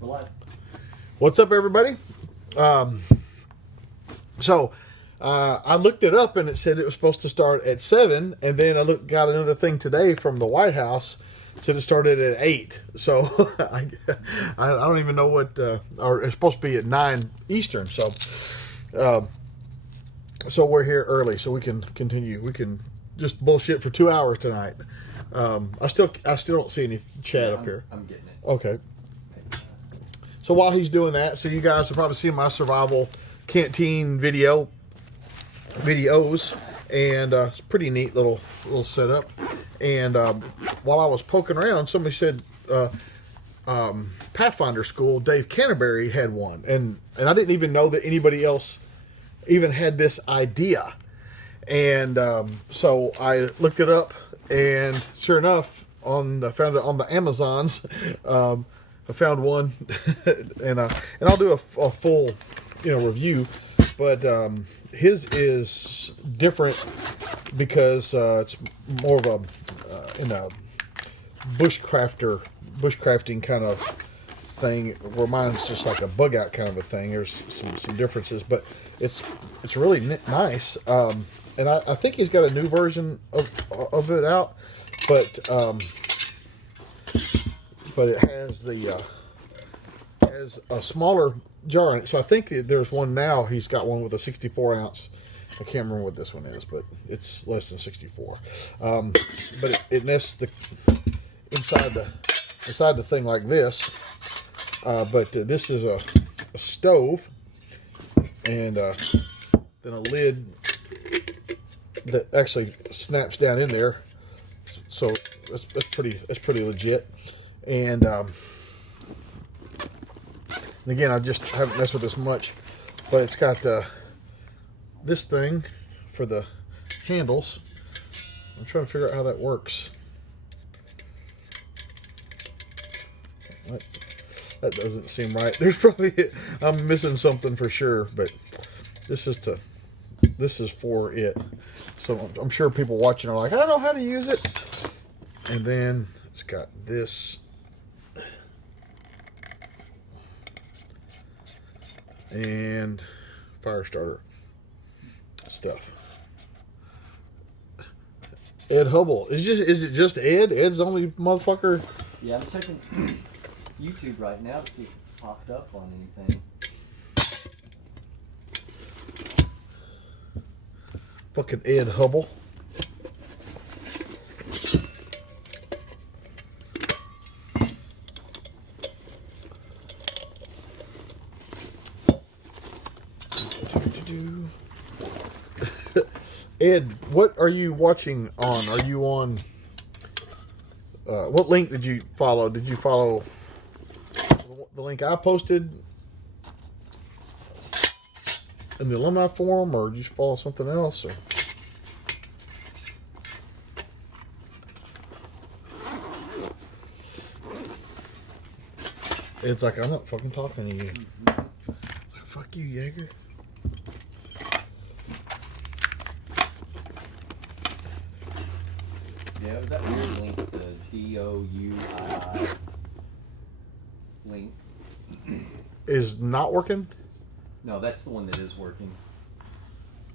We're live. What's up, everybody? I looked it up and it said it was supposed to start at 7, and then I got another thing today from the White House. It said it started at 8. So I don't even know what, or it's supposed to be at 9 Eastern. So we're here early so we can continue. We can just bullshit for 2 hours tonight. I still don't see any chat up here. I'm getting it. Okay. So while he's doing that, so you guys have probably seen my survival canteen videos, and it's a pretty neat little setup. And while I was poking around, somebody said Pathfinder School, Dave Canterbury had one, and I didn't even know that anybody else even had this idea. And so I looked it up, and sure enough, found it on the Amazons. I found one, and I'll do a full, review. But his is different because it's more of a in a bushcrafting kind of thing, where mine's just like a bug out kind of a thing. There's some differences, but it's really nice. And I think he's got a new version of it out, but it has has a smaller jar in it. So I think there's one now. He's got one with a 64 ounce. I can't remember what this one is, but it's less than 64. But it nests inside the thing like this. But this is a stove, and then a lid that actually snaps down in there. So it's pretty legit. And again, I just haven't messed with this much, but it's got this thing for the handles. I'm trying to figure out how that works. That doesn't seem right. There's probably, I'm missing something for sure, but this is for it. So I'm sure people watching are like, I don't know how to use it. And then it's got this. And fire starter stuff. Ed Hubble. Is it just Ed? Ed's the only motherfucker? Yeah, I'm checking YouTube right now to see if it popped up on anything. Fucking Ed Hubble. Ed, what are you watching on? Are you on... what link did you follow? Did you follow the link I posted in the alumni forum, or did you follow something else? Or? It's like, I'm not fucking talking to you. It's like, fuck you, Jaeger. Yeah, it was that weird link, the DOUI link. Is not working? No, that's the one that is working.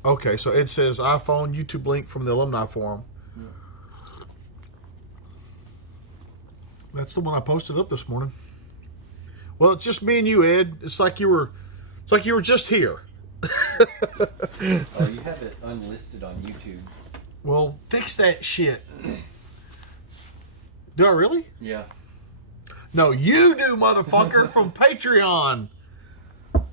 Okay, so it says iPhone YouTube link from the alumni forum. Yeah. That's the one I posted up this morning. Well, it's just me and you, Ed. It's like you were just here. Oh, you have it unlisted on YouTube. Well, fix that shit. Do I really? Yeah. No, you do, motherfucker, from Patreon.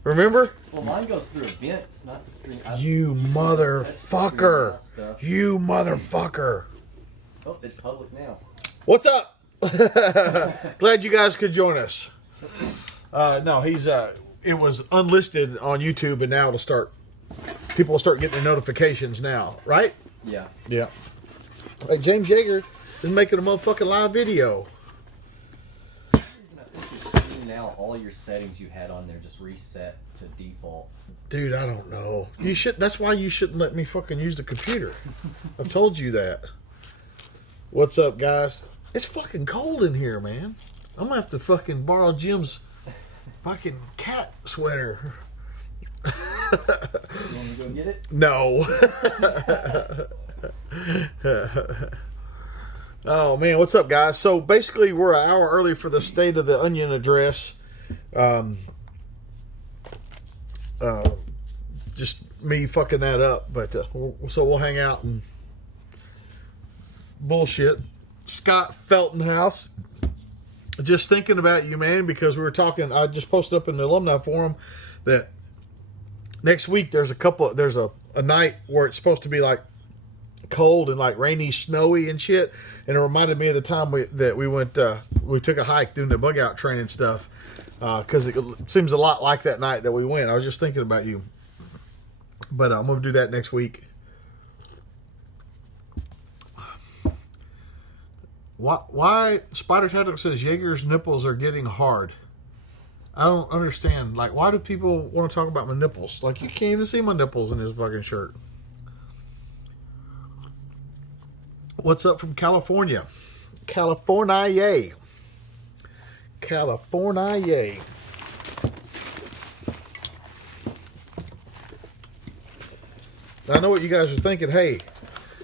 Remember? Well, mine goes through events, not the stream. You motherfucker. You motherfucker. Oh, it's public now. What's up? Glad you guys could join us. No, it was unlisted on YouTube, and now people will start getting their notifications now, right? Yeah. Yeah. Like James Yeager is making a motherfucking live video. Now all your settings you had on there just reset to default. Dude, I don't know. That's why you shouldn't let me fucking use the computer. I've told you that. What's up, guys? It's fucking cold in here, man. I'm gonna have to fucking borrow Jim's fucking cat sweater. You want me to go get it? No. Oh man, what's up, guys? So basically, we're an hour early for the State of the Onion address. Just me fucking that up, but so we'll hang out and bullshit. Scott Feltonhouse, just thinking about you, man, because we were talking. I just posted up in the alumni forum that next week there's a night where it's supposed to be like cold and like rainy, snowy and shit, and it reminded me of the time we took a hike doing the bug out training stuff, because it seems a lot like that night that we went. I was just thinking about you, but I'm gonna do that next week. Why Spider Tactics says Jaeger's nipples are getting hard? I don't understand. Like, why do people want to talk about my nipples? Like, you can't even see my nipples in his fucking shirt. What's up from California? California. I know what you guys are thinking. Hey,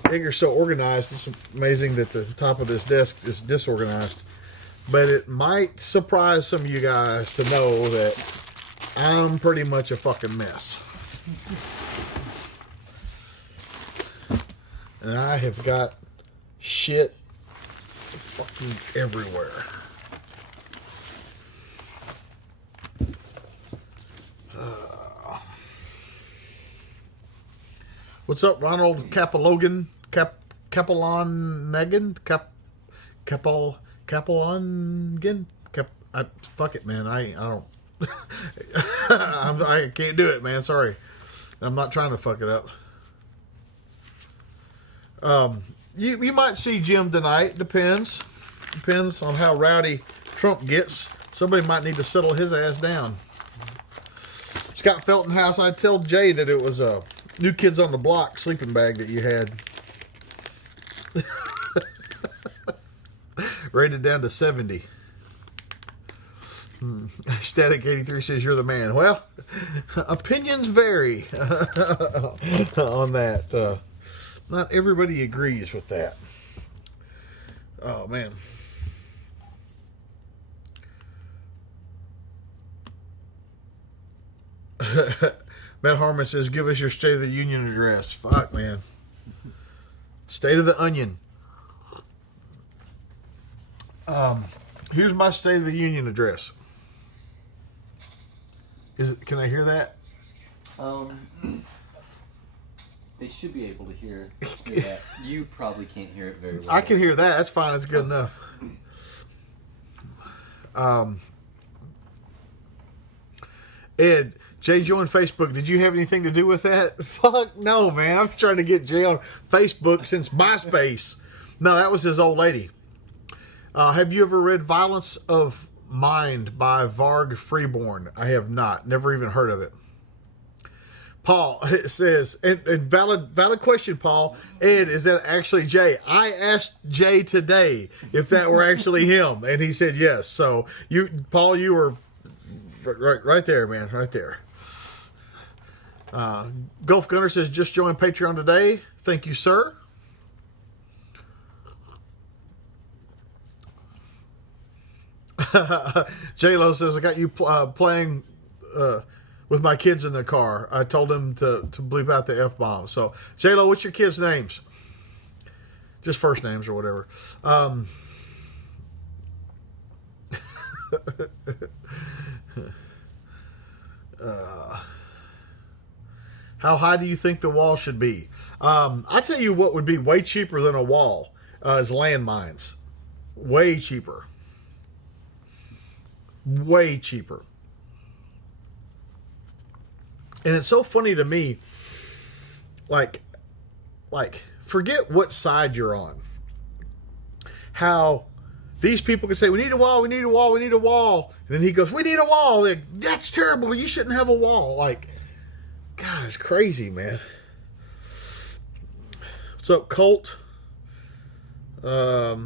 Jaeger's so organized. It's amazing that the top of this desk is disorganized. But it might surprise some of you guys to know that I'm pretty much a fucking mess. And I have got shit fucking everywhere. What's up, Ronald Capologan? Capelongan? Capelongan? Fuck it, man. I don't. I can't do it, man. Sorry. I'm not trying to fuck it up. You might see Jim tonight. Depends on how rowdy Trump gets. Somebody might need to settle his ass down. Scott Feltonhouse, I told Jay that it was a New Kids on the Block sleeping bag that you had. Rated down to 70. Static 83 says you're the man. Well, opinions vary on that. Not everybody agrees with that. Oh, man. Matt Harmon says, give us your State of the Union address. Fuck, man. State of the Onion. Here's my State of the Union address. Can I hear that? They should be able to hear that. You probably can't hear it very well. I can hear that. That's fine. That's good enough. Ed, Jay joined Facebook. Did you have anything to do with that? Fuck no, man. I'm trying to get Jay on Facebook since MySpace. No, that was his old lady. Have you ever read Violence of Mind by Varg Freeborn? I have not. Never even heard of it. Paul says, and valid question, Paul. Ed, is that actually Jay? I asked Jay today if that were actually him, and he said yes. So, Paul, you were right there, man. Right there. Gulf Gunner says, just joined Patreon today. Thank you, sir. J-Lo says, I got you playing with my kids in the car. I told them to bleep out the F-bomb. So, J-Lo, what's your kids' names? Just first names or whatever. How high do you think the wall should be? I tell you what would be way cheaper than a wall is landmines. Way cheaper. Way cheaper. And it's so funny to me, like, forget what side you're on. How these people can say, we need a wall, we need a wall, we need a wall. And then he goes, we need a wall. Like, that's terrible. You shouldn't have a wall. Like, God, it's crazy, man. What's up, Colt? How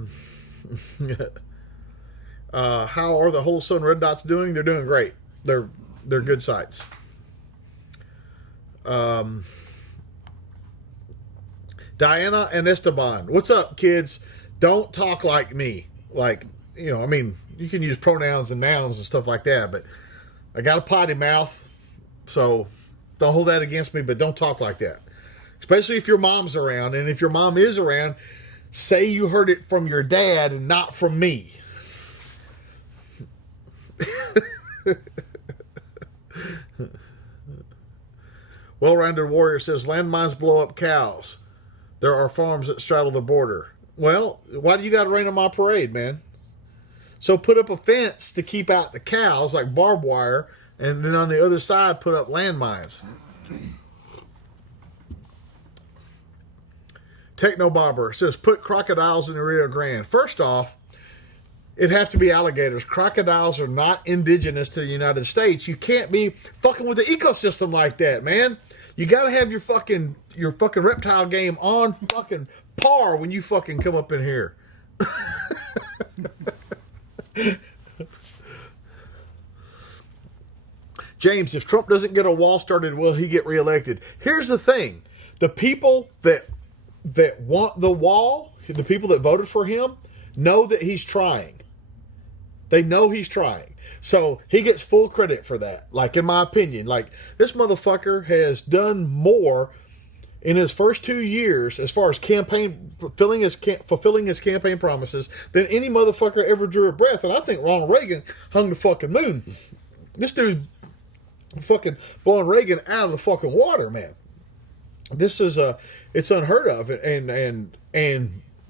are the Whole Sun Red Dots doing? They're doing great. They're good sites. Diana and Esteban, what's up, kids? Don't talk like me. Like, I mean, you can use pronouns and nouns and stuff like that, but I got a potty mouth, so don't hold that against me, but don't talk like that. Especially if your mom's around, and if your mom is around, say you heard it from your dad and not from me. Well-rounded warrior says, landmines blow up cows. There are farms that straddle the border. Well, why do you got to rain on my parade, man? So put up a fence to keep out the cows, like barbed wire, and then on the other side put up landmines. Technobobber says, put crocodiles in the Rio Grande. First off, it'd have to be alligators. Crocodiles are not indigenous to the United States. You can't be fucking with the ecosystem like that, man. You got to have your fucking reptile game on fucking par when you fucking come up in here. James, if Trump doesn't get a wall started, will he get reelected? Here's the thing. The people that want the wall, the people that voted for him, know that he's trying. They know he's trying. So he gets full credit for that. Like, in my opinion, like, this motherfucker has done more in his first 2 years as far as fulfilling his campaign promises than any motherfucker ever drew a breath. And I think Ronald Reagan hung the fucking moon. This dude fucking blowing Reagan out of the fucking water, man. This is it's unheard of. And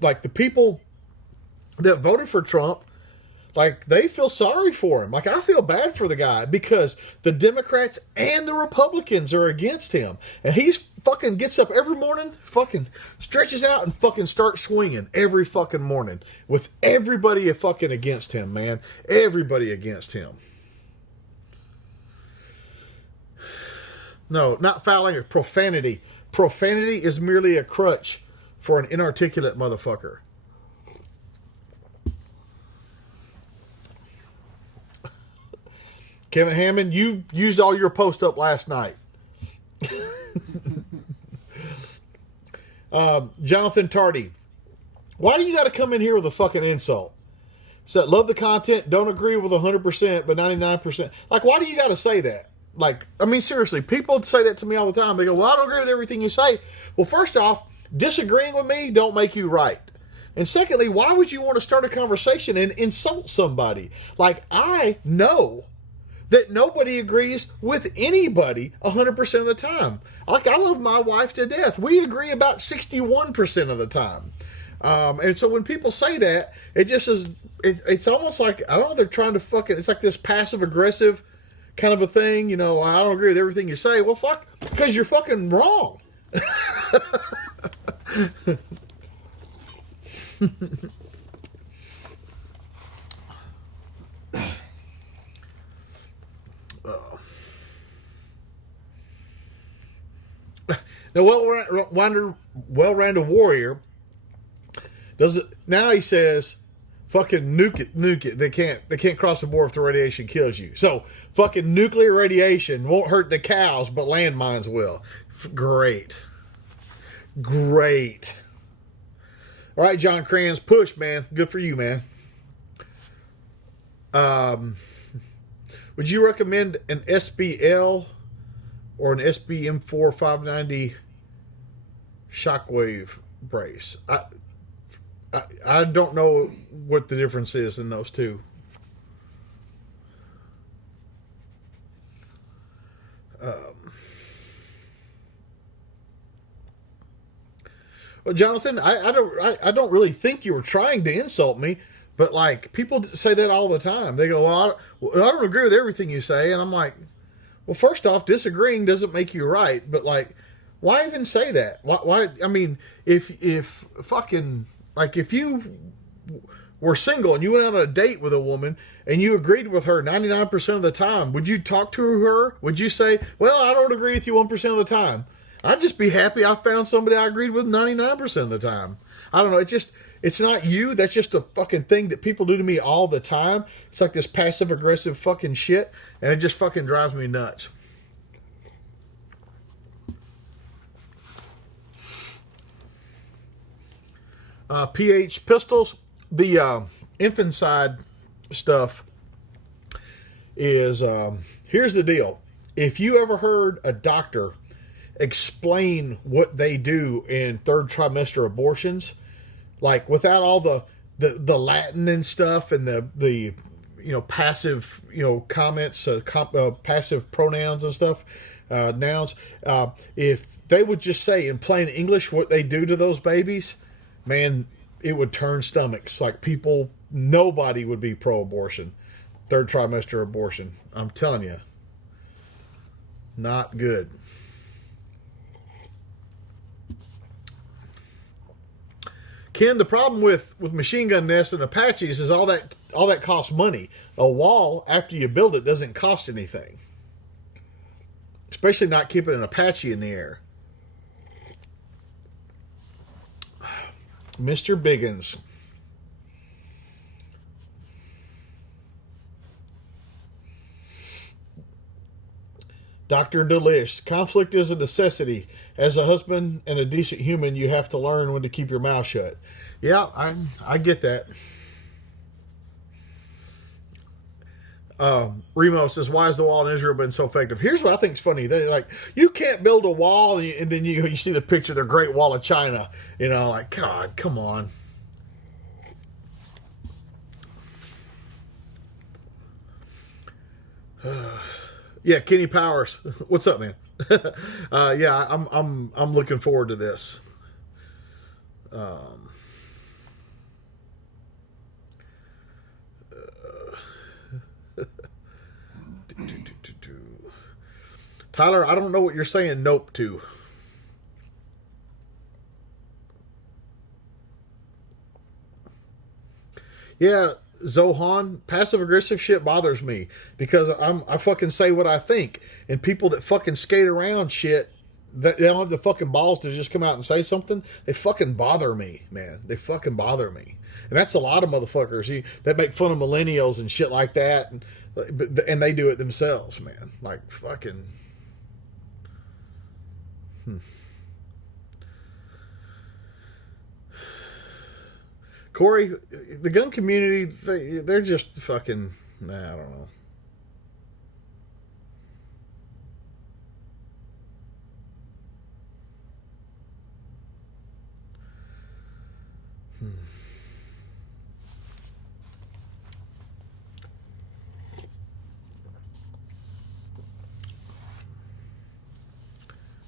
like, the people that voted for Trump, like, they feel sorry for him. Like, I feel bad for the guy because the Democrats and the Republicans are against him. And he's fucking gets up every morning, fucking stretches out and fucking starts swinging every fucking morning with everybody fucking against him, man. Everybody against him. No, not fouling, it's profanity. Profanity is merely a crutch for an inarticulate motherfucker. Kevin Hammond, you used all your post up last night. Jonathan Tardy, why do you got to come in here with a fucking insult? Said, love the content, don't agree with 100%, but 99%. Like, why do you got to say that? Like, I mean, seriously, people say that to me all the time. They go, well, I don't agree with everything you say. Well, first off, disagreeing with me don't make you right. And secondly, why would you want to start a conversation and insult somebody? Like, I know that nobody agrees with anybody 100% of the time. Like, I love my wife to death. We agree about 61% of the time. And so when people say that, it just is, it's almost like, I don't know, they're trying to fucking, it's like this passive-aggressive kind of a thing. You know, I don't agree with everything you say. Well, fuck, because you're fucking wrong. Now, well-rounded warrior does it now. He says, "Fucking nuke it. They can't cross the border if the radiation kills you. So, fucking nuclear radiation won't hurt the cows, but landmines will." Great. All right, John Kranz, push, man. Good for you, man. Would you recommend an SBL or an SBM4 590 shockwave brace? I don't know what the difference is in those two. Well, Jonathan, I don't really think you were trying to insult me, but like, people say that all the time. They go, well, I don't agree with everything you say, and I'm like, well, first off, disagreeing doesn't make you right, but like, why even say that? Why? I mean, if fucking, like, if you were single and you went out on a date with a woman and you agreed with her 99% of the time, would you talk to her? Would you say, well, I don't agree with you 1% of the time? I'd just be happy I found somebody I agreed with 99% of the time. I don't know. It's not you. That's just a fucking thing that people do to me all the time. It's like this passive aggressive fucking shit, and it just fucking drives me nuts. PH pistols, the infanticide stuff is, here's the deal. If you ever heard a doctor explain what they do in third trimester abortions, like without all the Latin and stuff and the passive comments, passive pronouns and stuff, nouns, if they would just say in plain English what they do to those babies, man, it would turn stomachs. Like nobody would be pro-abortion, third trimester abortion. I'm telling you, not good. Ken, the problem with machine gun nests and Apaches is all that costs money. A wall, after you build it, doesn't cost anything. Especially not keeping an Apache in the air. Mr. Biggins. Dr. Delish. Conflict is a necessity. As a husband and a decent human, you have to learn when to keep your mouth shut. Yeah, I get that. Remo says, why has the wall in Israel been so effective? Here's what I think is funny. They like, you can't build a wall, and then you see the picture of the Great Wall of China. Like, God, come on. Yeah, Kenny Powers. What's up, man? Yeah, I'm looking forward to this. Tyler, I don't know what you're saying nope to. Yeah, Zohan, passive aggressive shit bothers me because I fucking say what I think, and people that fucking skate around shit, they don't have the fucking balls to just come out and say something. They fucking bother me, man. They fucking bother me, and that's a lot of motherfuckers that make fun of millennials and shit like that, and they do it themselves, man. Like fucking. Corey, the gun community, they're just fucking, I don't know.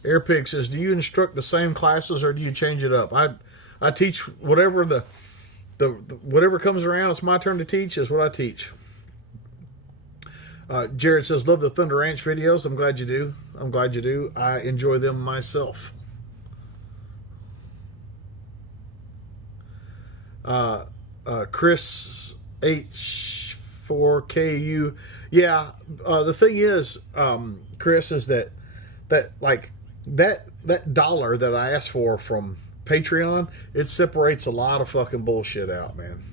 Airpig says, do you instruct the same classes or do you change it up? I teach whatever whatever comes around. It's my turn to teach is what I teach. Jared says, love the Thunder Ranch videos. I'm glad you do. I enjoy them myself. Chris H4KU. Yeah. The thing is, Chris, is that dollar that I asked for from Patreon, it separates a lot of fucking bullshit out, man.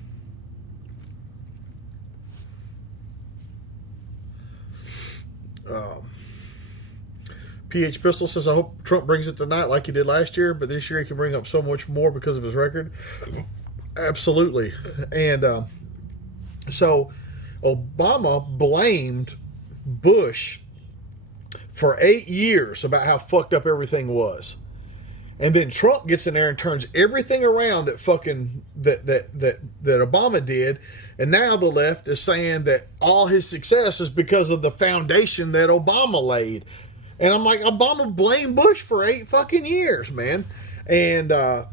PH Pistol says, I hope Trump brings it tonight like he did last year, but this year he can bring up so much more because of his record. Absolutely. And so Obama blamed Bush for 8 years about how fucked up everything was. And then Trump gets in there and turns everything around that Obama did, and now the left is saying that all his success is because of the foundation that Obama laid. And I'm like, Obama blamed Bush for 8 fucking years, man. And I've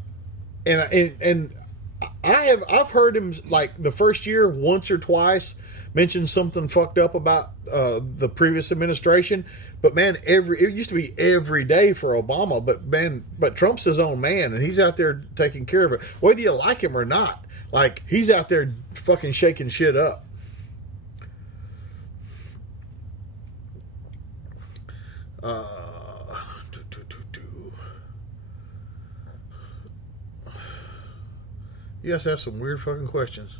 heard him like the first year once or twice mention something fucked up about the previous administration. But man, it used to be every day for Obama. But Trump's his own man, and he's out there taking care of it, whether you like him or not. Like, he's out there fucking shaking shit up. You guys have some weird fucking questions.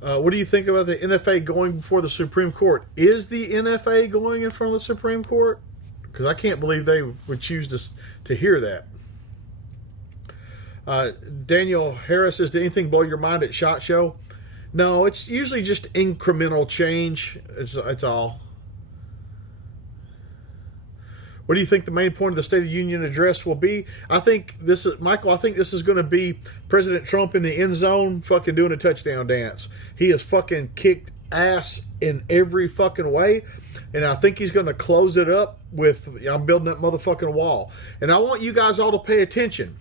What do you think about the NFA going before the Supreme Court? Is the NFA going in front of the Supreme Court? Because I can't believe they would choose to hear that. Daniel Harris says, did anything blow your mind at SHOT Show? No, it's usually just incremental change. It's all. What do you think the main point of the State of the Union address will be? I think this is, Michael, I think this is going to be President Trump in the end zone fucking doing a touchdown dance. He has fucking kicked ass in every fucking way. And I think he's going to close it up with, I'm building that motherfucking wall. And I want you guys all to pay attention.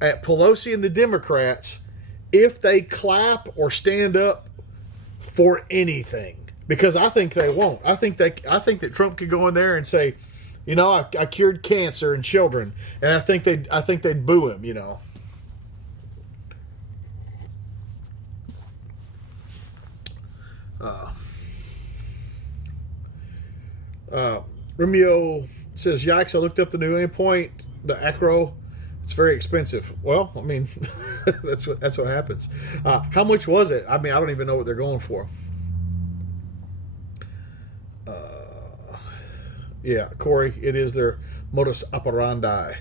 At Pelosi and the Democrats, if they clap or stand up for anything. Because I think they won't. I think that Trump could go in there and say, you know, I cured cancer in children, and I think they'd boo him. You know. Romeo says, "Yikes! I looked up the new Aimpoint, the Acro. It's very expensive." Well, I mean, that's what happens. How much was it? I mean, I don't even know what they're going for. Yeah, Corey, it is their modus operandi.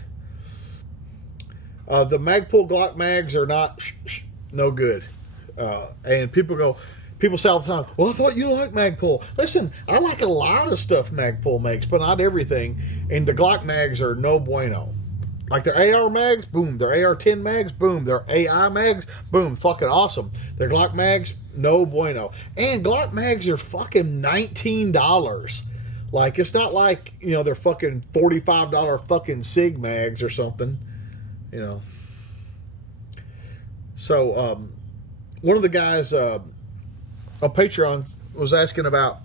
The Magpul Glock mags are no good. And people say all the time, well, I thought you liked Magpul. Listen, I like a lot of stuff Magpul makes, but not everything. And the Glock mags are no bueno. Like their AR mags, boom. Their AR-10 mags, boom. Their AI mags, boom. Fucking awesome. Their Glock mags, no bueno. And Glock mags are fucking $19. Like, it's not like, you know, they're fucking $45 fucking SIG mags or something, you know. So, one of the guys on Patreon was asking about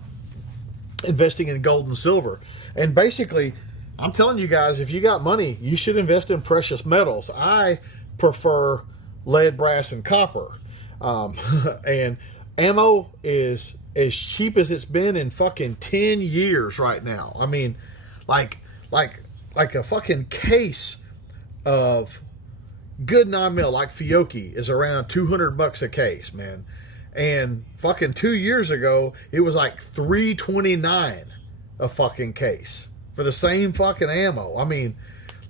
investing in gold and silver. And basically, I'm telling you guys, if you got money, you should invest in precious metals. I prefer lead, brass, and copper. And ammo is as cheap as it's been in fucking 10 years right now. I mean, like a fucking case of good 9mm like Fiocchi is around $200 a case, man. And fucking 2 years ago, it was like $329 a fucking case for the same fucking ammo. I mean,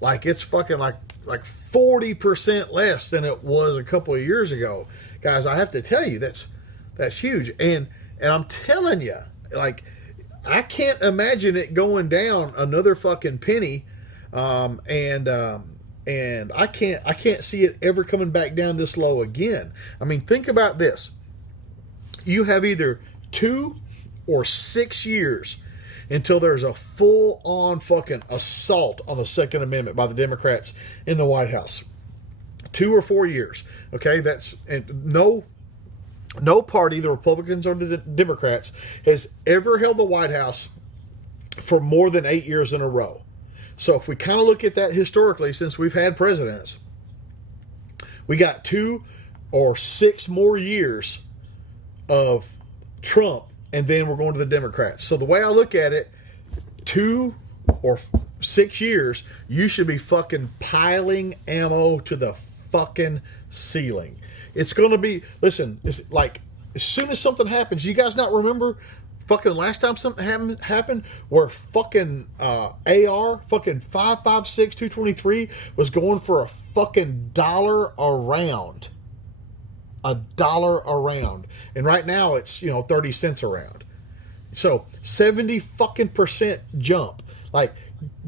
like, it's fucking like 40% less than it was a couple of years ago. Guys, I have to tell you, that's huge. And I'm telling you, like, I can't imagine it going down another fucking penny. And I can't see it ever coming back down this low again. I mean, think about this. You have either 2 or 6 years until there's a full-on fucking assault on the Second Amendment by the Democrats in the White House. 2 or 4 years. Okay, no party, the Republicans or the Democrats, has ever held the White House for more than 8 years in a row. So if we kind of look at that historically, since we've had presidents, we got 2 or 6 more years of Trump, and then we're going to the Democrats. So the way I look at it, 2 or 6 years, you should be fucking piling ammo to the fucking ceiling. It's going to be, listen, it's like, as soon as something happens, you guys not remember fucking last time something happened where fucking AR, fucking 5.56, 223 was going for a fucking $1 a round. $1 a round. And right now it's, 30 cents a round. So 70 fucking percent jump. Like,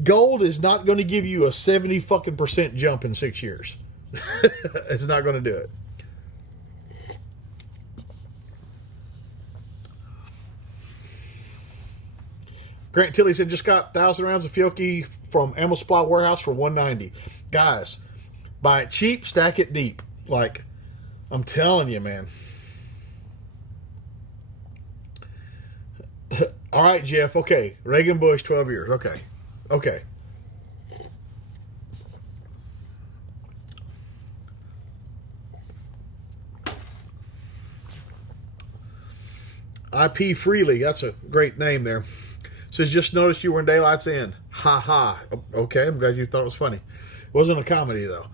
gold is not going to give you a 70 fucking percent jump in 6 years. It's not going to do it. Grant Tilley said, just got 1,000 rounds of Fiocchi from Ammo Supply Warehouse for $190. Guys, buy it cheap, stack it deep. Like, I'm telling you, man. All right, Jeff. Okay. Reagan Bush, 12 years. Okay. IP Freely. That's a great name there. Says, just noticed you were in Daylight's End. Ha ha. Okay, I'm glad you thought it was funny. Wasn't a comedy though.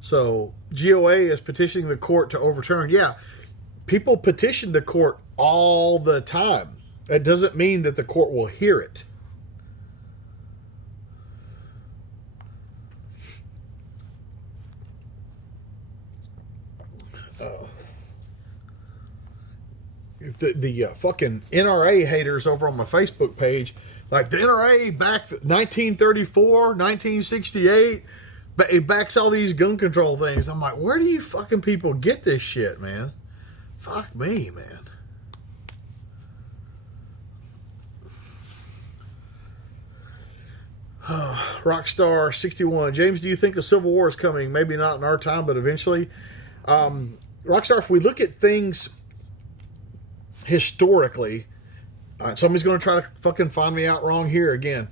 So GOA is petitioning the court to overturn. Yeah, people petition the court all the time. That doesn't mean that the court will hear it. The fucking NRA haters over on my Facebook page, like the NRA back 1934, 1968, but it backs all these gun control things. I'm like, where do you fucking people get this shit, man? Fuck me, man. Rockstar 61. James, do you think a civil war is coming? Maybe not in our time, but eventually. Rockstar, if we look at things historically, somebody's going to try to fucking find me out wrong here again,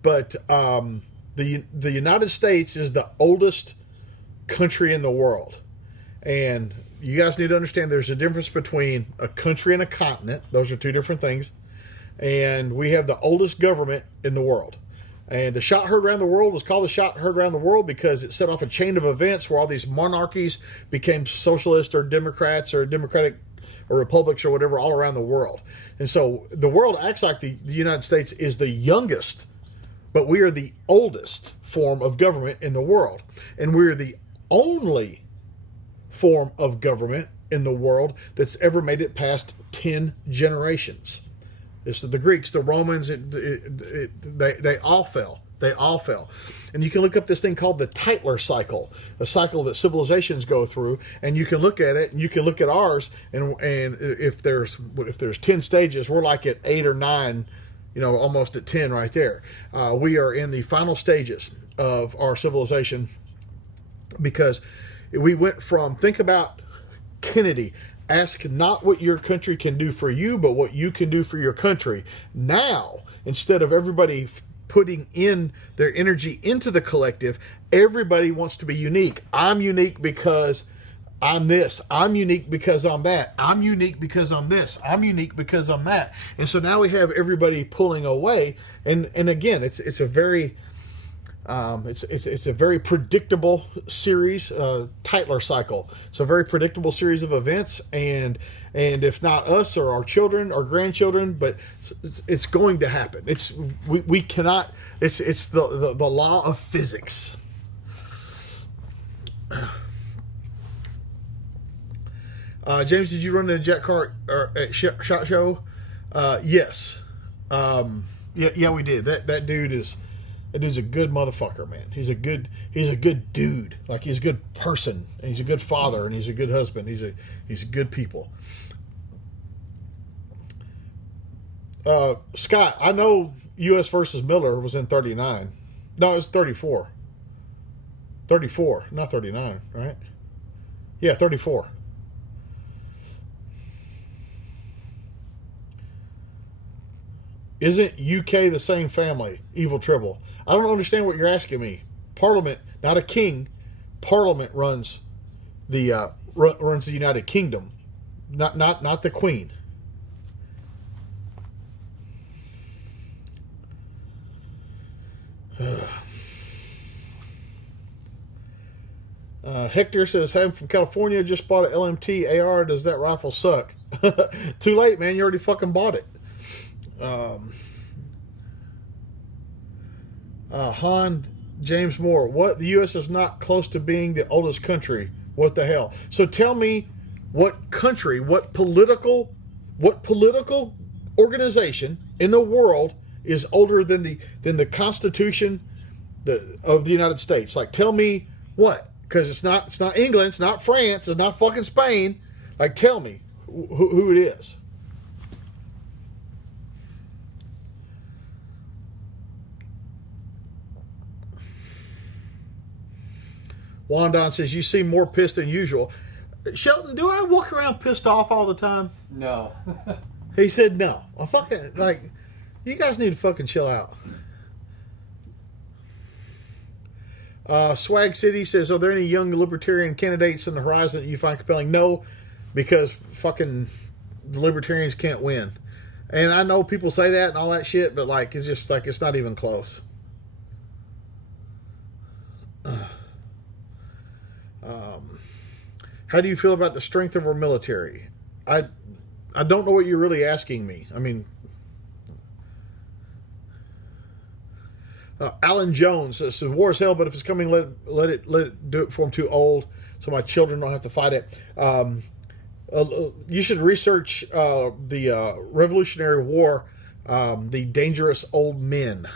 but the United States is the oldest country in the world, and you guys need to understand there's a difference between a country and a continent. Those are two different things, and we have the oldest government in the world. And the shot heard around the world was called the shot heard around the world because it set off a chain of events where all these monarchies became socialist or Democrats or democratic or republics or whatever all around the world. And so the world acts like the United States is the youngest, but we are the oldest form of government in the world. And we're the only form of government in the world that's ever made it past 10 generations. It's the Greeks, the Romans, they all fell. They all fell. And you can look up this thing called the Tytler cycle, a cycle that civilizations go through, and you can look at it, and you can look at ours, and if there's 10 stages, we're like at 8 or 9, almost at 10 right there. We are in the final stages of our civilization because we went from, think about Kennedy, ask not what your country can do for you, but what you can do for your country. Now, instead of everybody putting in their energy into the collective, everybody wants to be unique. I'm unique because I'm this. I'm unique because I'm that. I'm unique because I'm this. I'm unique because I'm that. And so now we have everybody pulling away. And again, it's a very it's a very predictable series, Tytler cycle. It's a very predictable series of events, and if not us or our children or grandchildren, but it's going to happen. We cannot. It's the law of physics. James, did you run in a jet car or at SHOT Show? Yes. Yeah, we did. That dude's a good motherfucker, man. He's a good dude. Like, he's a good person, and he's a good father, and he's a good husband. He's a good people. Scott, I know U.S. versus Miller was in 39. No, it was 34. 34, not 39, right? Yeah, 34. Isn't UK the same family? Evil Tribble. I don't understand what you're asking me. Parliament, not a king. Parliament runs the United Kingdom, not the Queen. Hector says, "I'm from California. Just bought an LMT AR. Does that rifle suck?" Too late, man. You already fucking bought it. Han James Moore, what? The U.S. is not close to being the oldest country. What the hell? So tell me, what country, what political organization in the world is older than the Constitution of the United States? Like, tell me what? Because it's not England, it's not France, it's not fucking Spain. Like, tell me who it is. Wandon says, "You seem more pissed than usual." Shelton, do I walk around pissed off all the time? No. He said no. I fucking, you guys need to fucking chill out. Swag City says, "Are there any young libertarian candidates in the horizon that you find compelling?" No, because fucking the libertarians can't win. And I know people say that and all that shit, but like it's just like it's not even close. How do you feel about the strength of our military? I don't know what you're really asking me. I mean, Alan Jones says war is hell, but if it's coming, let it do it before I'm too old, so my children don't have to fight it. You should research the Revolutionary War, the dangerous old men.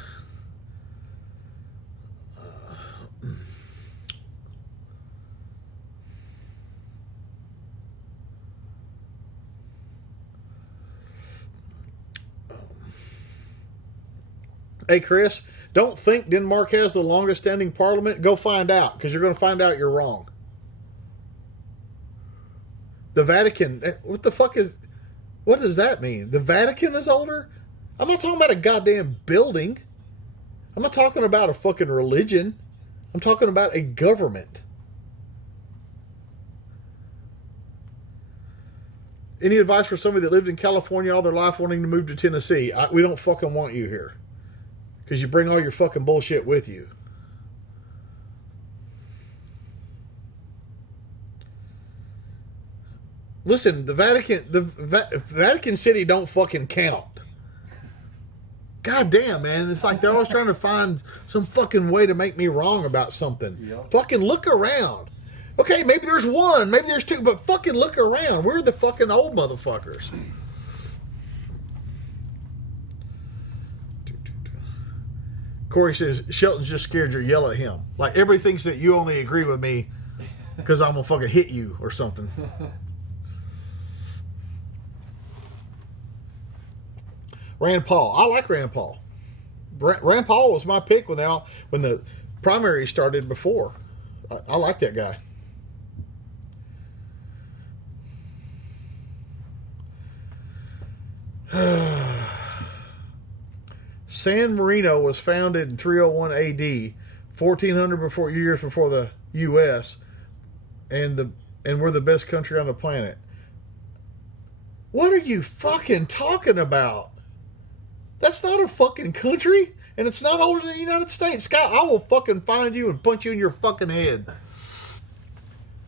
Hey, Chris, don't think Denmark has the longest standing parliament. Go find out, because you're going to find out you're wrong. The Vatican, what does that mean? The Vatican is older? I'm not talking about a goddamn building. I'm not talking about a fucking religion. I'm talking about a government. Any advice for somebody that lived in California all their life wanting to move to Tennessee? We don't fucking want you here. Because you bring all your fucking bullshit with you. Listen, the Vatican City don't fucking count. God damn, man. It's like they're always trying to find some fucking way to make me wrong about something. Yep. Fucking look around. Okay, maybe there's one, maybe there's two, but fucking look around. We're the fucking old motherfuckers. Corey says, Shelton's just scared you'll yell at him. Like, everybody thinks that you only agree with me because I'm going to fucking hit you or something. Rand Paul. I like Rand Paul. Rand Paul was my pick when the primary started before. I like that guy. San Marino was founded in 301 AD, 1400 years before the U.S., and we're the best country on the planet. What are you fucking talking about? That's not a fucking country, and it's not older than the United States. Scott, I will fucking find you and punch you in your fucking head.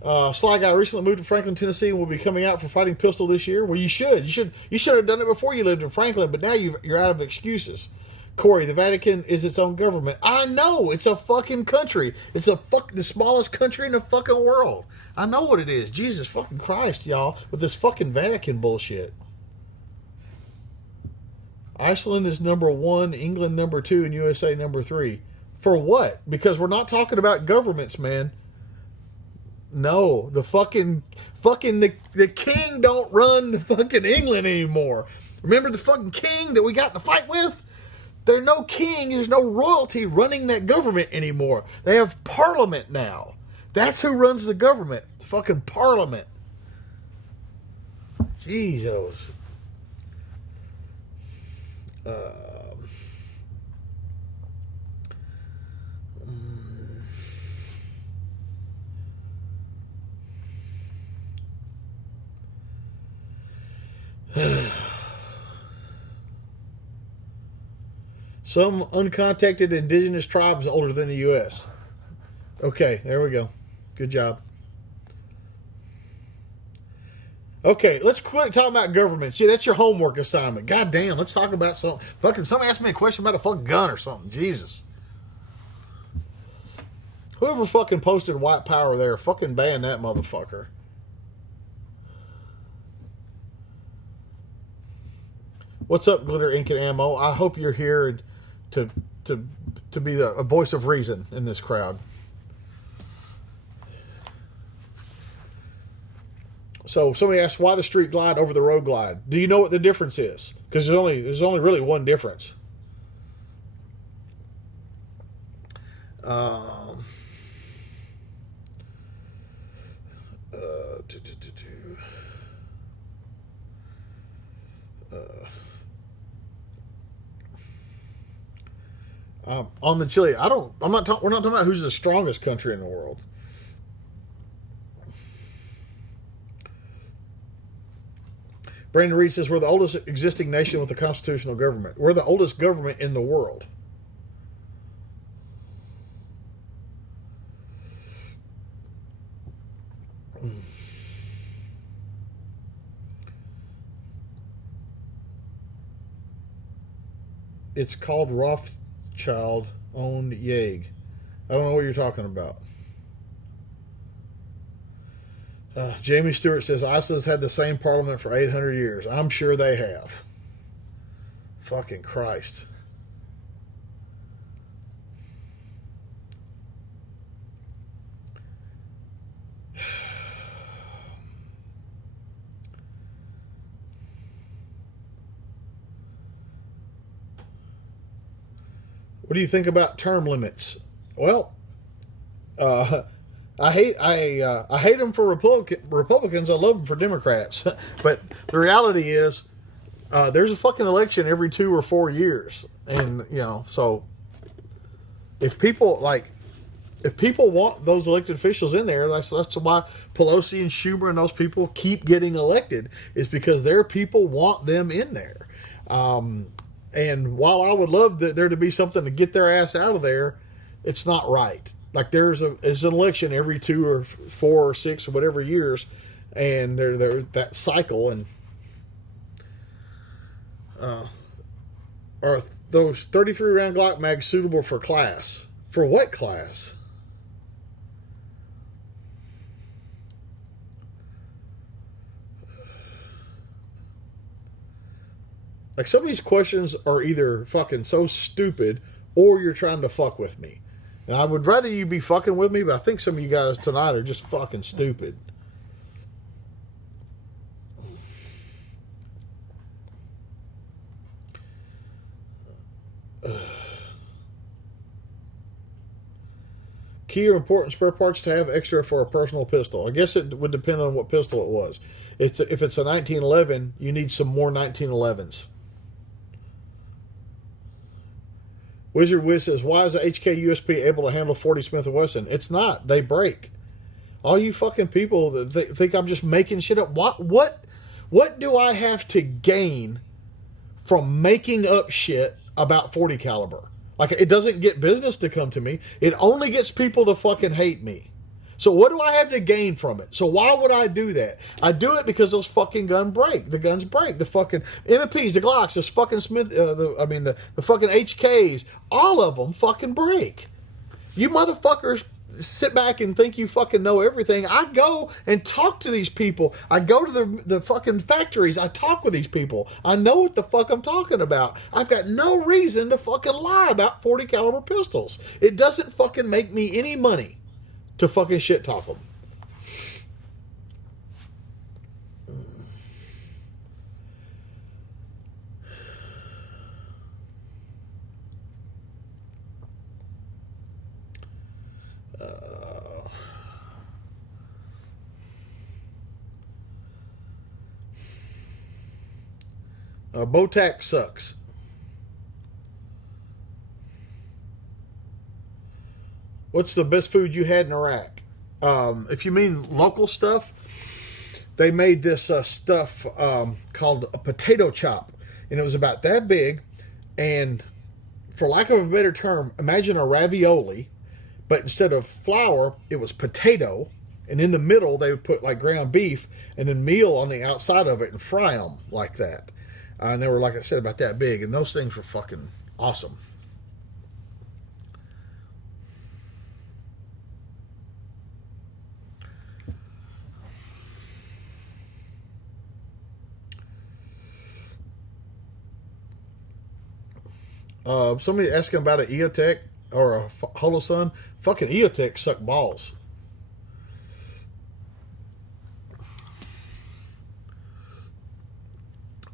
Sly Guy recently moved to Franklin, Tennessee, and will be coming out for Fighting Pistol this year. Well, you should. You should have done it before you lived in Franklin, but now you're out of excuses. Corey, the Vatican is its own government. I know. It's a fucking country. It's the smallest country in the fucking world. I know what it is. Jesus fucking Christ, y'all, with this fucking Vatican bullshit. Iceland is number 1, England number 2, and USA number 3. For what? Because we're not talking about governments, man. No, the king don't run the fucking England anymore. Remember the fucking king that we got in a fight with? There's no king, there's no royalty running that government anymore. They have parliament now. That's who runs the government. The fucking parliament. Jesus. Some uncontacted indigenous tribes older than the U.S. Okay, there we go. Good job. Okay, let's quit talking about governments. Yeah, that's your homework assignment. God damn, let's talk about something. Fucking somebody asked me a question about a fucking gun or something. Jesus. Whoever fucking posted white power there, fucking ban that motherfucker. What's up, Glitter, Ink, and Ammo? I hope you're here to be a voice of reason in this crowd. So somebody asked why the street glide over the road glide. Do you know what the difference is? Because there's only really one difference. On the Chile, we're not talking about who's the strongest country in the world. Brandon Reed says, we're the oldest existing nation with a constitutional government. We're the oldest government in the world. It's called Rothschild-owned Yag. I don't know what you're talking about. Jamie Stewart says, Iceland's had the same parliament for 800 years. I'm sure they have. Fucking Christ. What do you think about term limits? Well, I hate them for Republicans. I love them for Democrats. But the reality is, there's a fucking election every 2 or 4 years, and so if people want those elected officials in there, that's why Pelosi and Schumer and those people keep getting elected, is because their people want them in there. And while I would love there to be something to get their ass out of there, it's not right. Like there's an election every 2 or 4 or 6 or whatever years, and there's that cycle. And are those 33 round Glock mags suitable for class? For what class? Like, some of these questions are either fucking so stupid or you're trying to fuck with me. And I would rather you be fucking with me, but I think some of you guys tonight are just fucking stupid. Key or important spare parts to have extra for a personal pistol. I guess it would depend on what pistol it was. If it's a 1911, you need some more 1911s. Wizard Wiz says, why is the HK USP able to handle 40 Smith & Wesson? It's not. They break. All you fucking people that think I'm just making shit up. What do I have to gain from making up shit about 40 caliber? Like, it doesn't get business to come to me. It only gets people to fucking hate me. So what do I have to gain from it? So why would I do that? I do it because those fucking guns break. The guns break. The fucking M&Ps, the Glocks, the fucking Smith, the fucking HKs, all of them fucking break. You motherfuckers sit back and think you fucking know everything. I go and talk to these people. I go to the fucking factories. I talk with these people. I know what the fuck I'm talking about. I've got no reason to fucking lie about 40 caliber pistols. It doesn't fucking make me any money to fucking shit talk them. Botac sucks. What's the best food you had in Iraq? If you mean local stuff, they made this stuff called a potato chop. And it was about that big. And for lack of a better term, imagine a ravioli. But instead of flour, it was potato. And in the middle, they would put like ground beef and then meal on the outside of it and fry them like that. And they were, like I said, about that big. And those things were fucking awesome. Somebody asking about an EOTech or a Holosun. Fucking EOTech suck balls.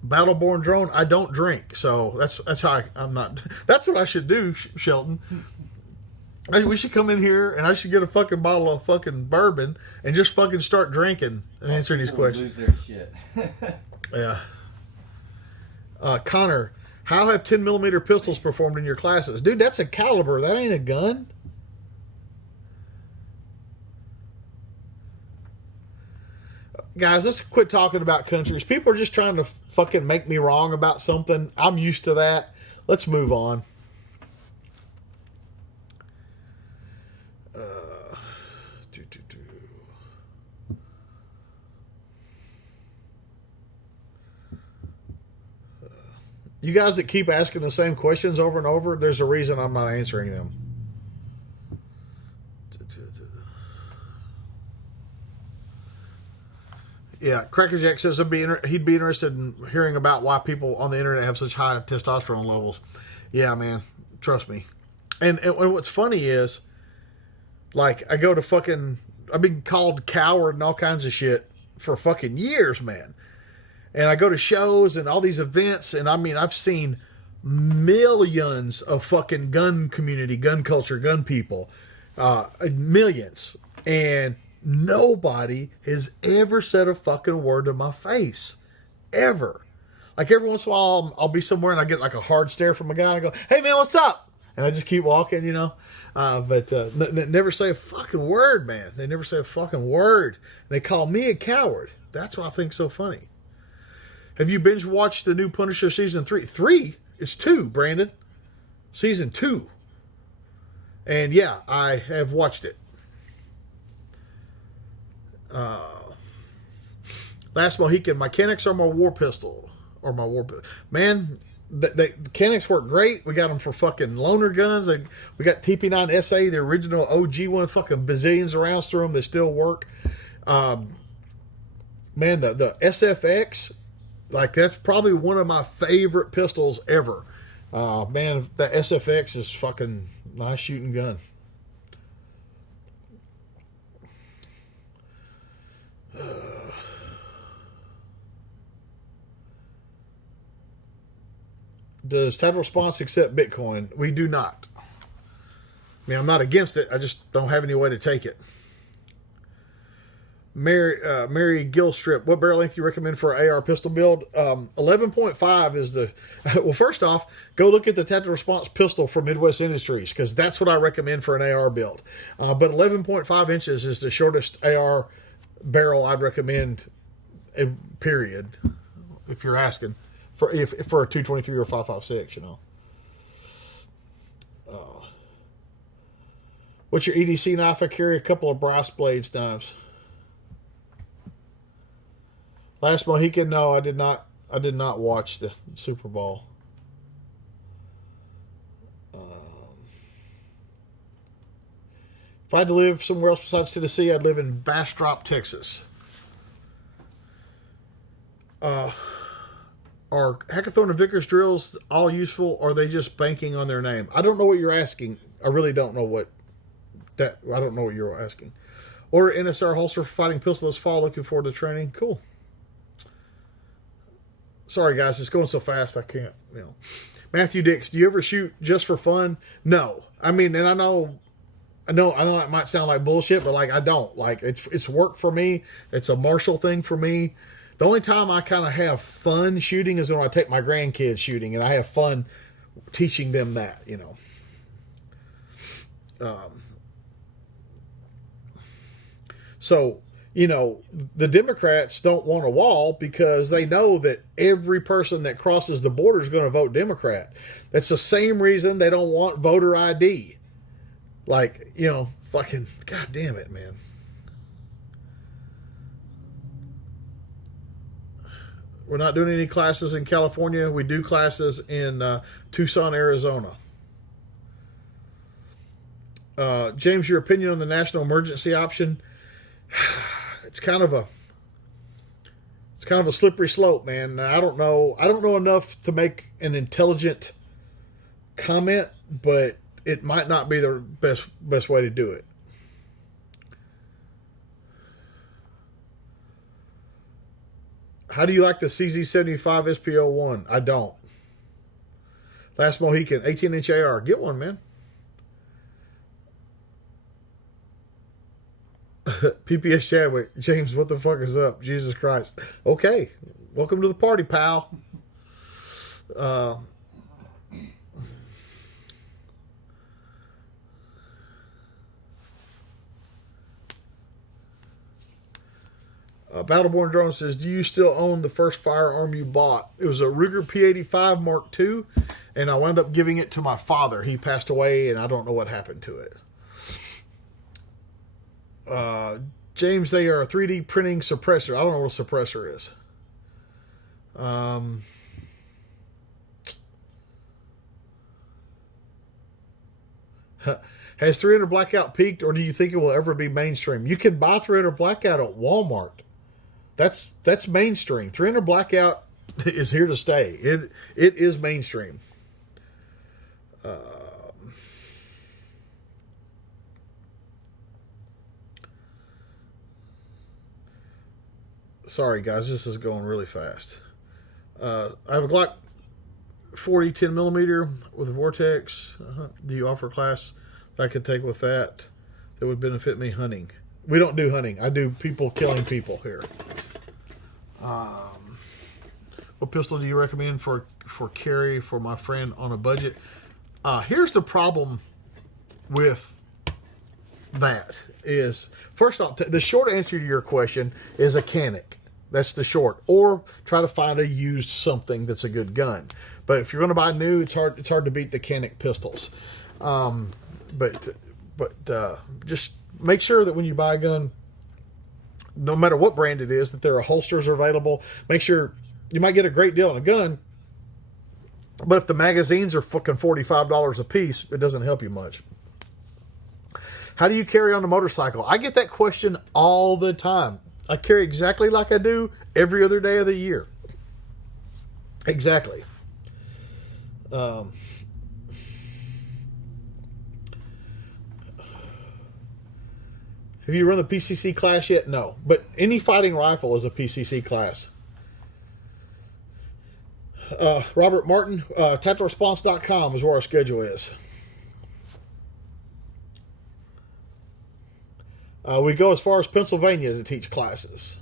Battleborn drone. I don't drink, so that's how I'm not. That's what I should do, Shelton. We should come in here and I should get a fucking bottle of fucking bourbon and just fucking start drinking and answering these questions. Lose their shit. Yeah. Connor, how have 10mm pistols performed in your classes? Dude, that's a caliber. That ain't a gun. guys, let's quit talking about countries. People are just trying to fucking make me wrong about something. I'm used to that. Let's move on. You guys that keep asking the same questions over and over, there's a reason I'm not answering them. Yeah, Crackerjack says he'd be interested in hearing about why people on the internet have such high testosterone levels. Yeah, man, trust me. And what's funny is, like, I've been called coward and all kinds of shit for fucking years, man. And I go to shows and all these events, and I mean, I've seen millions of fucking gun community, gun culture, gun people, millions, and nobody has ever said a fucking word to my face, ever. Like every once in a while, I'll be somewhere and I get like a hard stare from a guy, and I go, "Hey man, what's up?" And I just keep walking, you know. But never say a fucking word, man. They never say a fucking word. And they call me a coward. That's what I think's so funny. Have you binge watched the new Punisher season 3? 3? It's 2, Brandon. Season 2. And yeah, I have watched it. Last Mohican, my Canucks are my war pistol. Man, the Canucks work great. We got them for fucking loaner guns. We got TP9SA, the original OG one, fucking bazillions of rounds through them. They still work. Man, the SFX, like, that's probably one of my favorite pistols ever. Man, the SFX is fucking nice shooting gun. Does Tactical Response accept Bitcoin? We do not. I mean, I'm not against it. I just don't have any way to take it. Mary Gilstrip, what barrel length do you recommend for an AR pistol build? 11.5 is the... Well, first off, go look at the Tactical Response pistol from Midwest Industries, because that's what I recommend for an AR build. But 11.5 inches is the shortest AR barrel I'd recommend, period, if you're asking. For a 223 or 5.56, you know. What's your EDC knife? I carry a couple of brass blades knives. Last Mohican, no, I did not watch the Super Bowl. If I had to live somewhere else besides Tennessee, I'd live in Bastrop, Texas. Are Hackathorn and Vickers drills all useful, or are they just banking on their name? I don't know what you're asking. I really don't know what you're asking. Order NSR holster for fighting pistol this fall. Looking forward to training. Cool. Sorry guys, it's going so fast I can't, you know. Matthew Dix, do you ever shoot just for fun? No. I mean, and I know it might sound like bullshit, but like I don't. Like it's work for me. It's a martial thing for me. The only time I kind of have fun shooting is when I take my grandkids shooting, and I have fun teaching them that, you know. So, you know, the Democrats don't want a wall because they know that every person that crosses the border is going to vote Democrat. That's the same reason they don't want voter ID. Like, you know, fucking, God damn it, man. We're not doing any classes in California. We do classes in Tucson, Arizona. James, your opinion on the national emergency option? It's kind of a slippery slope, man. I don't know enough to make an intelligent comment, but it might not be the best way to do it. How do you like the CZ75 SPO1? I don't. Last Mohican, 18-inch AR. Get one, man. PPS Chadwick. James, what the fuck is up? Jesus Christ. Okay. Welcome to the party, pal. Battleborn Drone says, do you still own the first firearm you bought? It was a Ruger P85 Mark II, and I wound up giving it to my father. He passed away, and I don't know what happened to it. James, they are a 3D printing suppressor. I don't know what a suppressor is. Has 300 Blackout peaked, or do you think it will ever be mainstream? You can buy 300 Blackout at Walmart. That's mainstream. 300 Blackout is here to stay. It is mainstream. Sorry, guys, this is going really fast. I have a Glock 40 10mm with a Vortex. Do you offer a class that I could take with that would benefit me hunting? We don't do hunting. I do people killing people here. What pistol do you recommend for carry for my friend on a budget? Here's the problem with that is, first off, the short answer to your question is a Canic. That's the short. Or try to find a used something that's a good gun. But if you're going to buy new, it's hard to beat the Canic pistols. But just make sure that when you buy a gun, no matter what brand it is, that there are holsters available. Make sure you might get a great deal on a gun, but if the magazines are fucking $45 a piece, it doesn't help you much. How do you carry on a motorcycle? I get that question all the time. I carry exactly like I do every other day of the year. Exactly. Have you run the PCC class yet? No. But any fighting rifle is a PCC class. Robert Martin, tacticalresponse.com is where our schedule is. We go as far as Pennsylvania to teach classes.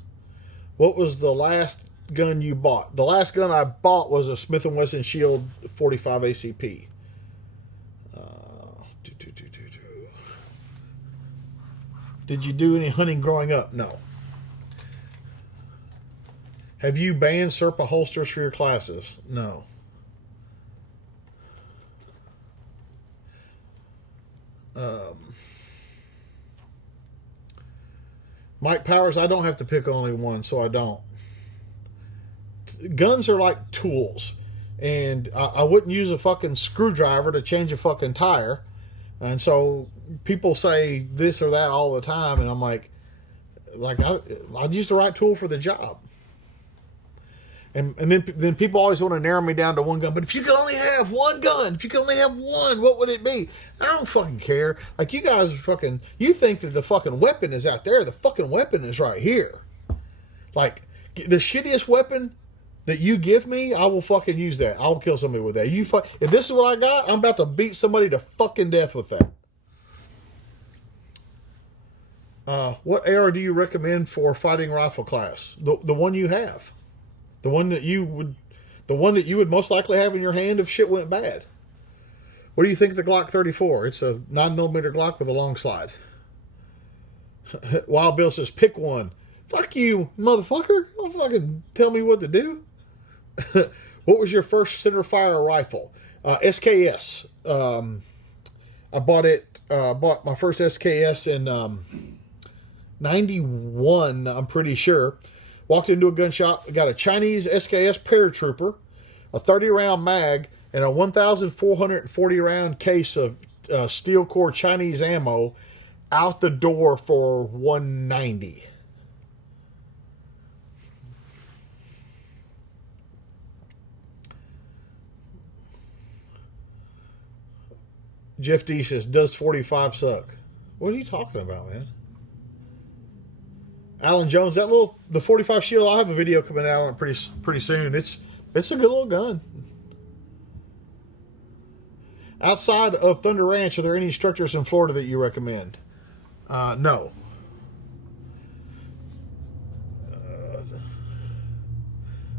What was the last gun you bought? The last gun I bought was a Smith & Wesson Shield 45 ACP. Did you do any hunting growing up? No. Have you banned Serpa holsters for your classes? No. Mike Powers, I don't have to pick only one, so I don't. Guns are like tools. And I wouldn't use a fucking screwdriver to change a fucking tire. And so people say this or that all the time, and I'm like I'd use the right tool for the job. And then people always want to narrow me down to one gun. But if you could only have one gun, if you could only have one, what would it be? I don't fucking care. Like, you guys are fucking, you think that the fucking weapon is out there. The fucking weapon is right here. Like, the shittiest weapon that you give me, I will fucking use that. I'll kill somebody with that. If this is what I got, I'm about to beat somebody to fucking death with that. What AR do you recommend for fighting rifle class? The one you have. The one that you would most likely have in your hand if shit went bad. What do you think of the Glock 34? It's a 9mm Glock with a long slide. Wild Bill says, pick one. Fuck you, motherfucker. Don't fucking tell me what to do. What was your first centerfire rifle? SKS. I bought my first SKS in 91, I'm pretty sure. Walked into a gun shop, got a Chinese SKS paratrooper, a 30-round mag, and a 1,440-round case of steel core Chinese ammo out the door for $190. Jeff D says, does 45 suck? What are you talking about, man? Alan Jones, the 45 Shield, I'll have a video coming out on it pretty soon. It's a good little gun. Outside of Thunder Ranch, are there any instructors in Florida that you recommend? No.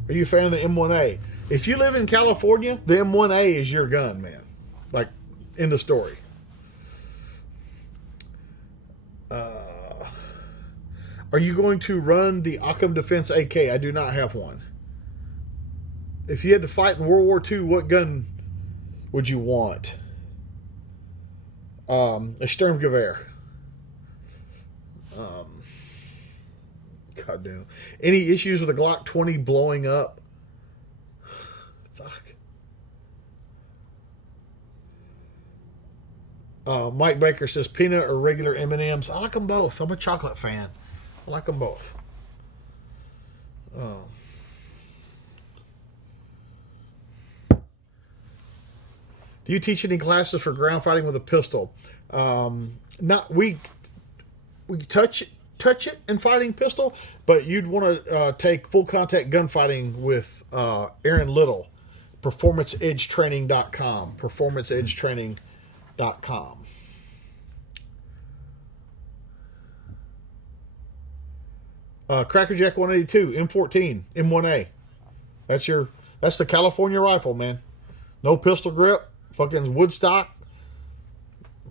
Are you a fan of the M1A? If you live in California, the M1A is your gun, man. Like, end of story. Are you going to run the Occam Defense AK? I do not have one. If you had to fight in World War II, what gun would you want? A Sturmgewehr. God damn. Any issues with a Glock 20 blowing up? Fuck. Mike Baker says peanut or regular M&Ms. I like them both. I'm a chocolate fan. I like them both. Do you teach any classes for ground fighting with a pistol? We touch it in fighting pistol, but you'd want to take full contact gunfighting with Aaron Little, performanceedgetraining.com, performanceedgetraining.com. Crackerjack 182 M14 M1A. That's the California rifle, man. No pistol grip. Fucking Woodstock.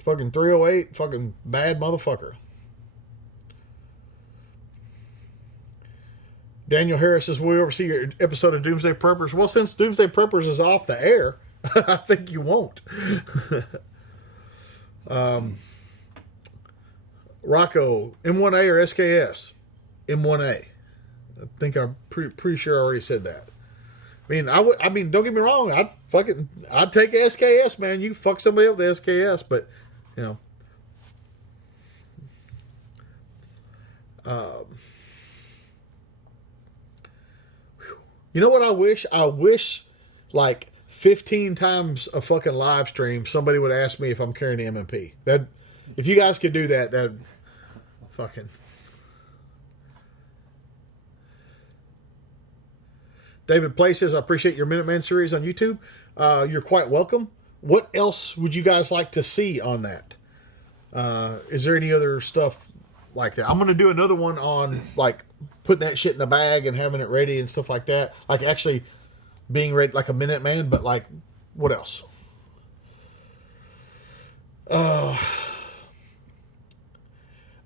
Fucking 308. Fucking bad motherfucker. Daniel Harris says, will we ever see your episode of Doomsday Preppers? Well, since Doomsday Preppers is off the air, I think you won't. Rocco, M1A or SKS? M1A. I think I'm pretty sure I already said that. I mean, don't get me wrong. I'd take SKS, man. You fuck somebody up with SKS, but you know. You know what I wish? I wish like 15 times a fucking live stream somebody would ask me if I'm carrying the M&P. That if you guys could do that, that'd fucking. David Play says, I appreciate your Minuteman series on YouTube. You're quite welcome. What else would you guys like to see on that? Is there any other stuff like that? I'm going to do another one on like putting that shit in a bag and having it ready and stuff like that. Like actually being ready like a Minuteman, but like what else?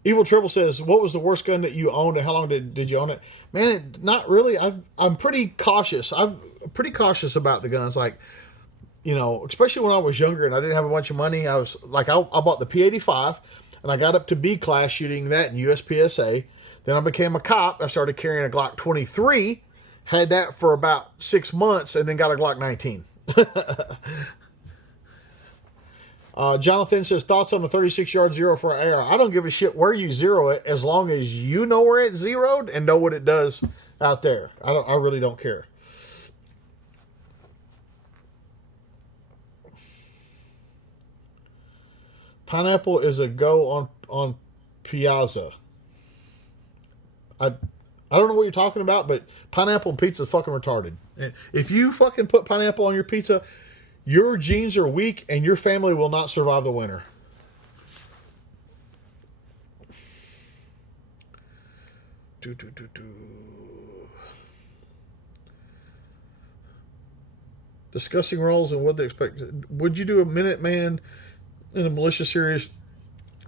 Evil Triple says, what was the worst gun that you owned and how long did you own it? Man, not really. I'm pretty cautious. I'm pretty cautious about the guns. Like, you know, especially when I was younger and I didn't have a bunch of money. I was like, I bought the P85 and I got up to B class shooting that in USPSA. Then I became a cop. I started carrying a Glock 23, had that for about 6 months and then got a Glock 19. Jonathan says, thoughts on the 36-yard zero for an AR? I don't give a shit where you zero it as long as you know where it's zeroed and know what it does out there. I really don't care. Pineapple is a go on Piazza. I don't know what you're talking about, but pineapple and pizza is fucking retarded. And if you fucking put pineapple on your pizza, your genes are weak and your family will not survive the winter. Discussing roles and what they expect. Would you do a Minuteman in a militia series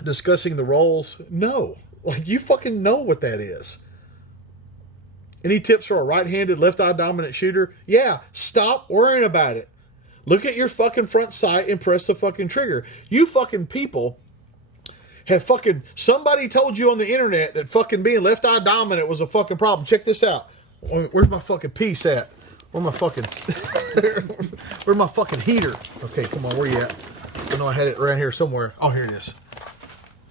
discussing the roles? No. Like, you fucking know what that is. Any tips for a right-handed, left-eye dominant shooter? Yeah, stop worrying about it. Look at your fucking front sight and press the fucking trigger. You fucking people have fucking... Somebody told you on the internet that fucking being left-eye dominant was a fucking problem. Check this out. Where's my fucking piece at? Where's my fucking... Where's my fucking heater? Okay, come on, where you at? I know I had it around here somewhere. Oh, here it is.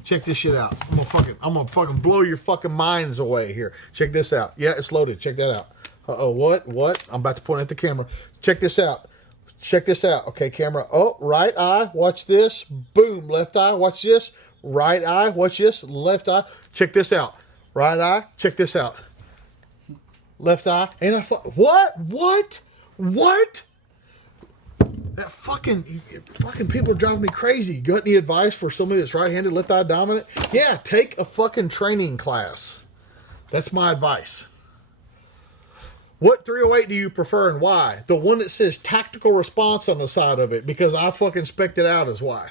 Check this shit out. I'm gonna fucking blow your fucking minds away here. Check this out. Yeah, it's loaded. Check that out. Uh-oh, what? I'm about to point at the camera. Check this out. Check this out. Okay, camera. Oh, right eye. Watch this. Boom. Left eye. Watch this. Right eye. Watch this. Left eye. Check this out. Right eye. Check this out. Left eye. And I what? That fucking people are driving me crazy. You got any advice for somebody that's right-handed, left-eye dominant? Yeah, take a fucking training class. That's my advice. What 308 do you prefer and why? The one that says tactical response on the side of it, because I fucking spec'd it out as why.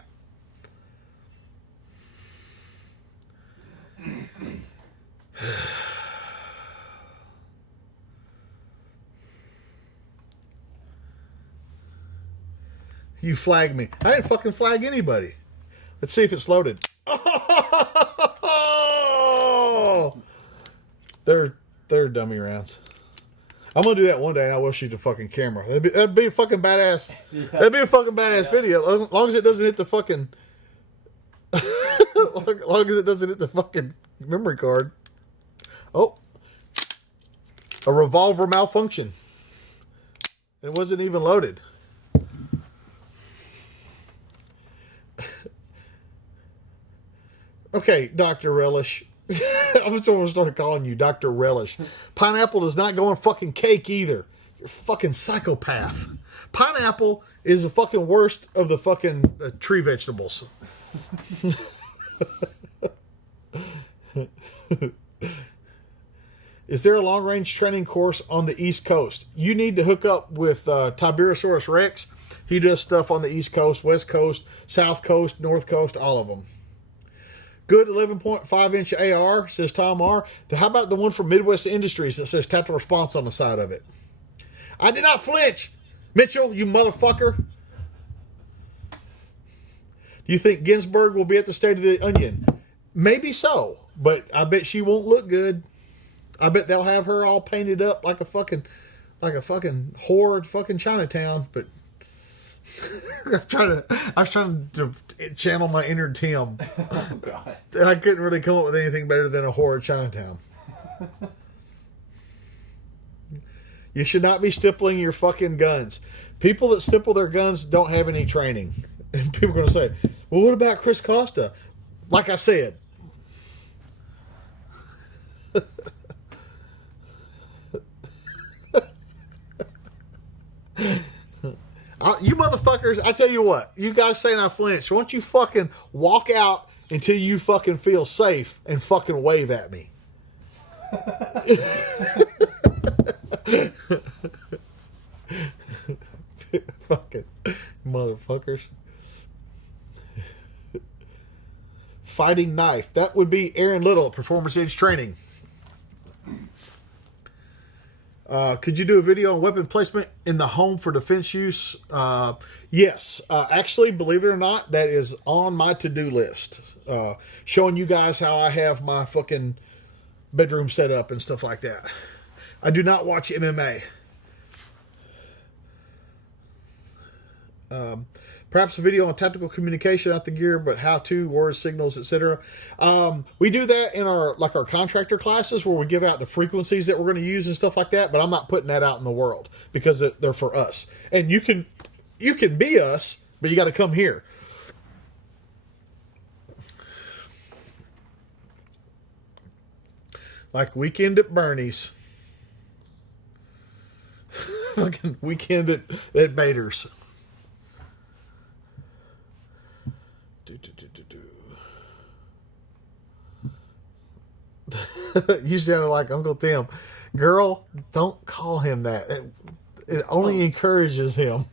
You flagged me. I didn't fucking flag anybody. Let's see if it's loaded. Oh! They're dummy rounds. I'm gonna do that one day, and I will shoot the fucking camera. That'd be a fucking badass. Yeah. That'd be a fucking badass video. As long as it doesn't hit the fucking. As long as it doesn't hit the fucking memory card. Oh, a revolver malfunction. It wasn't even loaded. Okay, Dr. Relish. I'm just going to start calling you Dr. Relish. Pineapple does not go in fucking cake either. You're a fucking psychopath. Pineapple is the fucking worst of the fucking tree vegetables. Is there a long-range training course on the East Coast? You need to hook up with Tiberisaurus Rex. He does stuff on the East Coast, West Coast, South Coast, North Coast, all of them. Good 11.5-inch AR, says Tom R. How about the one from Midwest Industries that says tactical response on the side of it? I did not flinch. Mitchell, you motherfucker. Do you think Ginsburg will be at the State of the Onion? Maybe so, but I bet she won't look good. I bet they'll have her all painted up like a fucking whore at fucking Chinatown, but I was trying to channel my inner Tim. Oh, God. And I couldn't really come up with anything better than a whore at Chinatown. You should not be stippling your fucking guns. People that stipple their guns don't have any training. And people are going to say, well, what about Chris Costa? Like I said. You motherfuckers, I tell you what, you guys saying I flinched. Why don't you fucking walk out until you fucking feel safe and fucking wave at me? Fucking motherfuckers. Fighting knife. That would be Aaron Little at Performance Edge Training. Could you do a video on weapon placement in the home for defense use? Yes. Actually, believe it or not, that is on my to-do list. Showing you guys how I have my fucking bedroom set up and stuff like that. I do not watch MMA. Perhaps a video on tactical communication, not the gear, but how to, words, signals, etc. We do that in our contractor classes where we give out the frequencies that we're going to use and stuff like that. But I'm not putting that out in the world because they're for us. And you can be us, but you got to come here. Like Weekend at Bernie's. Fucking Weekend at Bader's. You sounded like Uncle Tim. Girl, don't call him that. It only encourages him.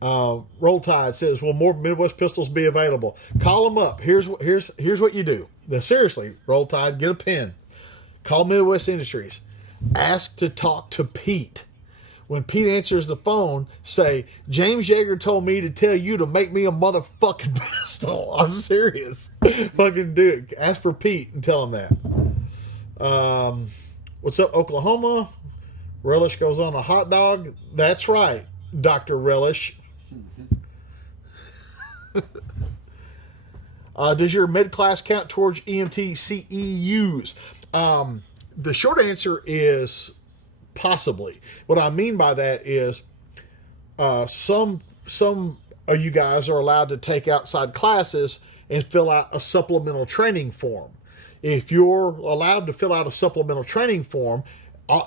Roll Tide says, will more Midwest pistols be available? Call them up. Here's what you do. Now, seriously, Roll Tide, get a pen. Call Midwest Industries. Ask to talk to Pete. When Pete answers the phone, say, James Yeager told me to tell you to make me a motherfucking pistol. I'm serious. Fucking do it. Ask for Pete and tell him that. What's up, Oklahoma? Relish goes on a hot dog. That's right, Dr. Relish. Does your med class count towards EMT CEUs? The short answer is possibly. What I mean by that is some of you guys are allowed to take outside classes and fill out a supplemental training form. If you're allowed to fill out a supplemental training form,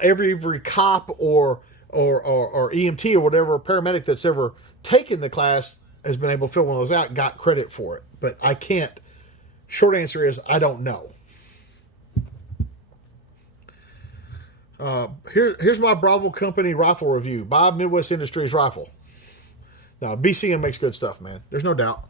every cop or EMT or whatever paramedic that's ever taken the class has been able to fill one of those out and got credit for it. But I can't. Short answer is I don't know. Here's my Bravo Company rifle review. Buy Midwest Industries rifle. Now, BCM makes good stuff, man. There's no doubt.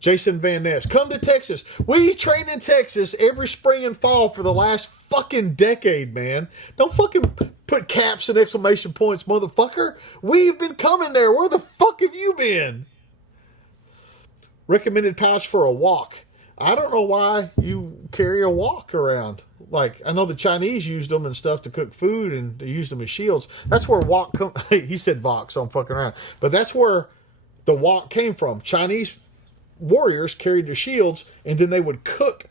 Jason Van Ness, come to Texas. We train in Texas every spring and fall for the last fucking decade, man. Don't fucking put caps and exclamation points, motherfucker. We've been coming there. Where the fuck have you been? Recommended pouch for a wok. I don't know why you carry a wok around. Like, I know the Chinese used them and stuff to cook food, and they used them as shields. That's where wok come. He said wok, so I'm fucking around. But that's where the wok came from. Chinese warriors carried their shields, and then they would cook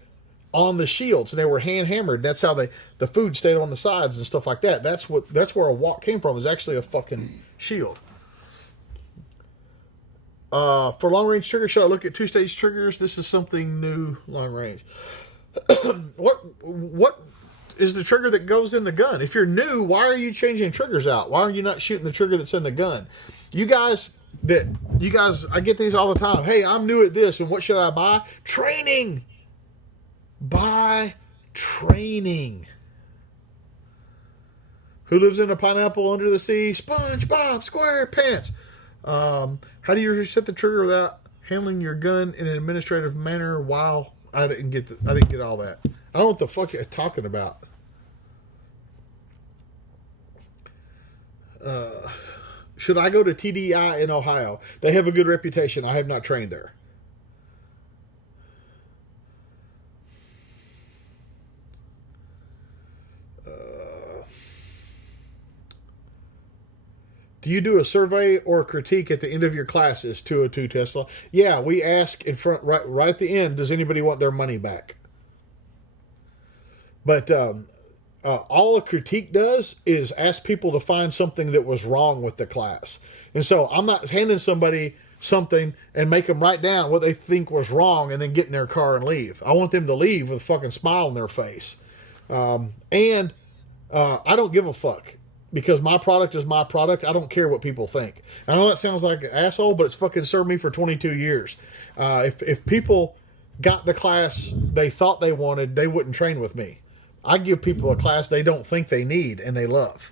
on the shields, and they were hand hammered. That's how the food stayed on the sides and stuff like that. That's where a wok came from. Is actually a fucking shield. For long range trigger, should I look at 2-stage triggers? This is something new, long range. What is the trigger that goes in the gun? If you're new, why are you changing triggers out? Why are you not shooting the trigger that's in the gun? You guys, I get these all the time. Hey, I'm new at this, and what should I buy? Training. Buy training. Who lives in a pineapple under the sea? SpongeBob SquarePants. How do you reset the trigger without handling your gun in an administrative manner? While I didn't get all that. I don't know what the fuck you're talking about. Should I go to TDI in Ohio? They have a good reputation. I have not trained there. Do you do a survey or a critique at the end of your classes? 202 Tesla. Yeah, we ask in front, right at the end, does anybody want their money back? But all a critique does is ask people to find something that was wrong with the class. And so I'm not handing somebody something and make them write down what they think was wrong and then get in their car and leave. I want them to leave with a fucking smile on their face. And I don't give a fuck. Because my product is my product. I don't care what people think. I know that sounds like an asshole, but it's fucking served me for 22 years. If people got the class they thought they wanted, they wouldn't train with me. I give people a class they don't think they need and they love.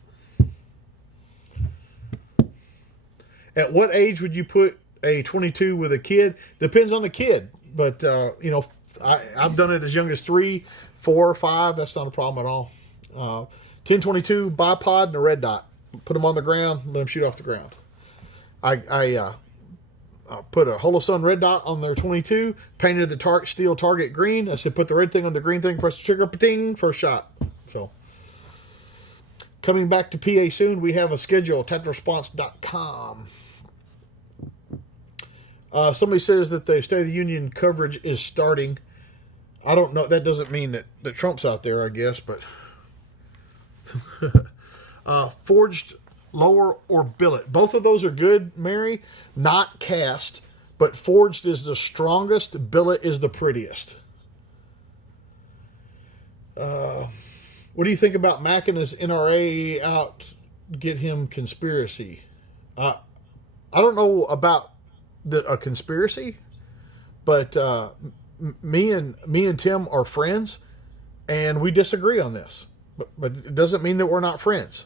At what age would you put a 22 with a kid? Depends on the kid. But, I've done it as young as 3, 4, 5. That's not a problem at all. 1022 bipod and a red dot. Put them on the ground, let them shoot off the ground. I put a Holosun red dot on their 22, painted the steel target green. I said, put the red thing on the green thing, press the trigger, pa-ting, first shot. So, coming back to PA soon, we have a schedule, tacticalresponse.com. Somebody says that the State of the Union coverage is starting. I don't know. That doesn't mean that Trump's out there, I guess, but... forged lower or billet. Both of those are good, Mary. Not cast, but forged is the strongest. Billet is the prettiest. What do you think about Mac and his NRA out? Get him conspiracy. I don't know about a conspiracy, but me and Tim are friends, and we disagree on this. But it doesn't mean that we're not friends.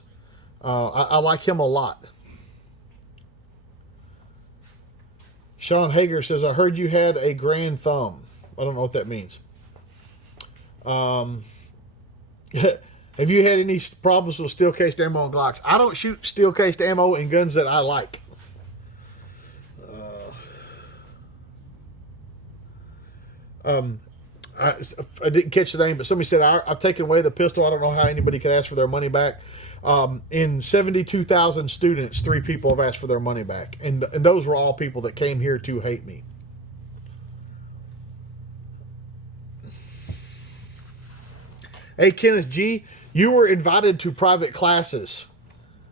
I like him a lot. Sean Hager says, I heard you had a grand thumb. I don't know what that means. Have you had any problems with steel-cased ammo and Glocks? I don't shoot steel-cased ammo in guns that I like. I didn't catch the name, but somebody said, I've taken away the pistol. I don't know how anybody could ask for their money back. In 72,000 students, 3 people have asked for their money back. And those were all people that came here to hate me. Hey, Kenneth G., you were invited to private classes.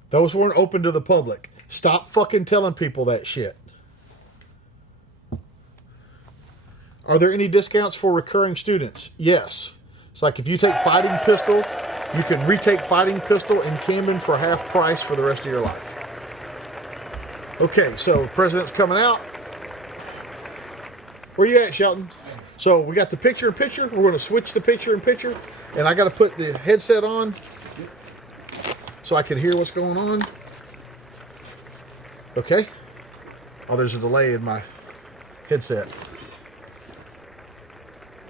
Those weren't open to the public. Stop fucking telling people that shit. Are there any discounts for recurring students? Yes. It's like if you take fighting pistol, you can retake fighting pistol in Camden for half price for the rest of your life. Okay, so the president's coming out. Where you at, Shelton? So we got the picture-in-picture. We're going to switch the picture-in-picture. And I got to put the headset on so I can hear what's going on. Okay. Oh, there's a delay in my headset.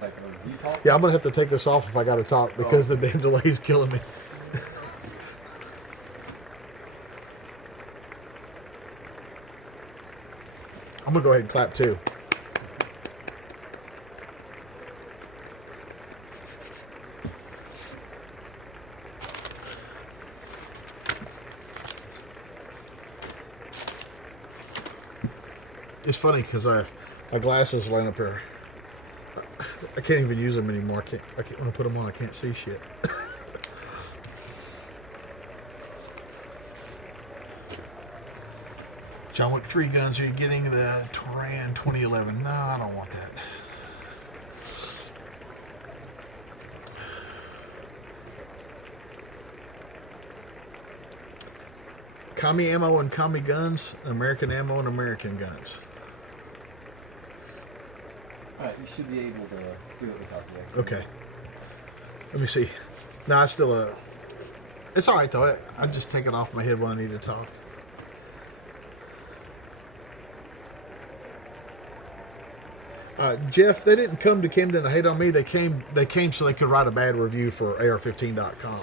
Like, you talk? Yeah, I'm gonna have to take this off if I gotta talk because the damn delay's killing me. I'm gonna go ahead and clap too. It's funny because my glasses laying up here. I can't even use them anymore. I can't when I put them on. I can't see shit. John Wick 3 guns. Are you getting the Turan 2011? No, I don't want that. Commie ammo and commie guns, American ammo and American guns. Alright, you should be able to do it without the extra. Okay. Let me see. No, it's still a... It's alright though. I just take it off my head when I need to talk. Jeff, they didn't come to Camden to hate on me. They came so they could write a bad review for AR15.com.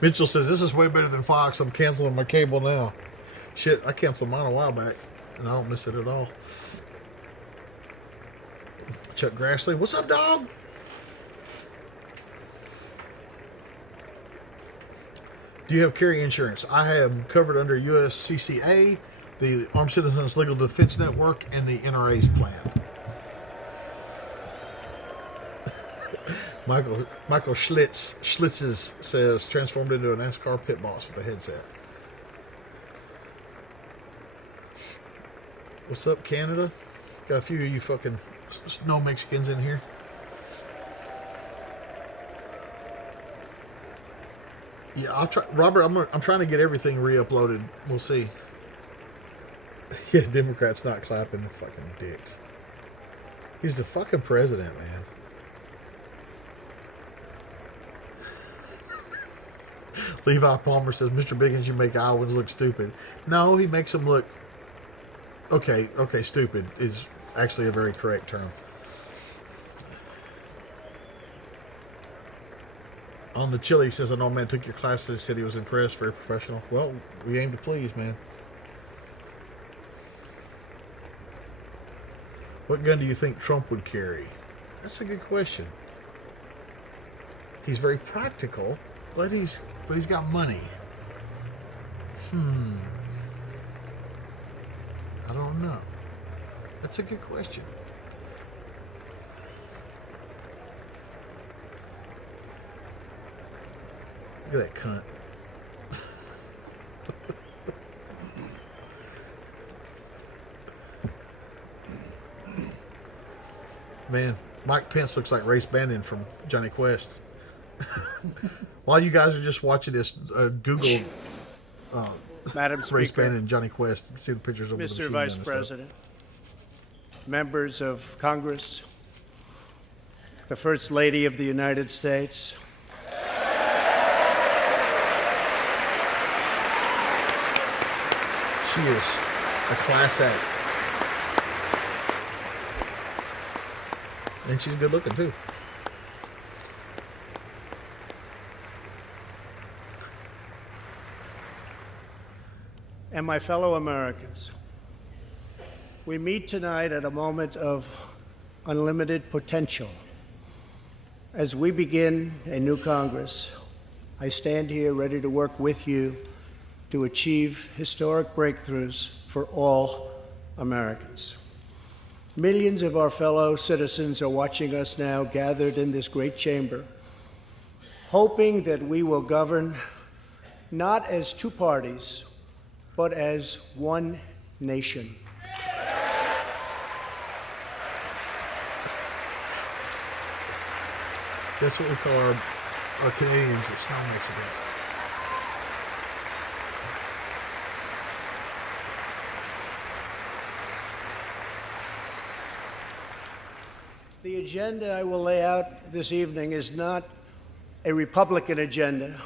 Mitchell says, this is way better than Fox. I'm canceling my cable now. Shit, I canceled mine a while back, and I don't miss it at all. Chuck Grassley, what's up, dog? Do you have carry insurance? I am covered under USCCA, the Armed Citizens Legal Defense Network, and the NRA's plan. Michael Schlitzes says, transformed into a NASCAR pit boss with a headset. What's up, Canada? Got a few of you fucking snow Mexicans in here. Yeah, I'll try, Robert. I'm trying to get everything re-uploaded. We'll see. Yeah, Democrats not clapping, fucking dicks. He's the fucking president, man. Levi Palmer says, Mr. Biggins, you make Iowans look stupid. No, he makes them look... Okay, stupid is actually a very correct term. On the chili, he says, I know a man took your classes, said he was impressed, very professional. Well, we aim to please, man. What gun do you think Trump would carry? That's a good question. He's very practical, but he's got money. I don't know. That's a good question. Look at that cunt. Man, Mike Pence looks like Race Bannon from Johnny Quest. While you guys are just watching this, Google Madam Race Speaker, Bannon and Johnny Quest. You can see the pictures of Mr. Vice President, members of Congress, the First Lady of the United States, she is a class act. And she's good looking too. and my fellow Americans. We meet tonight at a moment of unlimited potential. As we begin a new Congress, I stand here ready to work with you to achieve historic breakthroughs for all Americans. Millions of our fellow citizens are watching us now gathered in this great chamber, hoping that we will govern not as two parties, but as one nation. That's what we call our Canadians, the snow Mexicans. The agenda I will lay out this evening is not a Republican agenda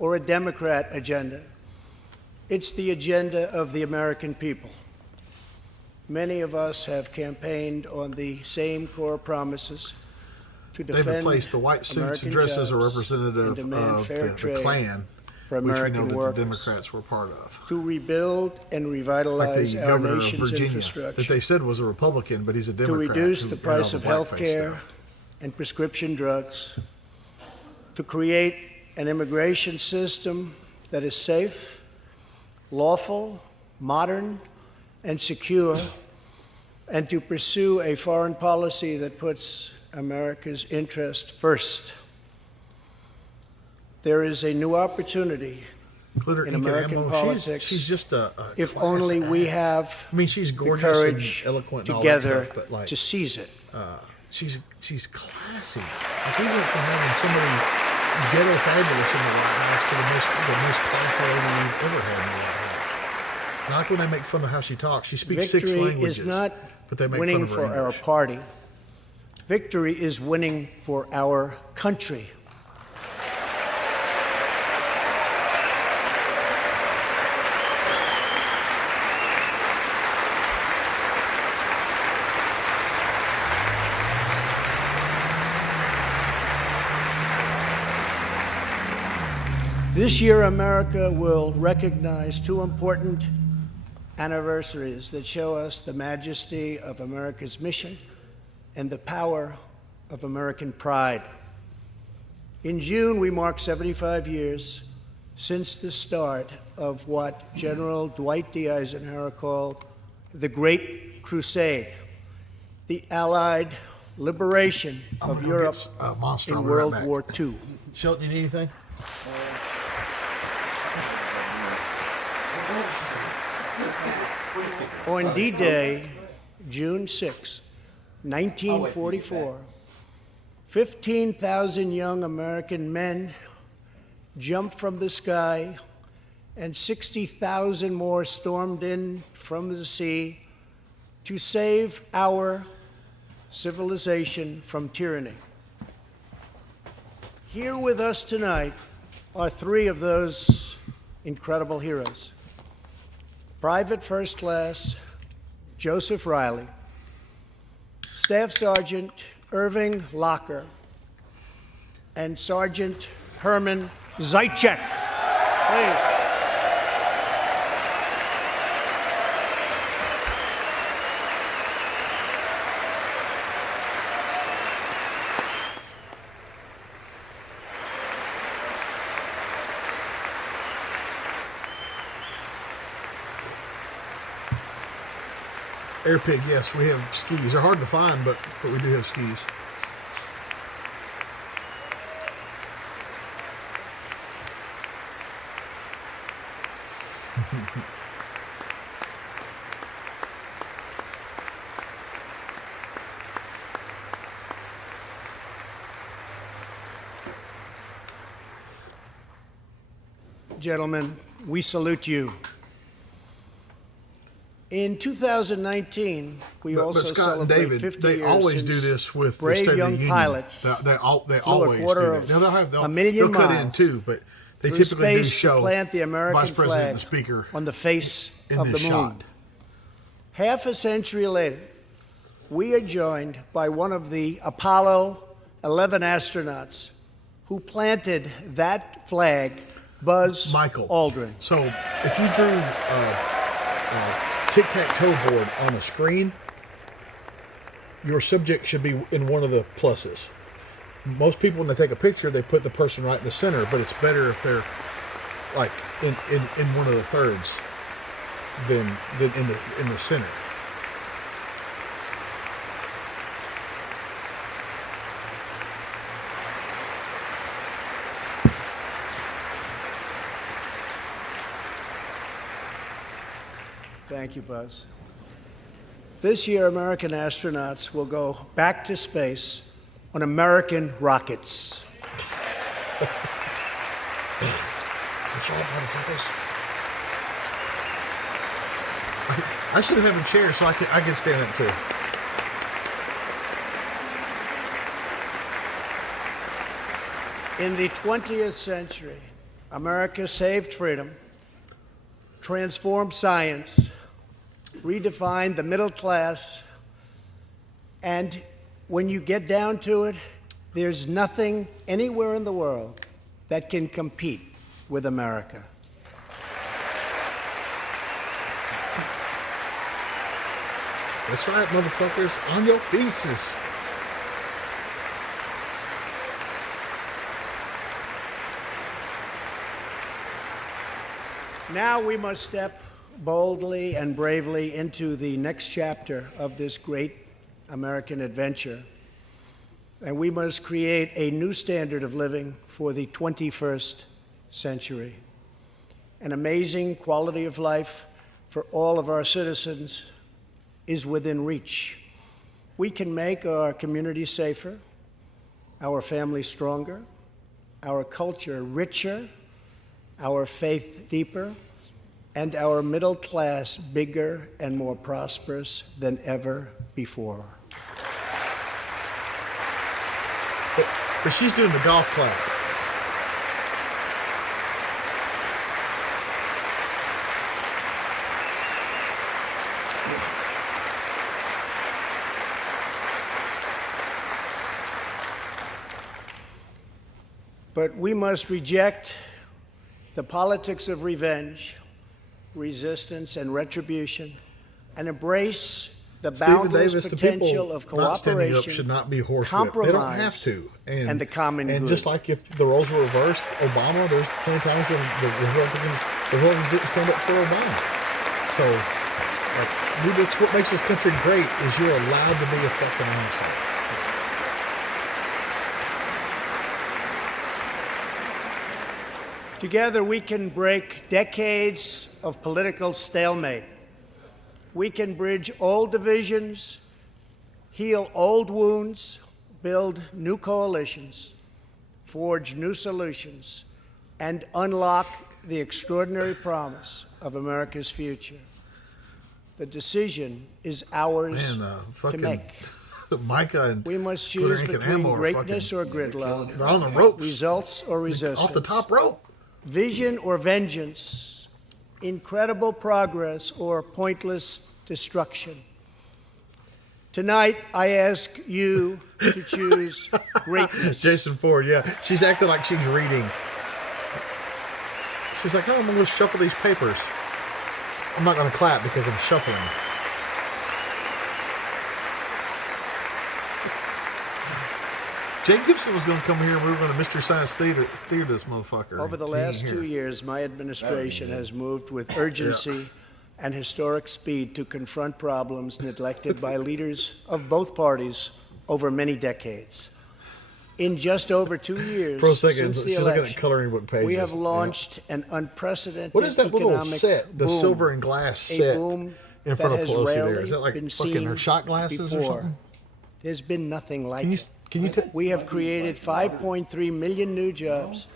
or a Democrat agenda. It's the agenda of the American people. Many of us have campaigned on the same core promises to defend They've replaced the white suits American and dresses as a jobs representative and demand of fair the trade Klan, for which we American know that workers, the Democrats were part of. to rebuild and Like revitalize the our governor of nation's Virginia, infrastructure, that they said was a Republican, but he's a to Democrat. reduce who the did all price of blackface health care stuff. and prescription drugs, to create an immigration system that is safe, lawful, modern, and secure, and to pursue a foreign policy that puts America's interest first. There is a new opportunity Glitter, in ink, and American ammo. politics. She's just a If class only we act. have I mean, she's the gorgeous courage and eloquent and all together that stuff, but like to seize it. she's classy. Like we went from having somebody ghetto fabulous in the White House to the most classy lady we've ever had in the White House. And I like when they make fun of how she talks. She speaks Victory 6 languages, is not but they make winning fun of her for our English. party. Victory is winning for our country. This year, America will recognize 2 important anniversaries that show us the majesty of America's mission and the power of American pride. In June, we mark 75 years since the start of what General Dwight D. Eisenhower called the Great Crusade, the Allied liberation I'm of gonna go Europe get a Monster. in I'll be right World back. War II. Shelton, you need anything? On D-Day, June 6, 1944, 15,000 young American men jumped from the sky and 60,000 more stormed in from the sea to save our civilization from tyranny. Here with us tonight are 3 of those incredible heroes. Private First Class Joseph Riley, Staff Sergeant Irving Locker, and Sergeant Herman Zaitchek. Please. Air Pig, yes, we have skis. They're hard to find, but we do have skis. Gentlemen, we salute you. In 2019, we also But Scott and celebrate David, 50 they years always do since this with the brave State of the young Union. pilots They flew always a quarter do that. of Now a million they'll cut in miles too, but they through typically do space to show plant the American Vice President flag and the Speaker on the face in of the this moon. shot. Half a century later, we are joined by one of the Apollo 11 astronauts who planted that flag, Buzz Michael Aldrin. So if you drew tic-tac-toe board on a screen, your subject should be in one of the pluses. Most people, when they take a picture, they put the person right in the center, but it's better if they're like in one of the thirds than in the center. Thank you, Buzz. This year, American astronauts will go back to space on American rockets. That's right, motherfuckers. I should have a chair so I can stand up too. In the 20th century, America saved freedom, transformed science, redefined the middle class, and when you get down to it, there's nothing anywhere in the world that can compete with America. That's right, motherfuckers. On your faces. Now we must step boldly and bravely into the next chapter of this great American adventure. And we must create a new standard of living for the 21st century. An amazing quality of life for all of our citizens is within reach. We can make our communities safer, our families stronger, our culture richer, our faith deeper, and our middle class bigger and more prosperous than ever before. But she's doing the golf clap. But we must reject the politics of revenge, resistance, and retribution, and embrace the boundless Davis, potential of not standing up cooperation, should not be horsewhipped. compromise, They don't have to. and the common good. And just like if the roles were reversed, Obama, there's plenty of times when the Republicans didn't stand up for Obama. So, that's what makes this country great, is you're allowed to be a fucking asshole. Together, we can break decades of political stalemate. We can bridge old divisions, heal old wounds, build new coalitions, forge new solutions, and unlock the extraordinary promise of America's future. The decision is ours to make. Micah and we must choose between greatness or gridlock, they're on the ropes. Results or resistance, off the top rope. Vision or vengeance, incredible progress or pointless destruction. Tonight, I ask you to choose greatness. Jason Ford, yeah. She's acting like she's reading. She's like, oh, I'm going to shuffle these papers. I'm not going to clap because I'm shuffling. Jake Gibson was going to come here and we were going to Mystery Science Theater this motherfucker. Over the last 2 years, my administration has moved with urgency and historic speed to confront problems neglected by leaders of both parties over many decades. In just over 2 years since the election, coloring book pages. We have launched an unprecedented what is that little set, the boom, silver and glass set in front of Pelosi there? Is that like fucking her shot glasses or something? There's been nothing like it. Can you we have created 5.3 million new jobs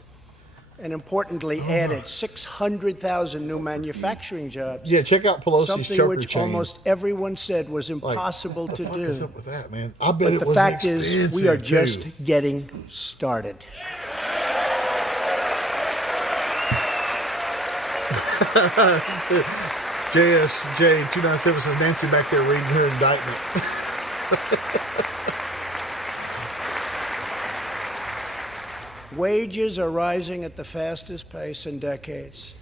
and importantly added 600,000 new manufacturing jobs. Yeah, check out Pelosi's something choker which chain. almost everyone said was impossible to do. What is up with that, man? I bet it was the fact expensive is, we are just getting started. JSJ 297 says Nancy back there reading her indictment. Wages are rising at the fastest pace in decades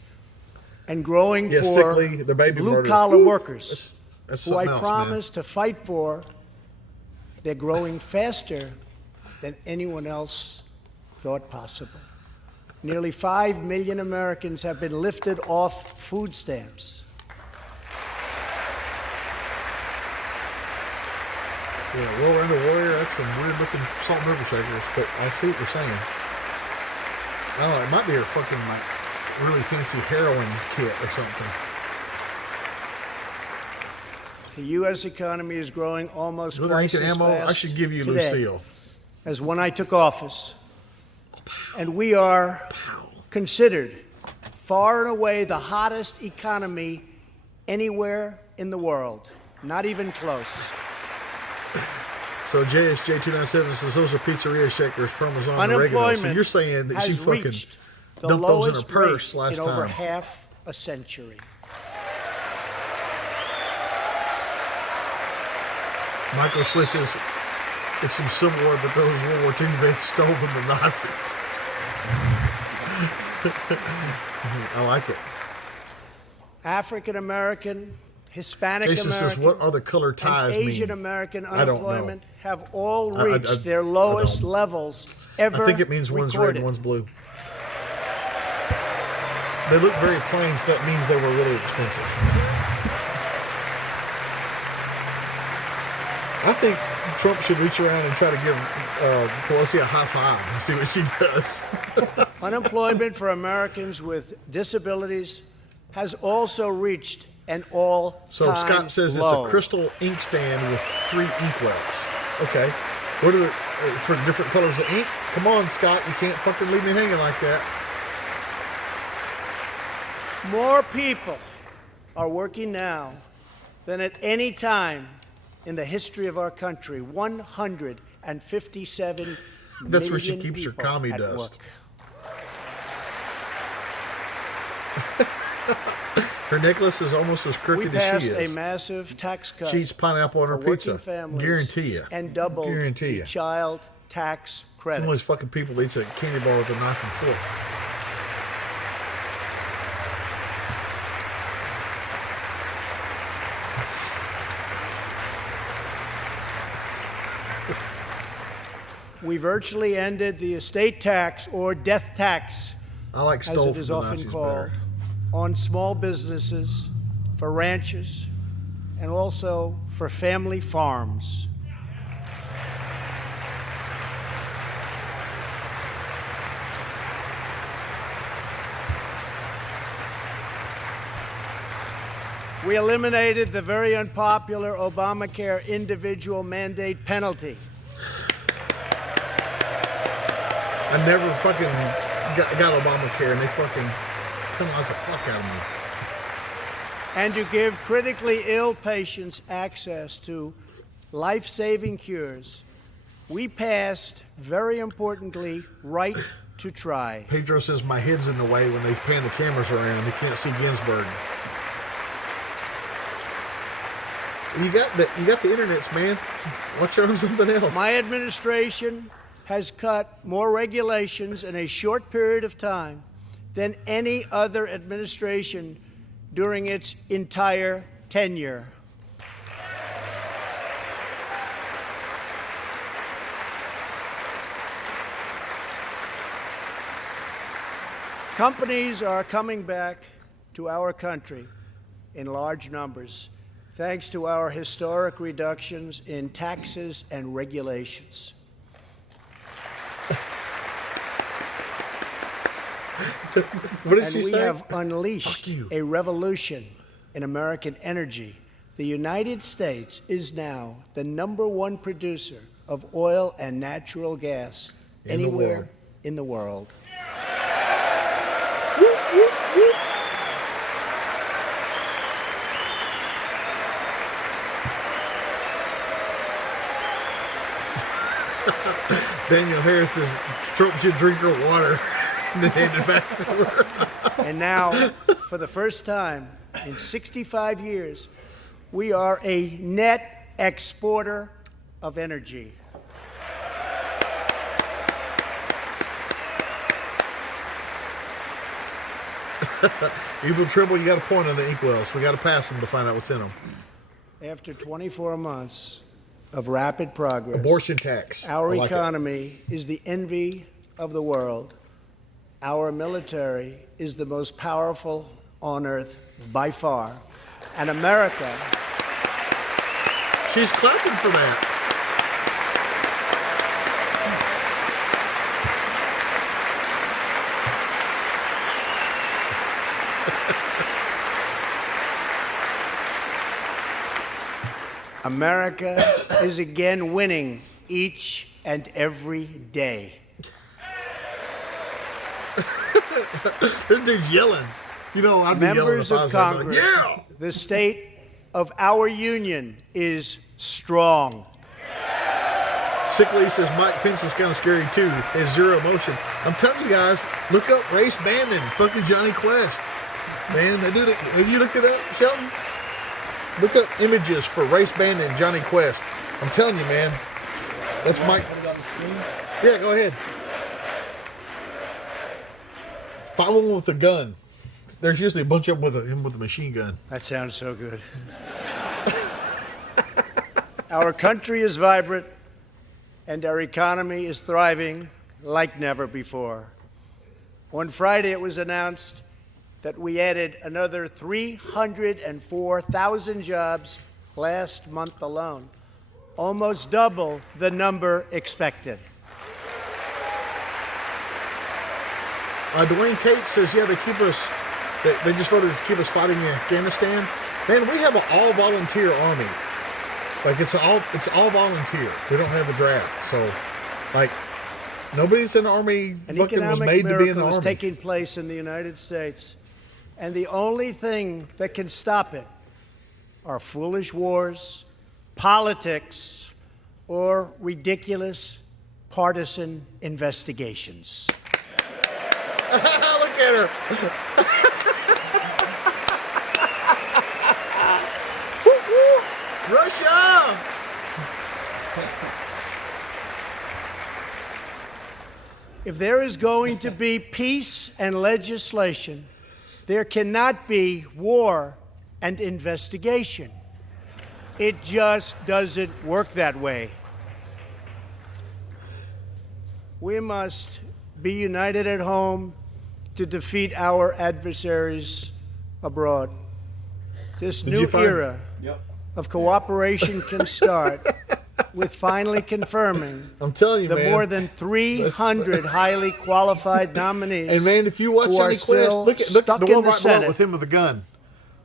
and growing for sickly, the baby blue-collar workers that's who I else, promised to fight for. They're growing faster than anyone else thought possible. Nearly 5 million Americans have been lifted off food stamps. Yeah, Roll Around the Warrior, that's some weird-looking salt and pepper shakers, but I see what you're saying. I don't know, it might be her fucking, like, really fancy heroin kit or something. The U.S. economy is growing almost twice as ammo, fast I should give you today Lucille. as when I took office. And we are considered far and away the hottest economy anywhere in the world. Not even close. So JSJ297 says those are pizzeria shakers, Parmesan, and oregano. So you're saying that she fucking the dumped those in her lowest purse rate last in over time. half a century. Michael Schliss says it's some Civil War that those World War II they stole from the Nazis. I like it. African American, Hispanic Jason American, says, what are the color ties and mean? Asian American I don't know. unemployment have all I reached their lowest don't. levels ever I think it means one's red recorded. and one's blue. They look very plain, so that means they were really expensive. I think Trump should reach around and try to give Pelosi a high five and see what she does. Unemployment for Americans with disabilities has also reached an all-time So Scott says low. it's a crystal inkstand with 3 inkwells. Okay. What are the for different colors of ink? Come on, Scott, you can't fucking leave me hanging like that. More people are working now than at any time in the history of our country. 157 That's where she million keeps her people commie at dust. work. Her necklace is almost as We crooked as passed she a is. massive tax cut She eats pineapple on her for working pizza. families Guarantee you. and doubled Guarantee the you. child tax One credit. of those fucking people that eats a candy bar with a knife and fork. We virtually ended the estate tax, or death tax, I like as stole it from is the often Nazis called, better. on small businesses, for ranches, and also for family farms. We eliminated the very unpopular Obamacare individual mandate penalty. I never fucking got Obamacare, and they fucking penalized the fuck out of me. And to give critically ill patients access to life-saving cures, we passed, very importantly, right to try. Pedro says my head's in the way when they pan the cameras around. You can't see Ginsburg. You got the internets, man. Watch out on something else. My administration has cut more regulations in a short period of time than any other administration during its entire tenure. Companies are coming back to our country in large numbers, thanks to our historic reductions in taxes and regulations. What did And she we say? have unleashed Fuck you. a revolution in American energy. The United States is now the #1 producer of oil and natural gas In the anywhere world. in the world. Whoop, whoop, whoop. Daniel Harris says Trump should drink her water and then hand it back to her. And now, for the first time in 65 years, we are a net exporter of energy. Evil Tribble, you got a point on the inkwells. We got to pass them to find out what's in them. After 24 months of rapid progress, Abortion tax. our I like it. economy is the envy of the world. Our military is the most powerful on earth by far. And America She's clapping for that. America is again winning each and every day. This dude's yelling. You know, I'd be yelling Members if I of was there. I'd be Congress, like, yeah! the state of our union is strong. Sickly says Mike Pence is kind of scary too. Has zero emotion. I'm telling you guys, look up Race Bandon, fucking Johnny Quest. Man, they do it. Have you looked it up, Shelton? Look up images for Race Bandon, Johnny Quest. I'm telling you, man. That's Mike. Put it on the screen. Yeah, go ahead. Find one with a gun. There's usually a bunch of them with him with a machine gun. That sounds so good. Our country is vibrant, and our economy is thriving like never before. On Friday, it was announced that we added another 304,000 jobs last month alone, almost double the number expected. Dwayne Cates says, yeah, they keep us. They just voted to keep us fighting in Afghanistan. Man, we have an all-volunteer army. Like it's all volunteer. We don't have a draft, so like nobody's in the army. An fucking was economic made to be in the miracle is army. taking place in the United States, and the only thing that can stop it are foolish wars, politics, or ridiculous partisan investigations. Look at her. Woo, woo. Russia. If there is going to be peace and legislation, there cannot be war and investigation. It just doesn't work that way. We must be united at home to defeat our adversaries abroad. This new era of cooperation can start with finally confirming I'm telling you, the man. more than 300 highly qualified nominees. And man, if you watch who are Johnny Quest, still look stuck the in one the right below Senate. with him with a gun.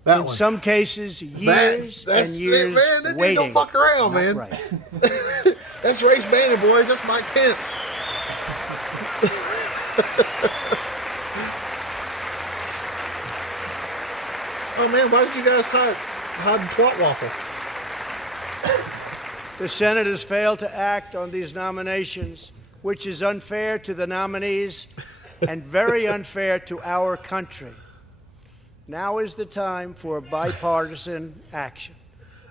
That In one. some cases, years That's and it, years man. That dude waiting. don't fuck around, Not man. right. That's Race Bandon, boys. That's Mike Pence. Oh man, why did you guys hide in Twat Waffle? The Senate has failed to act on these nominations, which is unfair to the nominees and very unfair to our country. Now is the time for bipartisan action.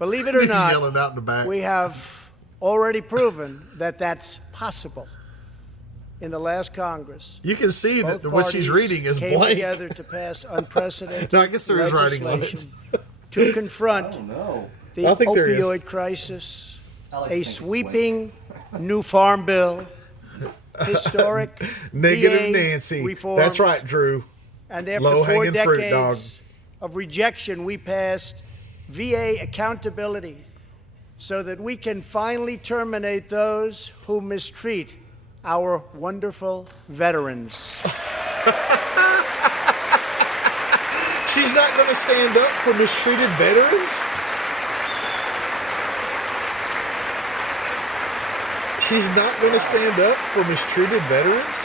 Believe it or He's not, yelling out in the back. we have already proven that that's possible. In the last Congress, You can see both that what she's parties reading is came blank. together to pass unprecedented No, I guess there is writing on it. legislation to confront No. the I think there is. opioid crisis, I like to a think it's sweeping new farm bill, historic Negative VA Nancy. reforms, That's right, Drew. and after Low-hanging 4 fruit, decades of rejection, we passed VA accountability so that we can finally terminate those who mistreat our wonderful veterans. She's not going to stand up for mistreated veterans? She's not going to stand up for mistreated veterans?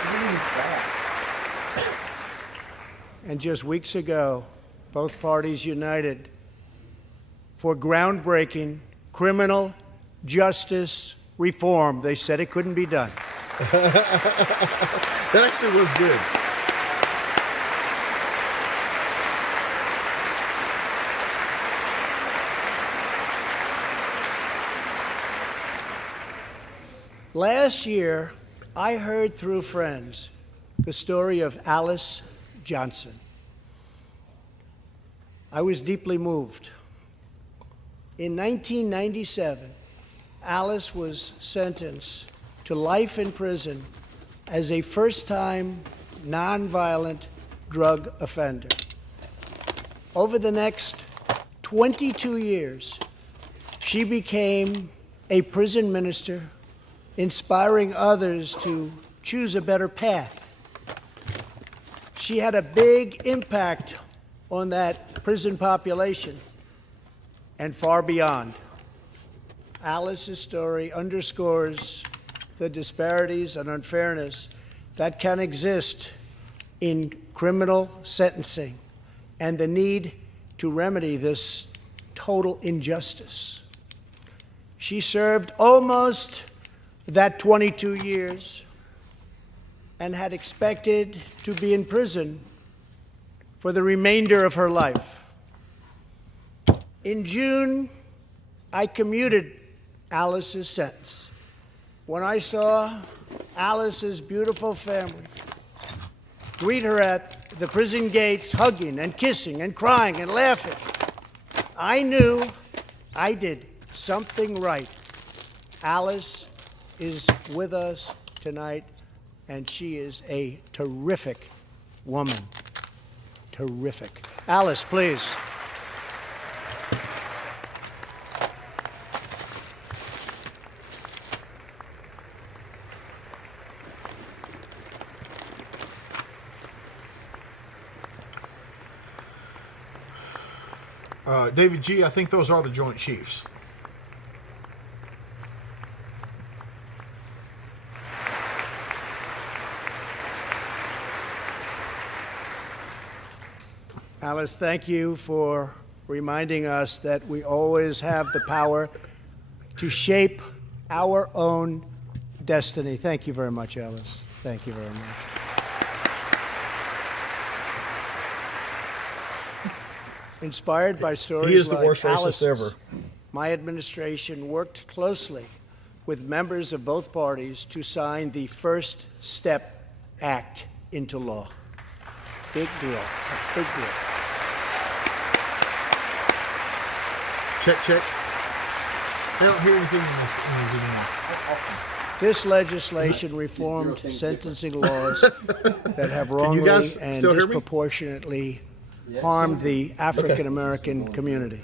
And just weeks ago, both parties united for groundbreaking criminal justice reform. They said it couldn't be done. That actually was good. Last year, I heard through friends the story of Alice Johnson. I was deeply moved. In 1997, Alice was sentenced to life in prison as a first-time nonviolent drug offender. Over the next 22 years, she became a prison minister, inspiring others to choose a better path. She had a big impact on that prison population and far beyond. Alice's story underscores the disparities and unfairness that can exist in criminal sentencing and the need to remedy this total injustice. She served almost that 22 years and had expected to be in prison for the remainder of her life. In June, I commuted Alice's sentence. When I saw Alice's beautiful family greet her at the prison gates, hugging and kissing and crying and laughing, I knew I did something right. Alice is with us tonight, and she is a terrific woman. Terrific. Alice, please. David G., I think those are the Joint Chiefs. Alice, thank you for reminding us that we always have the power to shape our own destiny. Thank you very much, Alice. Thank you very much. Inspired by stories He is the like worst racist Alice's, ever. my administration worked closely with members of both parties to sign the First Step Act into law. Big deal. It's a big deal. Check, check. I don't hear anything in this anymore. This legislation reformed sentencing laws that have wrongly guys and still hear me? disproportionately harmed the African American community.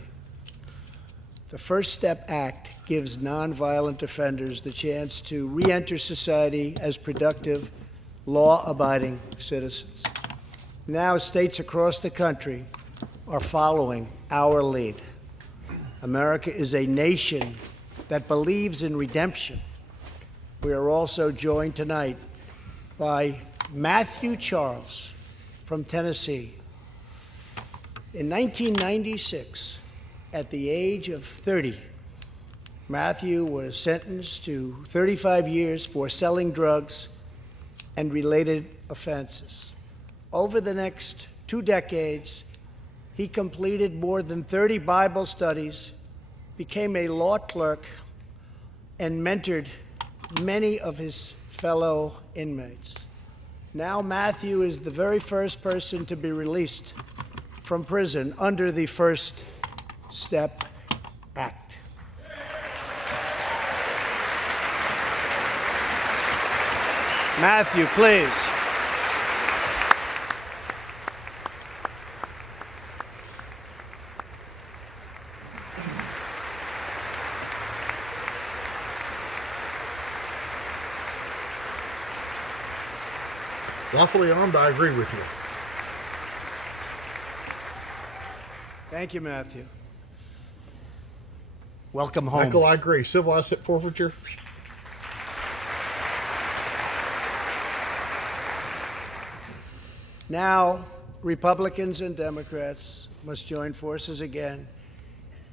The First Step Act gives nonviolent offenders the chance to re-enter society as productive, law-abiding citizens. Now, states across the country are following our lead. America is a nation that believes in redemption. We are also joined tonight by Matthew Charles from Tennessee. In 1996, at the age of 30, Matthew was sentenced to 35 years for selling drugs and related offenses. Over the next 2 decades, he completed more than 30 Bible studies, became a law clerk, and mentored many of his fellow inmates. Now Matthew is the very first person to be released from prison under the First Step Act. Matthew, please. Lawfully armed, I agree with you. Thank you, Matthew. Welcome home. Michael, I agree. Civil asset forfeiture. Now, Republicans and Democrats must join forces again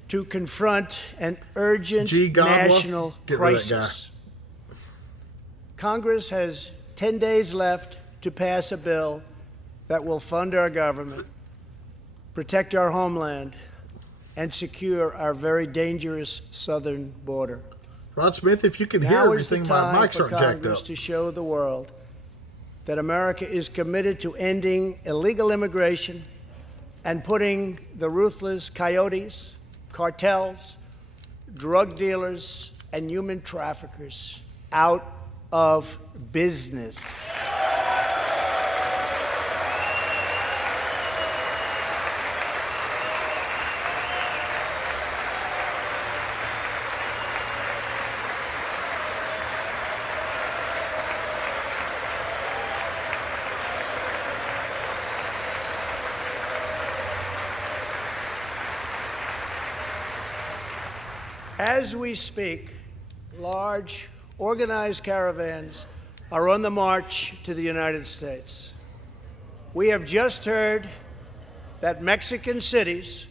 to confront an urgent national Get rid of that crisis. Congress has 10 days left to pass a bill that will fund our government, protect our homeland, and secure our very dangerous southern border. Rod Smith, if you can hear Now is the everything, my time mics for aren't jacked Congress up. to show the world that America is committed to ending illegal immigration and putting the ruthless coyotes, cartels, drug dealers, and human traffickers out of business. As we speak, large, organized caravans are on the march to the United States. We have just heard that Mexican cities,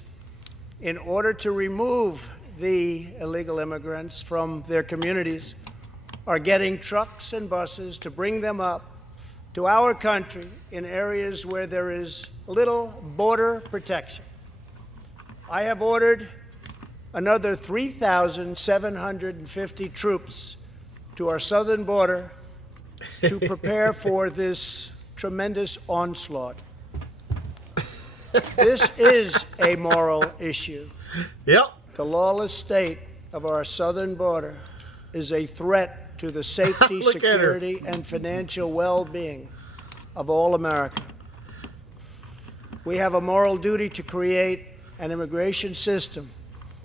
in order to remove the illegal immigrants from their communities, are getting trucks and buses to bring them up to our country in areas where there is little border protection. I have ordered another 3,750 troops to our southern border to prepare for this tremendous onslaught. This is a moral issue. Yep. The lawless state of our southern border is a threat to the safety, security, and financial well-being of all America. We have a moral duty to create an immigration system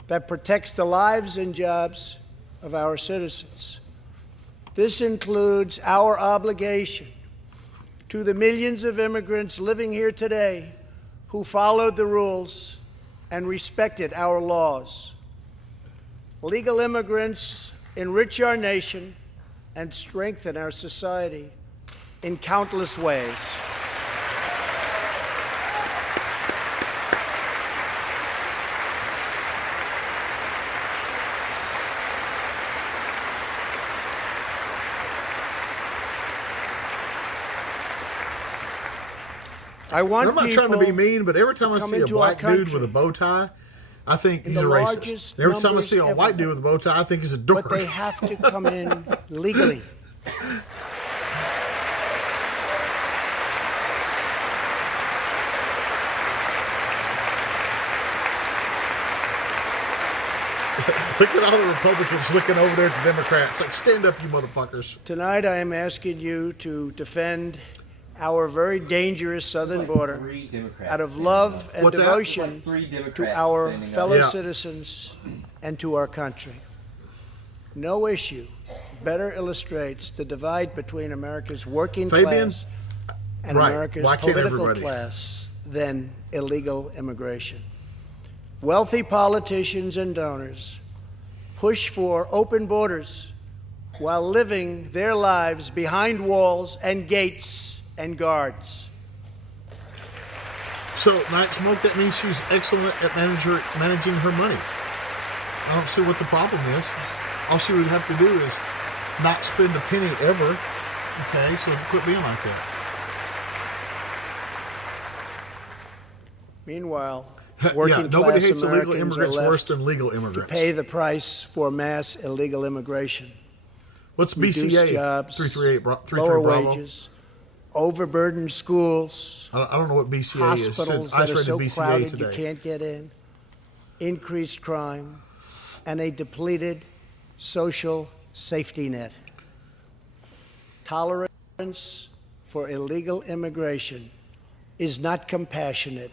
that protects the lives and jobs of our citizens. This includes our obligation to the millions of immigrants living here today who followed the rules and respected our laws. Legal immigrants enrich our nation and strengthen our society in countless ways. I'm not trying to be mean, but every time I see a black dude with a bow tie, I think he's a racist. Every time I see a white dude with a bow tie, I think he's a dork. But they have to come in legally. Look at all the Republicans looking over there at the Democrats. Like, stand up, you motherfuckers. Tonight I am asking you to defend our very dangerous southern border out of love and devotion to our fellow citizens and to our country. No issue better illustrates the divide between America's working class and America's political class than illegal immigration. Wealthy politicians and donors push for open borders while living their lives behind walls and gates and guards. So, Night Smoke, that means she's excellent at managing her money. I don't see what the problem is. All she would have to do is not spend a penny ever. Okay, so quit being like that. Meanwhile, working nobody class hates illegal Americans immigrants are left worse than legal immigrants. to pay the price for mass illegal immigration. What's Reduced BCA? jobs, 338 lower Bravo. wages, overburdened schools, I don't know what BCA is. hospitals I that are read so BCA crowded today. you can't get in, increased crime, and a depleted social safety net. Tolerance for illegal immigration is not compassionate.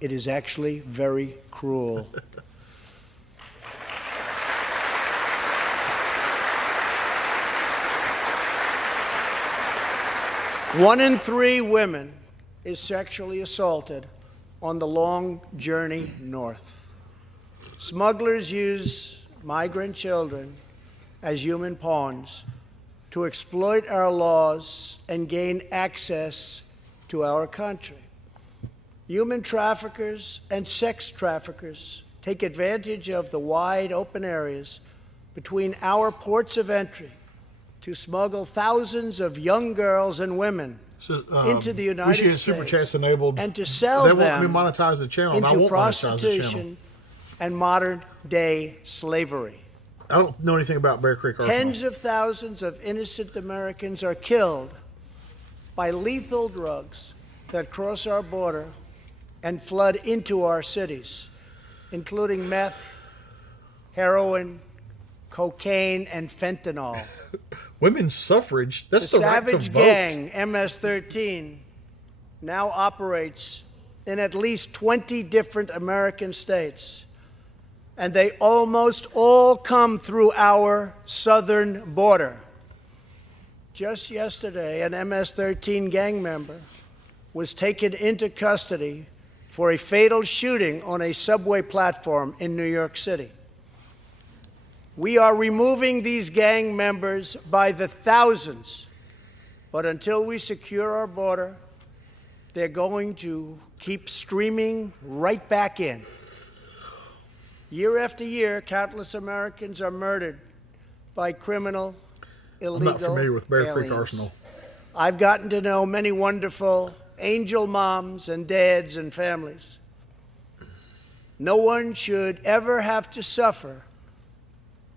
It is actually very cruel. One in 3 women is sexually assaulted on the long journey north. Smugglers use migrant children as human pawns to exploit our laws and gain access to our country. Human traffickers and sex traffickers take advantage of the wide open areas between our ports of entry to smuggle thousands of young girls and women into the United States Super Chats enabled, and to sell they them won't monetize the channel, and I into won't monetize the channel. prostitution and modern-day slavery. I don't know anything about Bear Creek Arsenal. Tens of thousands of innocent Americans are killed by lethal drugs that cross our border and flood into our cities, including meth, heroin, cocaine, and fentanyl. Women's suffrage, that's the right to savage vote. gang, MS-13, now operates in at least 20 different American states, and they almost all come through our southern border. Just yesterday, an MS-13 gang member was taken into custody for a fatal shooting on a subway platform in New York City. We are removing these gang members by the thousands, but until we secure our border, they're going to keep streaming right back in. Year after year, countless Americans are murdered by criminal, illegal I'm not familiar with Bear Creek aliens. Arsenal. I've gotten to know many wonderful angel moms and dads and families. No one should ever have to suffer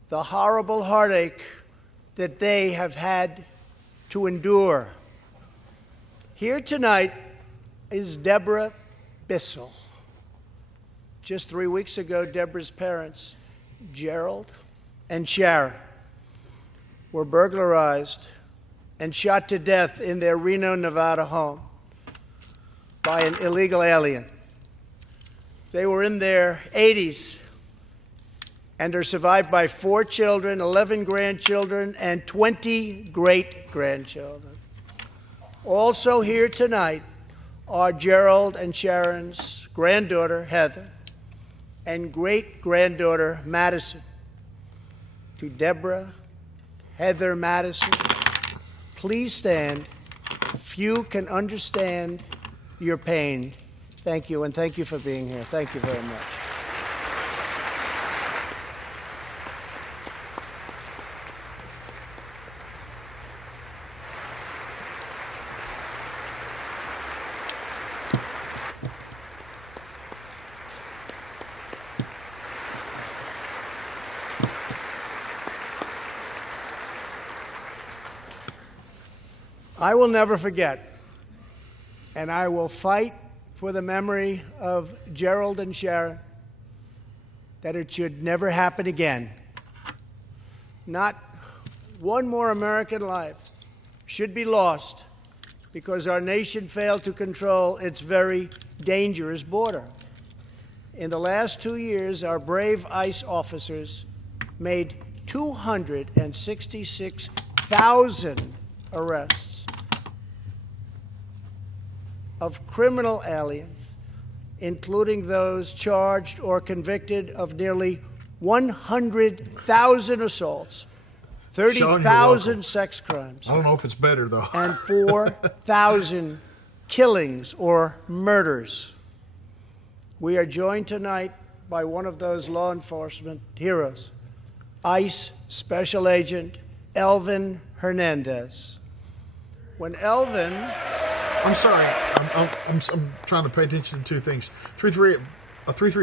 the horrible heartache that they have had to endure. Here tonight is Deborah Bissell. Just 3 weeks ago, Deborah's parents, Gerald and Sharon, were burglarized and shot to death in their Reno, Nevada home by an illegal alien. They were in their 80s and are survived by 4 children, 11 grandchildren, and 20 great-grandchildren. Also here tonight are Gerald and Sharon's granddaughter, Heather, and great-granddaughter, Madison. To Deborah, Heather, Madison, please stand. Few can understand your pain. Thank you, and thank you for being here. Thank you very much. I will never forget, and I will fight for the memory of Gerald and Sharon, that it should never happen again. Not one more American life should be lost because our nation failed to control its very dangerous border. In the last 2 years, our brave ICE officers made 266,000 arrests of criminal aliens, including those charged or convicted of nearly 100,000 assaults, 30,000 sex crimes, I don't know if it's better, though. and 4,000 killings or murders. We are joined tonight by one of those law enforcement heroes, ICE Special Agent Elvin Hernandez. When Elvin... I'm sorry. I'm trying to pay attention to 2 things. 3-3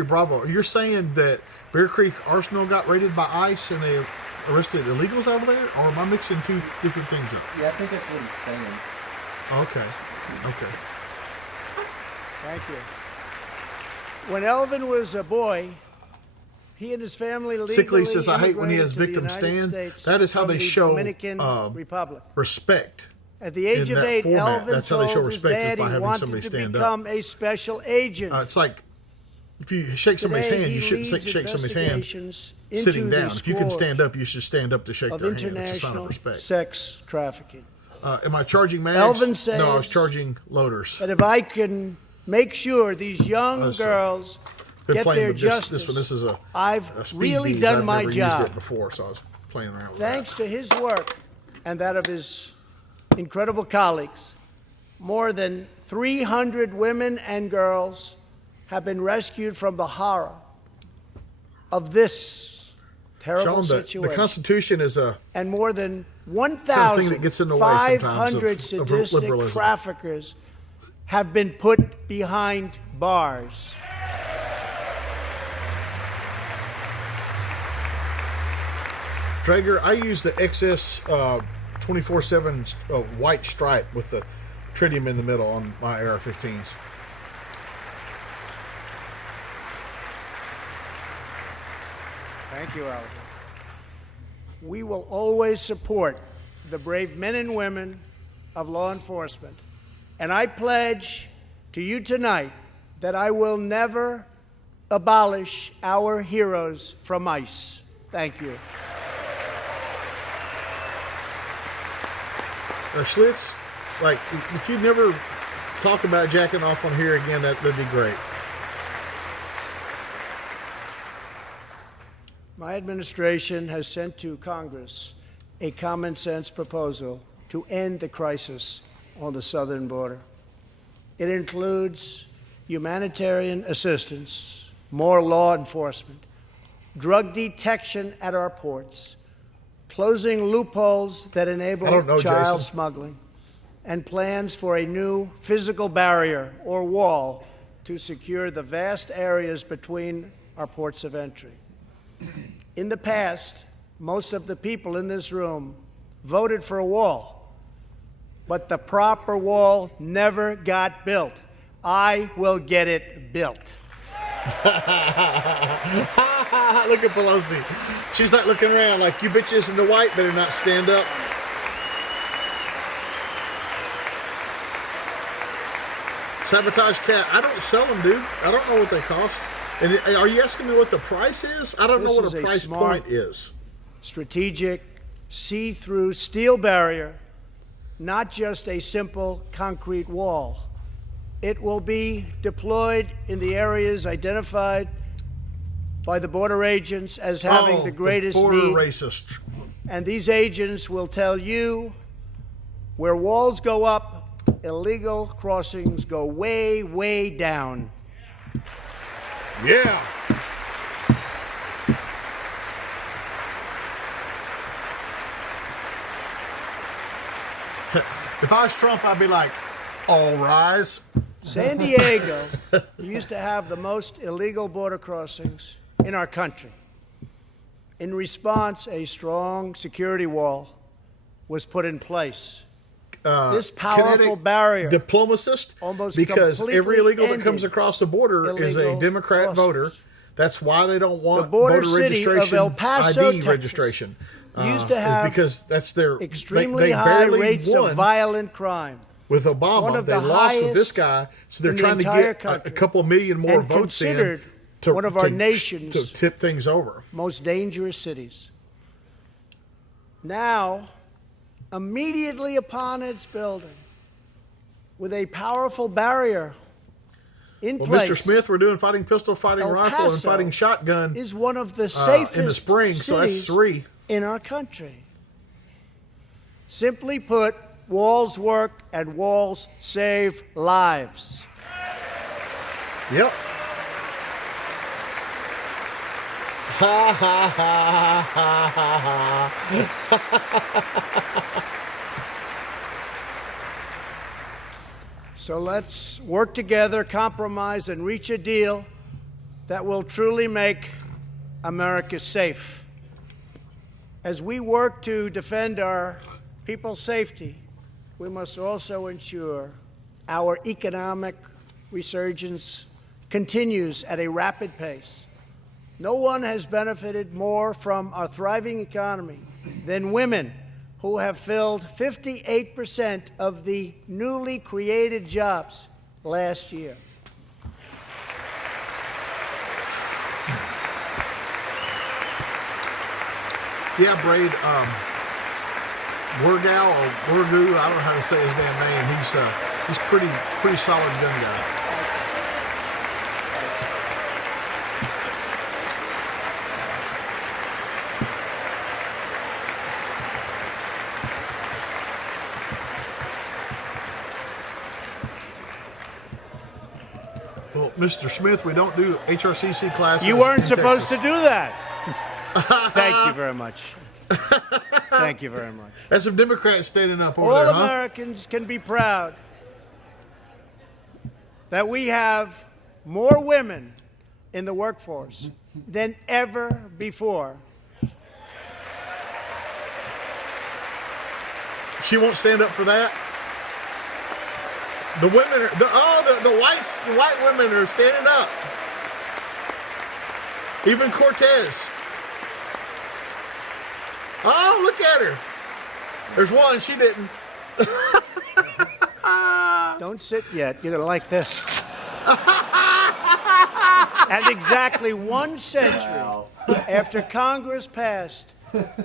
Bravo. You're saying that Bear Creek Arsenal got raided by ICE and they arrested illegals over there? Or am I mixing 2 different things up? Yeah, I think that's what he's saying. Okay. Okay. Thank you. When Elvin was a boy, he and his family legally Sickly says, I hate when he has immigrated to the victims United stand. States That is how from they the show Dominican Republic. respect. At the age in of that 8, format. Elvin That's how they show told his respect, is dad by he having wanted somebody to stand up. become a special agent. It's like if you shake somebody's Today, hand, he you shouldn't leads shake somebody's hand investigations into sitting the down. If you can scourge stand up, you should stand up to shake of their hand. It's a sign of international respect. sex trafficking. Am I charging mags? Elvin says no, I was charging loaders. But if I can make sure these young girls Been get playing their with this. justice, This one. This is a I've speed really bees. done I've my never job. used it before, so I was playing around with Thanks to his work and that of his incredible colleagues, more than 300 women and girls have been rescued from the horror of this terrible Sean, situation. the Constitution is a And more than thing that gets in the way sometimes 1,500 of sadistic liberalism. traffickers have been put behind bars. Traeger, I use the XS 24/7 white stripe with the tritium in the middle on my AR-15s. Thank you, Alvin. We will always support the brave men and women of law enforcement. And I pledge to you tonight that I will never abolish our heroes from ICE. Thank you. Schlitz, like, if you never talk about jacking off on here again, that'd be great. My administration has sent to Congress a common sense proposal to end the crisis on the southern border. It includes humanitarian assistance, more law enforcement, drug detection at our ports, closing loopholes that I enable don't know, child Jason. smuggling, and plans for a new physical barrier or wall to secure the vast areas between our ports of entry. In the past, most of the people in this room voted for a wall, but the proper wall never got built. I will get it built. Look at Pelosi. She's not looking around like, you bitches in the white better not stand up. Sabotage cat. I don't sell them, dude. I don't know what they cost. And are you asking me what the price is? I don't know what a price point is. Strategic, see-through steel barrier, not just a simple concrete wall. It will be deployed in the areas identified by the border agents as having the greatest border need. Racist. And these agents will tell you where walls go up, illegal crossings go way, way down. Yeah. If I was Trump, I'd be like, all rise. San Diego used to have the most illegal border crossings in our country. In response, a strong security wall was put in place. This powerful kinetic barrier, diplomacist, almost because every completely illegal that ended comes across the border is a illegal Democrat crossings. voter. That's why they don't want The border voter city of registration, El Paso, ID Texas, registration. used to have because that's their extremely they high barely rates won of violent crime. with One Obama. of They the lost with this highest guy, so they're in the trying to entire get country, a couple million more and votes in considered one of our nation's to tip things over. most dangerous cities. Now, immediately upon its building, with a powerful barrier in Well, place, Mr. Smith, we're doing fighting pistol, fighting El rifle, and Paso fighting shotgun is one of the safest in the spring. So that's cities 3. in our country. Simply put, walls work and walls save lives. Yep. Ha ha ha ha ha. So let's work together, compromise, and reach a deal that will truly make America safe. As we work to defend our people's safety, we must also ensure our economic resurgence continues at a rapid pace. No one has benefited more from our thriving economy than women, who have filled 58% of the newly created jobs last year. Yeah, Braid, Wergow or Wergu, I don't know how to say his damn name. He's pretty solid gun guy. Well, Mr. Smith, we don't do HRCC classes. You weren't in supposed Texas. to do that. Thank you very much. Thank you very much. That's some Democrats standing up over All there, huh? Americans can be proud that we have more women in the workforce than ever before. She won't stand up for that. The women are the white women are standing up. Even Cortez. Oh, look at her. There's one, she didn't. Don't sit yet. You're going to like this. And exactly 1 century after Congress passed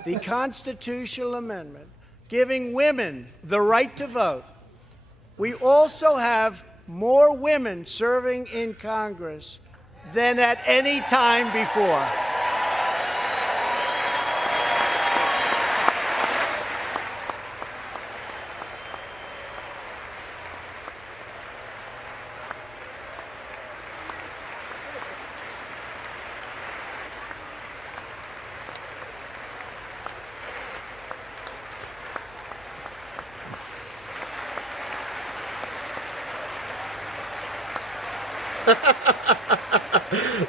the constitutional amendment giving women the right to vote, we also have more women serving in Congress than at any time before.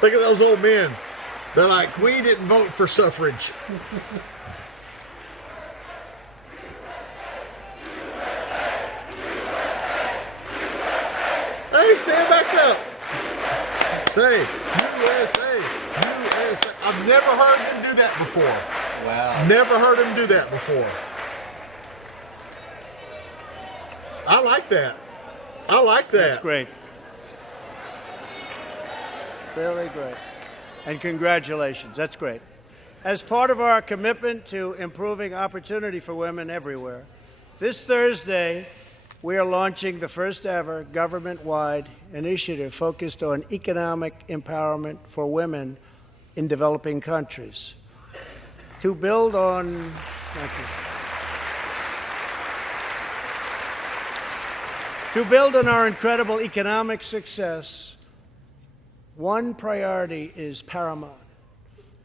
Look at those old men. They're like, we didn't vote for suffrage. Hey, stand back up. Say, USA, USA. I've never heard them do that before. Wow. Never heard them do that before. I like that. I like that. That's great. Really great. And congratulations. That's great. As part of our commitment to improving opportunity for women everywhere, this Thursday, we are launching the first ever government-wide initiative focused on economic empowerment for women in developing countries. To build on, thank you. To build on our incredible economic success, one priority is paramount: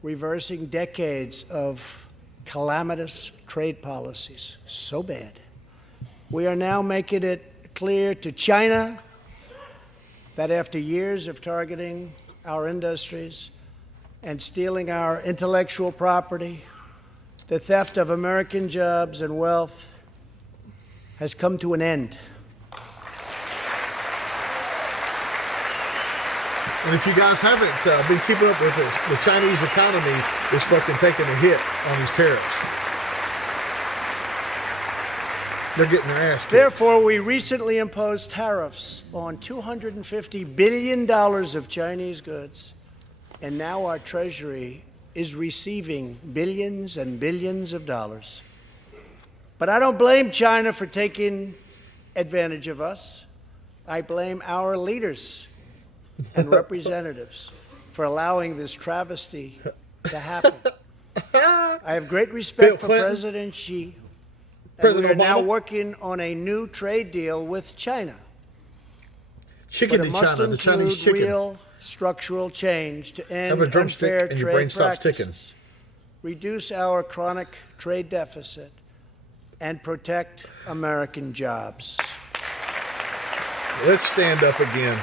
reversing decades of calamitous trade policies. So bad. We are now making it clear to China that after years of targeting our industries and stealing our intellectual property, the theft of American jobs and wealth has come to an end. And if you guys haven't been keeping up with it, the Chinese economy is fucking taking a hit on these tariffs. They're getting their ass kicked. Therefore, we recently imposed tariffs on $250 billion of Chinese goods, and now our Treasury is receiving billions and billions of dollars. But I don't blame China for taking advantage of us. I blame our leaders and representatives for allowing this travesty to happen. I have great respect for President Xi. And we are now working on a new trade deal with China. Chicken in China, the Chinese chicken. Real structural change to end have a drumstick unfair and your brain trade stops ticking. practices, reduce our chronic trade deficit, and protect American jobs. Let's stand up again.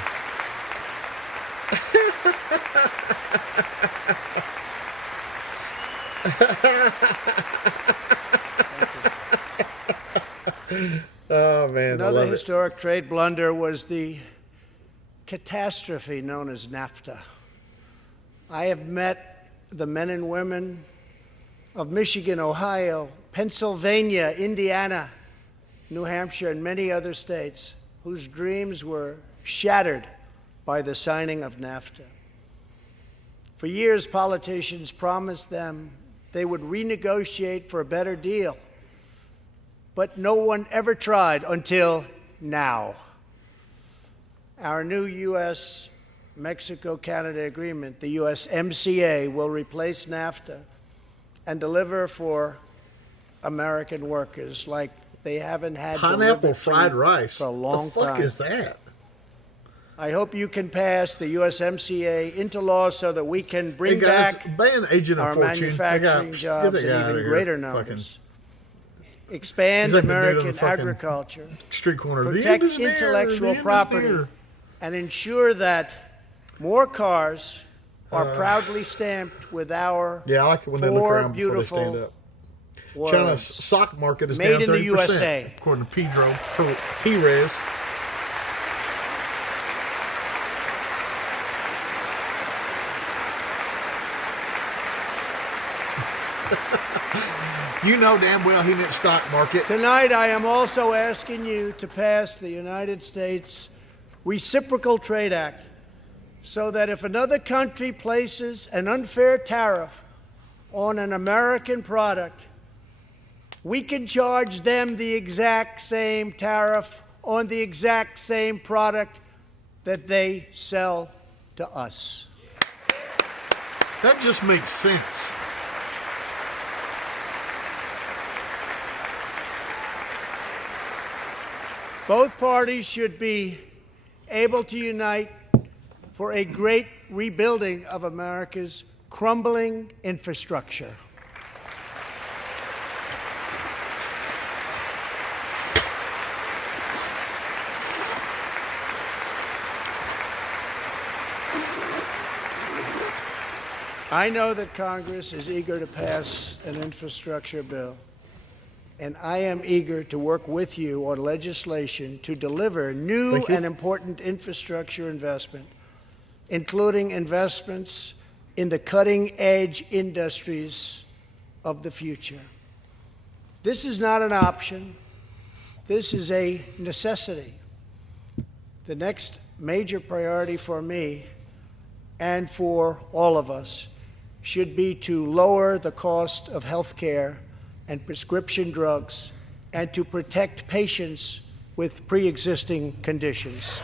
Oh man, Another historic trade blunder was the catastrophe known as NAFTA. I have met the men and women of Michigan, Ohio, Pennsylvania, Indiana, New Hampshire, and many other states whose dreams were shattered by the signing of NAFTA. For years, politicians promised them they would renegotiate for a better deal, but no one ever tried until now. Our new U.S.-Mexico-Canada agreement, the USMCA, will replace NAFTA and deliver for American workers like they haven't had pineapple fried rice for a long time. The fuck is that? I hope you can pass the USMCA into law so that we can bring back ban Agent of our Fortune. manufacturing jobs in even greater numbers. Expand like American agriculture, street corner. protect intellectual property, and ensure that more cars are proudly stamped with our I like it when they look around before they stand up. words. China's stock market is Made down 30%, in the USA. according to Pedro Perez. You know damn well he meant stock market. Tonight, I am also asking you to pass the United States Reciprocal Trade Act so that if another country places an unfair tariff on an American product, we can charge them the exact same tariff on the exact same product that they sell to us. That just makes sense. Both parties should be able to unite for a great rebuilding of America's crumbling infrastructure. I know that Congress is eager to pass an infrastructure bill, and I am eager to work with you on legislation to deliver new and important infrastructure investment, including investments in the cutting-edge industries of the future. This is not an option. This is a necessity. The next major priority for me and for all of us should be to lower the cost of health care and prescription drugs and to protect patients with pre-existing conditions.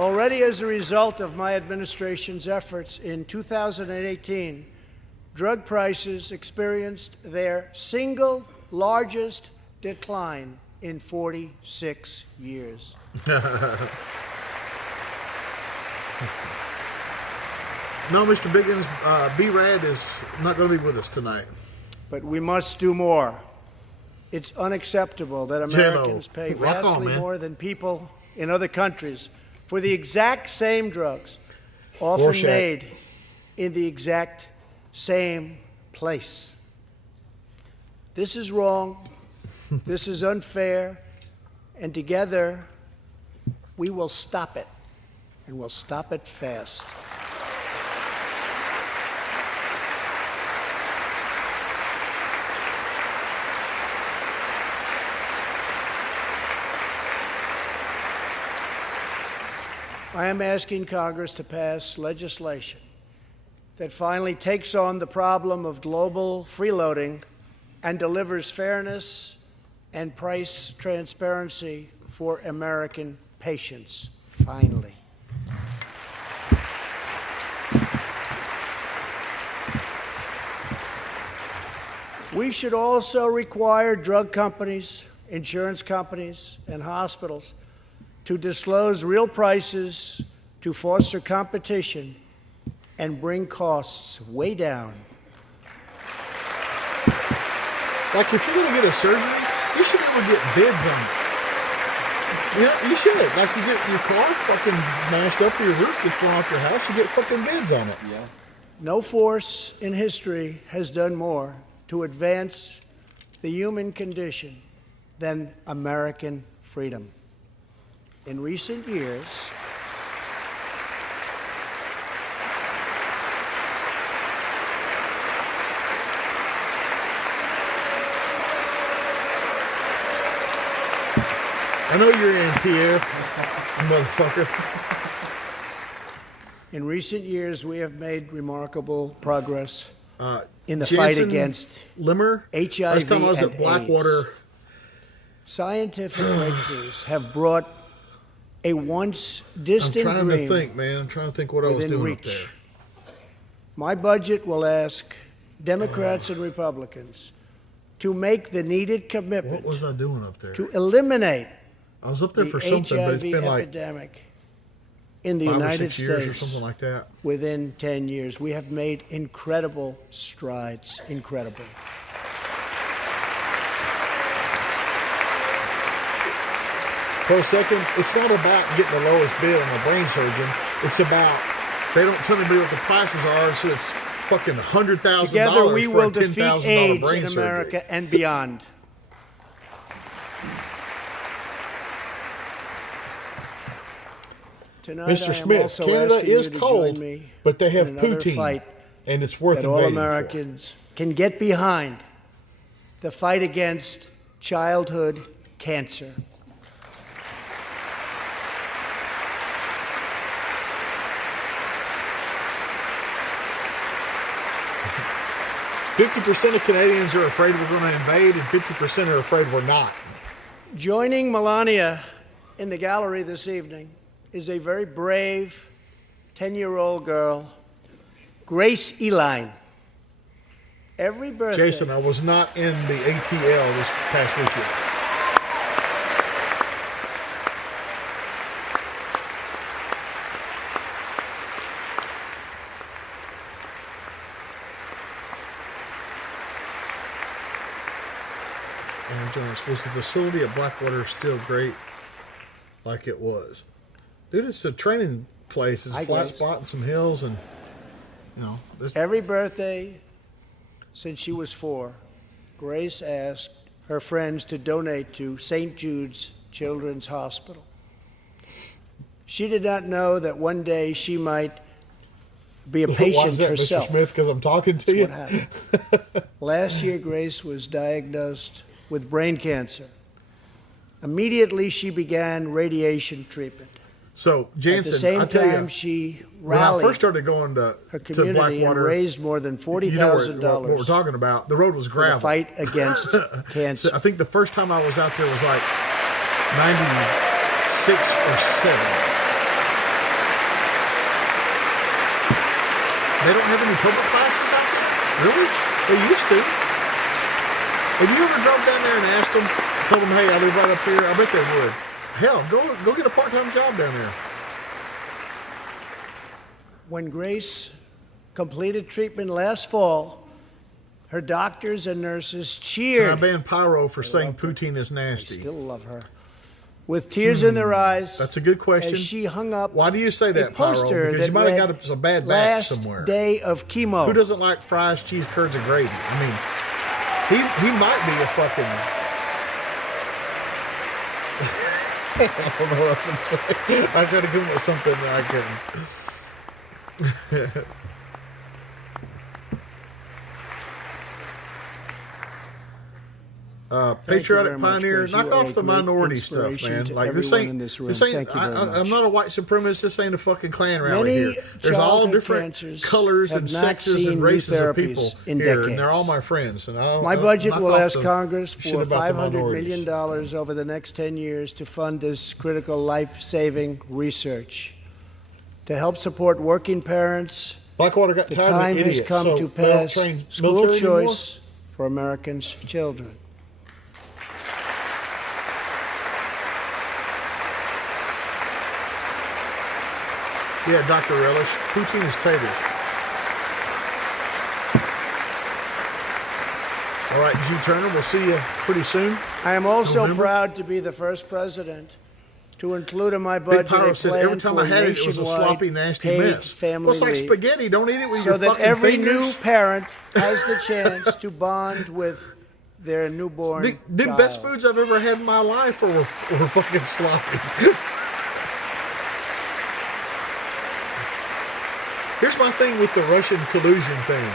Already as a result of my administration's efforts in 2018, drug prices experienced their single largest decline in 46 years. No, Mr. Biggins, B-Rad is not going to be with us tonight. But we must do more. It's unacceptable that Americans pay vastly more than people in other countries for the exact same drugs, often made in the exact same place. This is wrong, this is unfair, and together we will stop it, and we'll stop it fast. I am asking Congress to pass legislation that finally takes on the problem of global freeloading and delivers fairness and price transparency for American patients, finally. We should also require drug companies, insurance companies, and hospitals to disclose real prices to foster competition and bring costs way down. Like if you're going to get a surgery, you should be able to get bids on it. Yeah, you should. Like you get your car fucking mashed up or your roof gets blown off your house, you get fucking bids on it. Yeah. No force in history has done more to advance the human condition than American freedom. In recent years, I know you're in, Pierre, motherfucker. In recent years, we have made remarkable progress in the Jansen, fight against Limmer, HIV last time I was and at Blackwater. AIDS. Scientific breakthroughs have brought a once distant I'm trying dream to think, man. I'm trying to think what I was doing up there. My budget will ask Democrats and Republicans to make the needed commitment. What was I doing up there? To eliminate I was up there for something, but it's been like epidemic in the 5 or United 6 years States or something like that. within 10 years. We have made incredible strides, incredible. For a second, it's not about getting the lowest bid on the brain surgeon. It's about, they don't tell anybody what the prices are, so it's fucking $100,000 Together we for will a defeat $10,000 AIDS brain in surgery. America and beyond. Tonight, Mr. I am Smith, also Canada asking is you to cold, join me but they have in another poutine, fight and it's worth that all invading Americans can get behind, the fight against childhood cancer. for. 50% of Canadians are afraid we're going to invade, and 50% are afraid we're not. Joining Melania in the gallery this evening is a very brave 10-year-old girl, Grace Eline. Every birthday. Jason, I was not in the ATL this past weekend. Mike Jones, was the facility at Blackwater still great like it was? Dude, it's a training place. It's a flat spot and some hills, and you know. Every birthday since she was 4, Grace asked her friends to donate to St. Jude's Children's Hospital. She did not know that one day she might be a patient Why is that, herself. Mr. Smith? Because I'm talking to you. That's what happened. Last year, Grace was diagnosed with brain cancer. Immediately, she began radiation treatment. So, Jansen, At the same I tell time, you, she when I rallied first started going her to community Blackwater, and raised more than $40,000 you know what we're talking about. The road was for the gravel. fight against cancer. So I think the first time I was out there was like 96 or 7. They don't have any public classes out there? Really? They used to. Have you ever drove down there and asked them, told them, hey, I live right up here? I bet they would. Hell, go get a part-time job down there. When Grace completed treatment last fall, her doctors and nurses Can I cheered. ban pyro for saying poutine is nasty? Still love her. With tears in their eyes. That's a good question. As she hung up. Why do you say a that, Pyro? poster Because that you might have read, got a bad back last somewhere. Day of chemo. Who doesn't like fries, cheese, curds, and gravy? I mean, he might be a fucking... I don't know what I was going to say. I tried to come up with something that I couldn't. Patriotic pioneer, knock off the minority stuff, man. Like this ain't. I'm not a white supremacist. This ain't a fucking Klan rally here. There's all different colors and sexes and races of people here, and they're all my friends. And My budget will ask Congress for $500 million over the next 10 years to fund this critical life-saving research, to help support working parents. Blackwater got tired of idiots. The time has come to pass school choice for Americans' children. Yeah, Dr. Relish. Poutine is taters. All right, G. Turner, we'll see you pretty soon. I am also proud to be the first president to include in my budget Big Pyro said every time I had it, it was a sloppy, nasty mess. Well, it's like spaghetti. Don't eat it with your fucking fingers. So that every new parent has the chance to bond with their newborn child. The best foods I've ever had in my life were fucking sloppy. Here's my thing with the Russian collusion thing.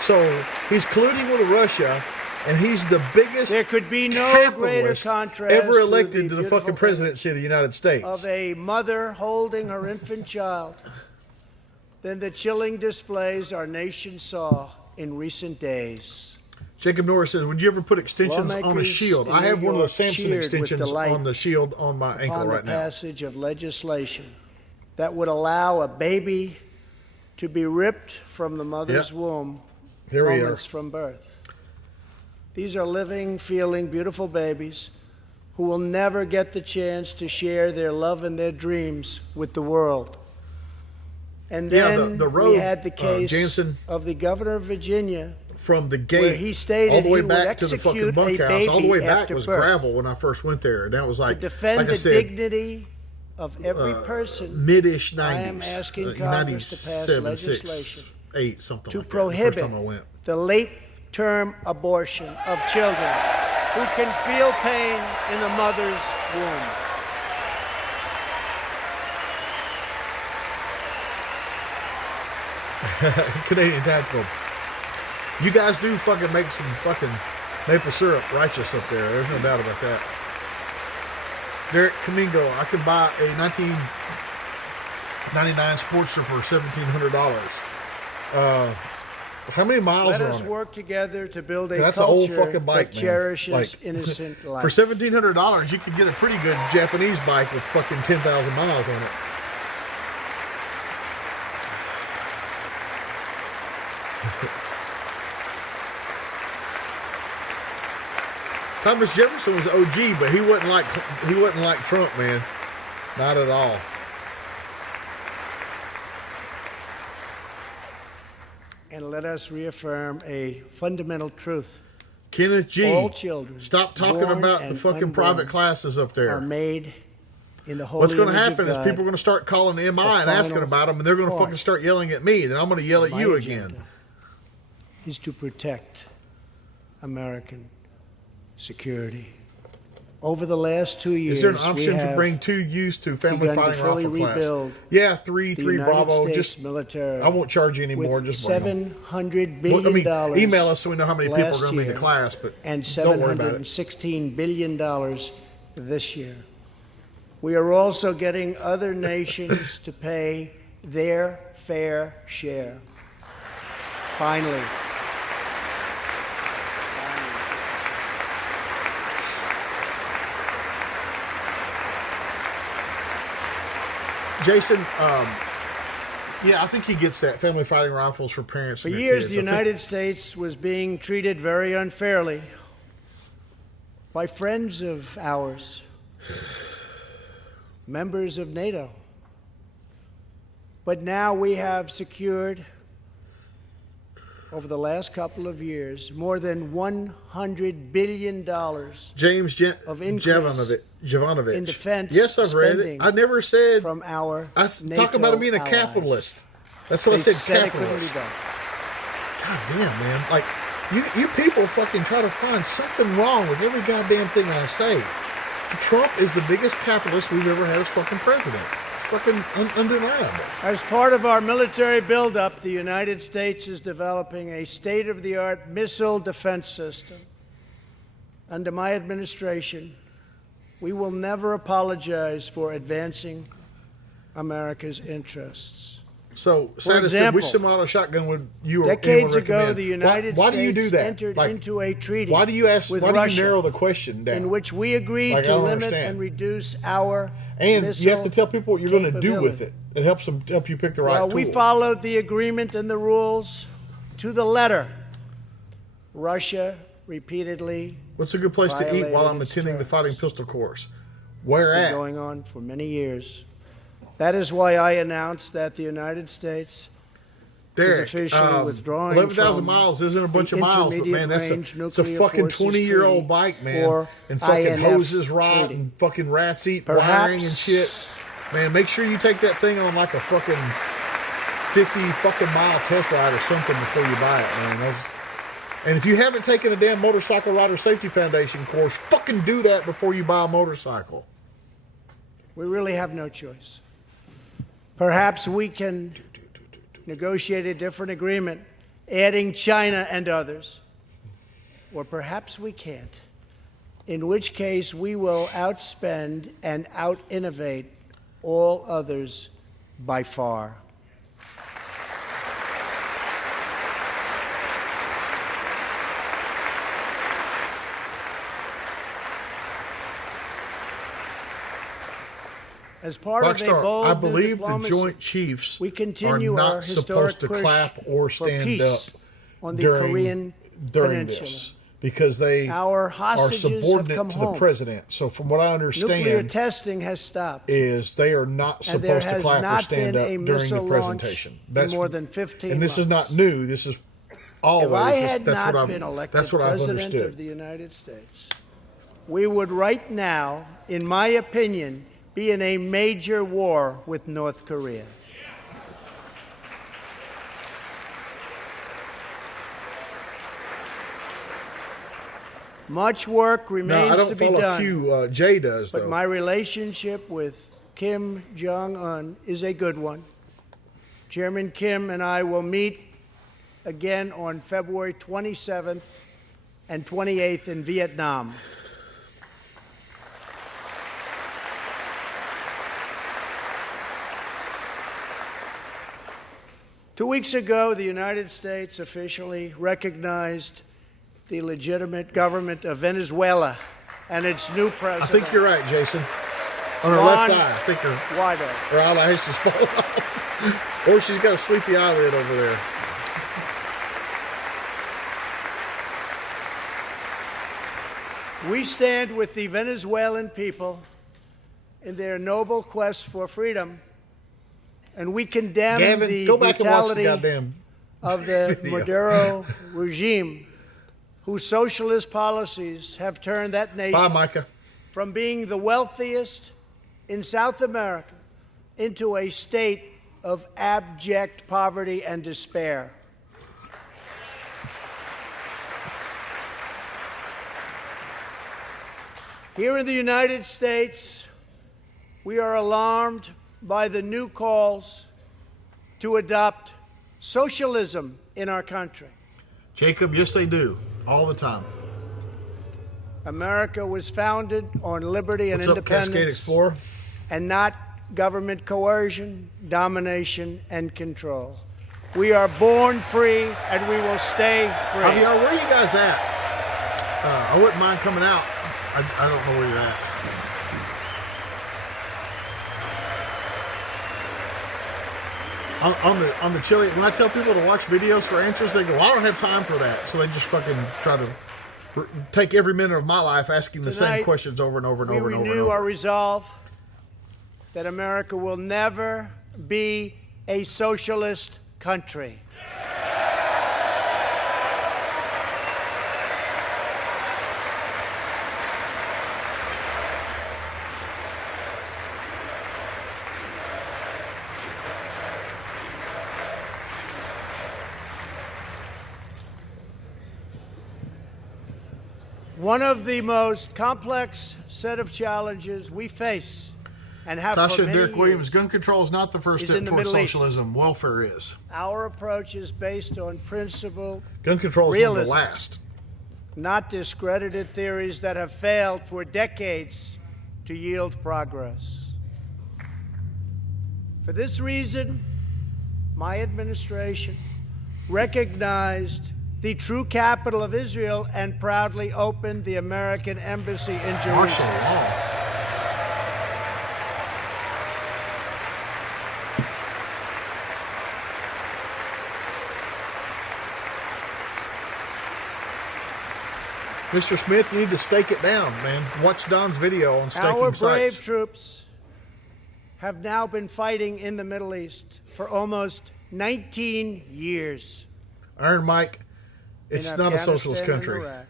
So he's colluding with Russia, and he's the biggest there could be no greater contrast ever elected to the fucking presidency of the United States. Of a mother holding her infant child than the chilling displays our nation saw in recent days. Jacob Norris says, would you ever put extensions on a shield? I have one of the Samson extensions on the shield on my ankle right now. The passage of legislation that would allow a baby to be ripped from the mother's womb moments from birth. These are living, feeling, beautiful babies who will never get the chance to share their love and their dreams with the world. And then the road, we had the case Jansen, of the governor of Virginia, from the gate where he stated all the way he back would to the fucking bunkhouse. All the way back was gravel when I first went there. And that was like, to defend like I the said, dignity of every person. Mid-ish 90s. I am asking Congress to pass legislation 8, something to like prohibit that, the first time I went. the late-term abortion of children who can feel pain in the mother's womb. Canadian Tactical. You guys do fucking make some fucking maple syrup righteous up there. There's no doubt about that. Derek Kamingo, I can buy a 1999 Sportster for $1,700. How many miles Let are us on it? work together to build a That's an culture old fucking bike, that man. cherishes Like, innocent life. For $1,700, you could get a pretty good Japanese bike with fucking 10,000 miles on it. Thomas Jefferson was OG, but he wasn't like Trump, man. Not at all. And let us reaffirm a fundamental truth. Kenneth G. All children Stop talking born about the and fucking private unborn classes up are there. made in the holy What's going to image happen of is God. people are going to start calling MI and asking final about them, and they're going to part fucking start yelling at me. Then I'm going to yell at My you agenda again. is to protect American security. Over the last 2 years, Is there an we option to have bring 2 used to family begun to fighting fully rifle class? rebuild Yeah, three the United Bravo. States Just military I won't charge you anymore. with Just bring them. $700 Well, billion I mean, email us so we know how many people are last going to be in the year class, but and don't worry about it. $716 billion this year. We are also getting other nations to pay their fair share. Finally. Jason, yeah, I think he gets that. Family fighting rifles for parents. For and their years, kids. the United States was being treated very unfairly by friends of ours, members of NATO. But now we have secured, over the last couple of years, more than $100 billion James of increase Jovanovich. in defense Yes, I've read it. spending I never said. from our I NATO talk about him being a allies. capitalist. That's what They I said. said it couldn't be Capitalist. done. God damn, man! Like you people fucking try to find something wrong with every goddamn thing I say. Trump is the biggest capitalist we've ever had as fucking president. Fucking undeniable. As part of our military buildup, the United States is developing a state-of-the-art missile defense system. Under my administration, we will never apologize for advancing America's interests. So, Sanders said, which example, semi-auto shotgun would you or Decades anyone recommend? ago, the United why do you States do that? entered Like, into a treaty why do you ask? with Why do Russia you narrow the question down? in which we agreed Like, I to don't limit understand. and reduce our And missile you have to tell people what you're going to do with capability. it. It helps them help you pick the right Well, tool. we followed the agreement and the rules to the letter. Russia repeatedly What's a good place to eat while violated I'm its attending the terms. fighting pistol course? Where been at? going on for many years. That is why I announced that the United States Derek, is officially withdrawing 11,000 from miles isn't a bunch the of miles, but man, that's Intermediate Range it's a Nuclear fucking Forces 20-year-old Treaty, bike, man. or And fucking INF hoses rot treaty. and fucking rats eat Perhaps- wiring and shit. Man, make sure you take that thing on like a fucking 50 fucking mile test ride or something before you buy it, man. And if you haven't taken a damn Motorcycle Rider Safety Foundation course, fucking do that before you buy a motorcycle. We really have no choice. Perhaps we can negotiate a different agreement, adding China and others. Or perhaps we can't, in which case we will outspend and out-innovate all others by far. As part of a Rockstar, bold I new believe the diplomacy, Joint Chiefs we are continue our not historic supposed to push clap or for stand peace up on the during Korean during Peninsula. this because they Our are hostages have subordinate come to the home. president. So from what I Nuclear understand testing has stopped. is they are not And there supposed to has clap or not stand been up a during the missile presentation. launch in more than 15 And this is months. not new. This is always. If I had that's not what been I've, elected that's what I've President understood. of the United States, we would right now, in my opinion, be in a major war with North Korea. Much work No, remains I to don't be follow done. Q. Jay does But though. my relationship with Kim Jong-un is a good one. Chairman Kim and I will meet again on February 27th and 28th in Vietnam. Two weeks ago, the United States officially recognized the legitimate government of Venezuela and its new I president. think you're right, Jason. On her Juan left eye, I think her Guaido. eyelashes fall off, or she's got a sleepy eyelid over there. We stand with the Venezuelan people in their noble quest for freedom, and we condemn Gavin, the go back and watch the brutality goddamn of the video. Maduro regime whose socialist policies have turned that nation Bye, Micah. from being the wealthiest in South America into a state of abject poverty and despair. Here in the United States, we are alarmed by the new calls to adopt socialism in our country. Jacob, yes, they do. All the time. America was founded on liberty and What's up, Cascade independence, Explorer? and not government coercion, domination, and control. We are born free, and we will stay free. Javier, where are you guys at? I wouldn't mind coming out. I don't know where you're at. On the Chile, when I tell people to watch videos for answers, they go, "I don't have time for that." So they just fucking try to take every minute of my life asking the same questions over and over and over and over. We renew our resolve that America will never be a socialist country. One of the most complex set of challenges we face and have Tasha for and many Derek Williams, years gun control is not the first is step in the towards Middle East. socialism. Welfare is. Our approach is based on principle, Gun control is one of realism, the last. not discredited theories that have failed for decades to yield progress. For this reason, my administration recognized the true capital of Israel and proudly opened the American embassy in Martial Jerusalem. law. Mr. Smith, you need to stake it down, man. Watch Don's video on staking Our brave sites. troops have now been fighting in the Middle East for almost 19 years. Iron Mike, it's in not a Afghanistan socialist and country. Iraq.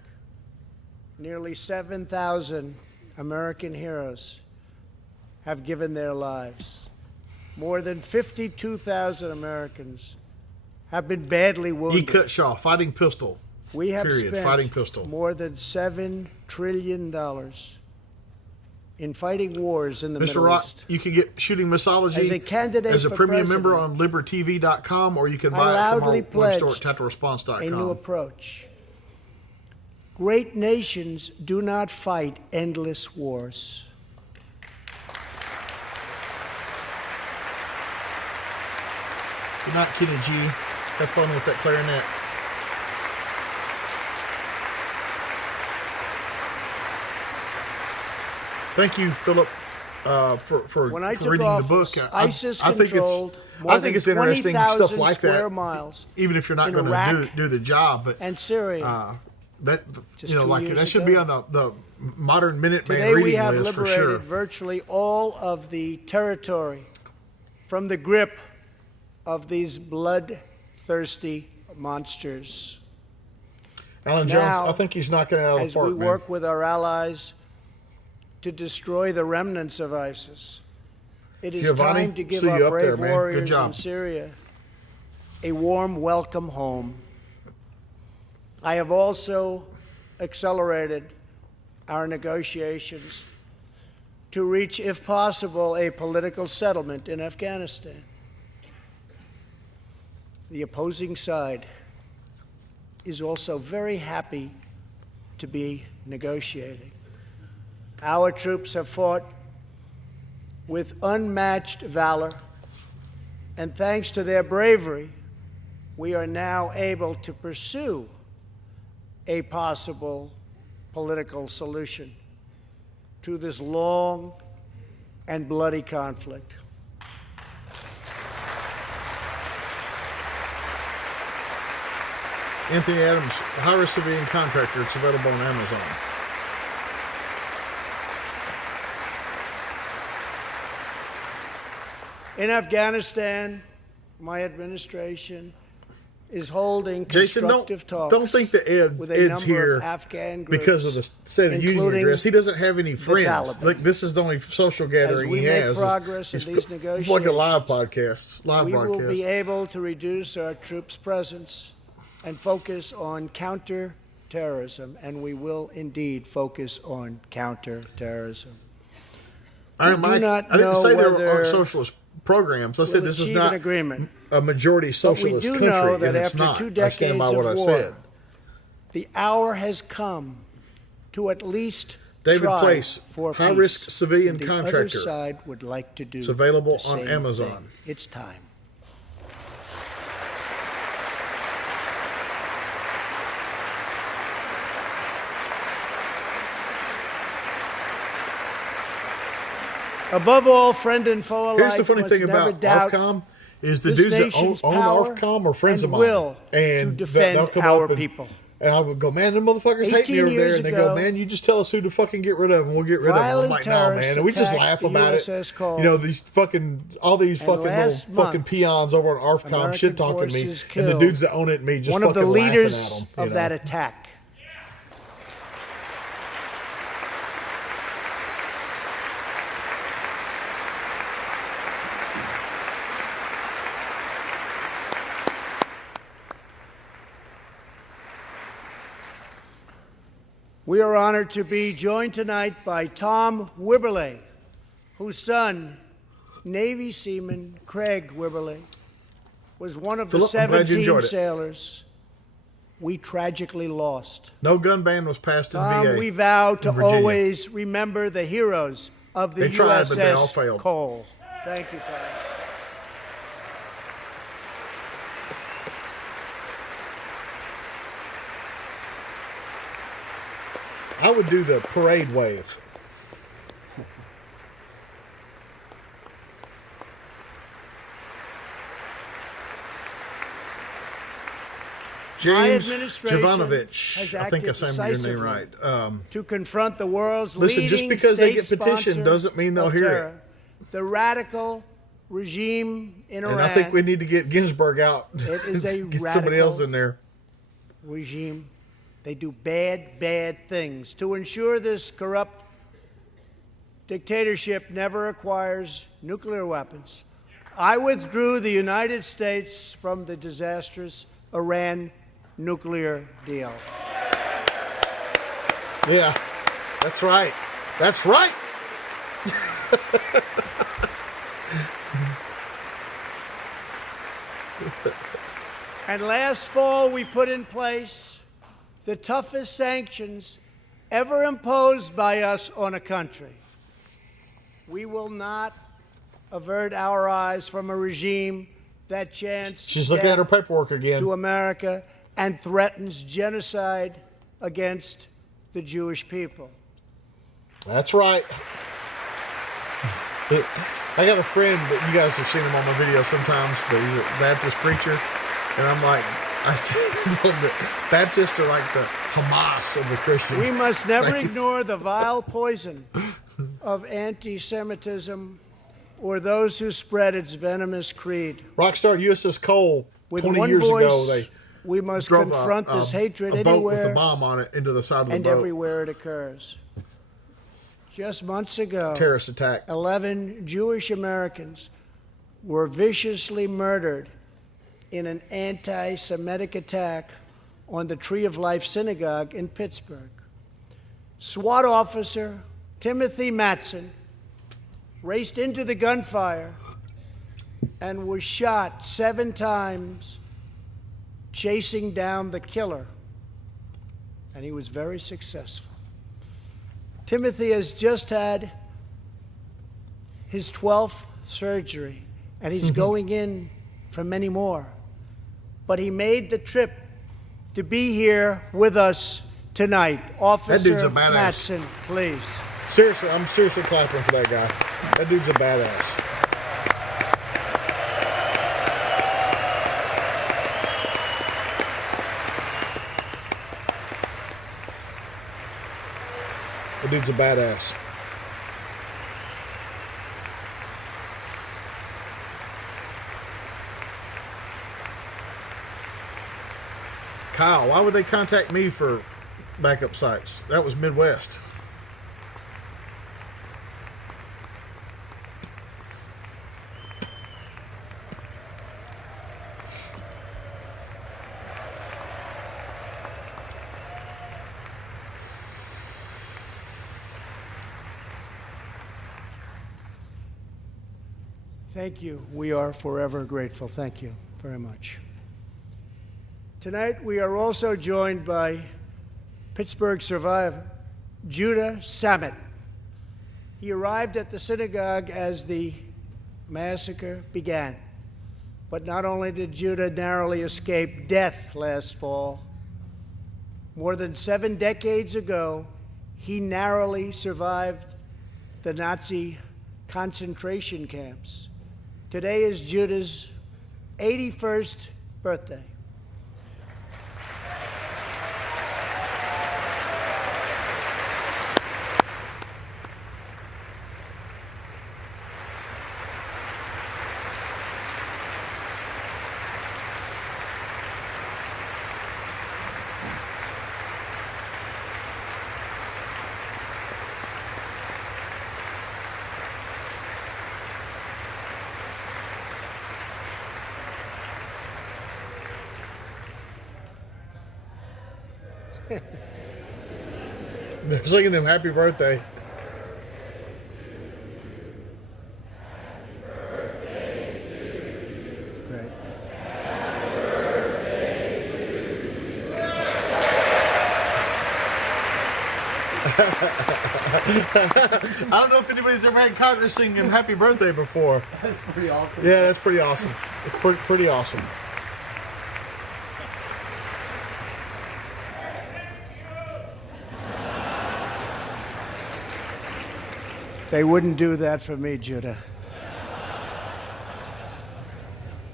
Nearly 7,000 American heroes have given their lives. More than 52,000 Americans have been badly E. wounded. Cutshaw, fighting pistol. We have Period. spent Fighting pistol. more than $7 trillion in fighting wars in the Mr. Middle Rock, East. you can get Shooting Mixology As a candidate as a for premium member on president, LIBERTV.com, or you can I buy it from our loudly web store at pledged a new tactleresponse.com. approach. Great nations do not fight endless wars. Good night, Kenny G. Have fun with that clarinet. Thank you, Philip, for When I took reading office, the book. ISIS I think controlled it's more I think than it's interesting 20,000 stuff like square that. miles Even if you're not in going to Iraq do the job, but and Syria. that Just you know, 2 like years that should ago. be on the modern Minuteman Today we reading have list for liberated sure. virtually all of the territory from the grip of these bloodthirsty monsters. Alan Now, Jones, I think he's knocking it out of the As park, we man. work with our allies to destroy the remnants of ISIS, it is Giovanni, time to give see you our up there, brave man. Good warriors job. in Syria a warm welcome home. I have also accelerated our negotiations to reach, if possible, a political settlement in Afghanistan. The opposing side is also very happy to be negotiating. Our troops have fought with unmatched valor, and thanks to their bravery, we are now able to pursue a possible political solution to this long and bloody conflict. Anthony Adams, high-risk civilian contractor. It's available on Amazon. In Afghanistan, my administration is holding Jason, constructive talks. don't think that with a Ed's number here of Afghan groups, because of the State of the Union including address. He doesn't have any friends. Taliban. Like, this is the only social gathering As we he make has. progress in It's these like a negotiations, live podcast, live we broadcast. will be able to reduce our troops' presence and focus on counter-terrorism, and we will indeed focus on counter-terrorism. I didn't say there aren't socialist programs. I said this is not a majority socialist but we do country, know that and it's after not. 2 I decades stand by of what I war, said. the hour has come to at least David try Place, for high-risk peace. civilian And contractor. The other side would like to do It's available the on same Amazon. thing. It's time. Above all, friend and foe alike, Here's the funny must thing never about doubt ARFCOM is the this dudes that nation's own power ARFCOM are friends of and mine. will And to defend they'll come our up and, people. And I would go, man, the motherfuckers hate me 18 over there. years And they ago, go, man, you just tell us who to fucking get rid of, and we'll get rid of them. I'm violent like, no, man. terrorists And we just attacked laugh the about it. USS Cole. You know, all these fucking little last fucking month, peons over on ARFCOM American shit talking me. forces And the killed dudes that own it and me just one fucking of the leaders laughing at them. of that attack. We are honored to be joined tonight by Tom Wibberley, whose son, Navy seaman Craig Wibberley, was one of the Philip, I'm glad you 17 enjoyed it. sailors we tragically lost. No gun ban was passed in Tom, VA. we vow to in Virginia. always remember the heroes of the They tried, but they all USS failed. Cole. Thank you, Tom. I would do the parade wave. James Jovanovich, I think I said your name right. To confront the world's Listen, leading just because they get state petitioned sponsor doesn't mean they'll of hear terror, the radical regime in Iran. And I think we need to get Ginsburg out. It is a get somebody else in there. regime. They do bad, bad things. To ensure this corrupt dictatorship never acquires nuclear weapons, I withdrew the United States from the disastrous Iran nuclear deal. Yeah, that's right. That's right. And last fall, we put in place the toughest sanctions ever imposed by us on a country. We will not avert our eyes from a regime that chants She's looking at her paperwork again. to America and threatens genocide against the Jewish people. That's right. I got a friend that you guys have seen him on my videos sometimes, but he's a Baptist preacher. And I'm like, I told him that Baptists are like the Hamas of the Christian. We must never faith. ignore the vile poison of anti-Semitism or those who spread its venomous creed. Rockstar USS Cole, With 20 one years voice, ago, they we must drove confront this hatred a boat with a anywhere bomb on it into the side of the and boat. everywhere it occurs. Just months ago, Terrorist attack. 11 Jewish Americans were viciously murdered in an anti-Semitic attack on the Tree of Life Synagogue in Pittsburgh. SWAT officer Timothy Matson raced into the gunfire and was shot 7 times chasing down the killer, and he was very successful. Timothy has just had his 12th surgery, and he's going in for many more. But he made the trip to be here with us tonight. Officer dude's a badass. Matson, please. Seriously, I'm seriously clapping for that guy. That dude's a badass. That dude's a badass. Kyle. Why would they contact me for backup sites? That was Midwest. Thank you. We are forever grateful. Thank you very much. Tonight, we are also joined by Pittsburgh survivor Judah Samet. He arrived at the synagogue as the massacre began. But not only did Judah narrowly escape death last fall, more than 7 decades ago, he narrowly survived the Nazi concentration camps. Today is Judah's 81st birthday. They're singing him happy birthday. Great. I don't know if anybody's ever had Congress sing him happy birthday before. That's pretty awesome. Yeah, that's pretty awesome. It's pretty awesome. They wouldn't do that for me, Judah.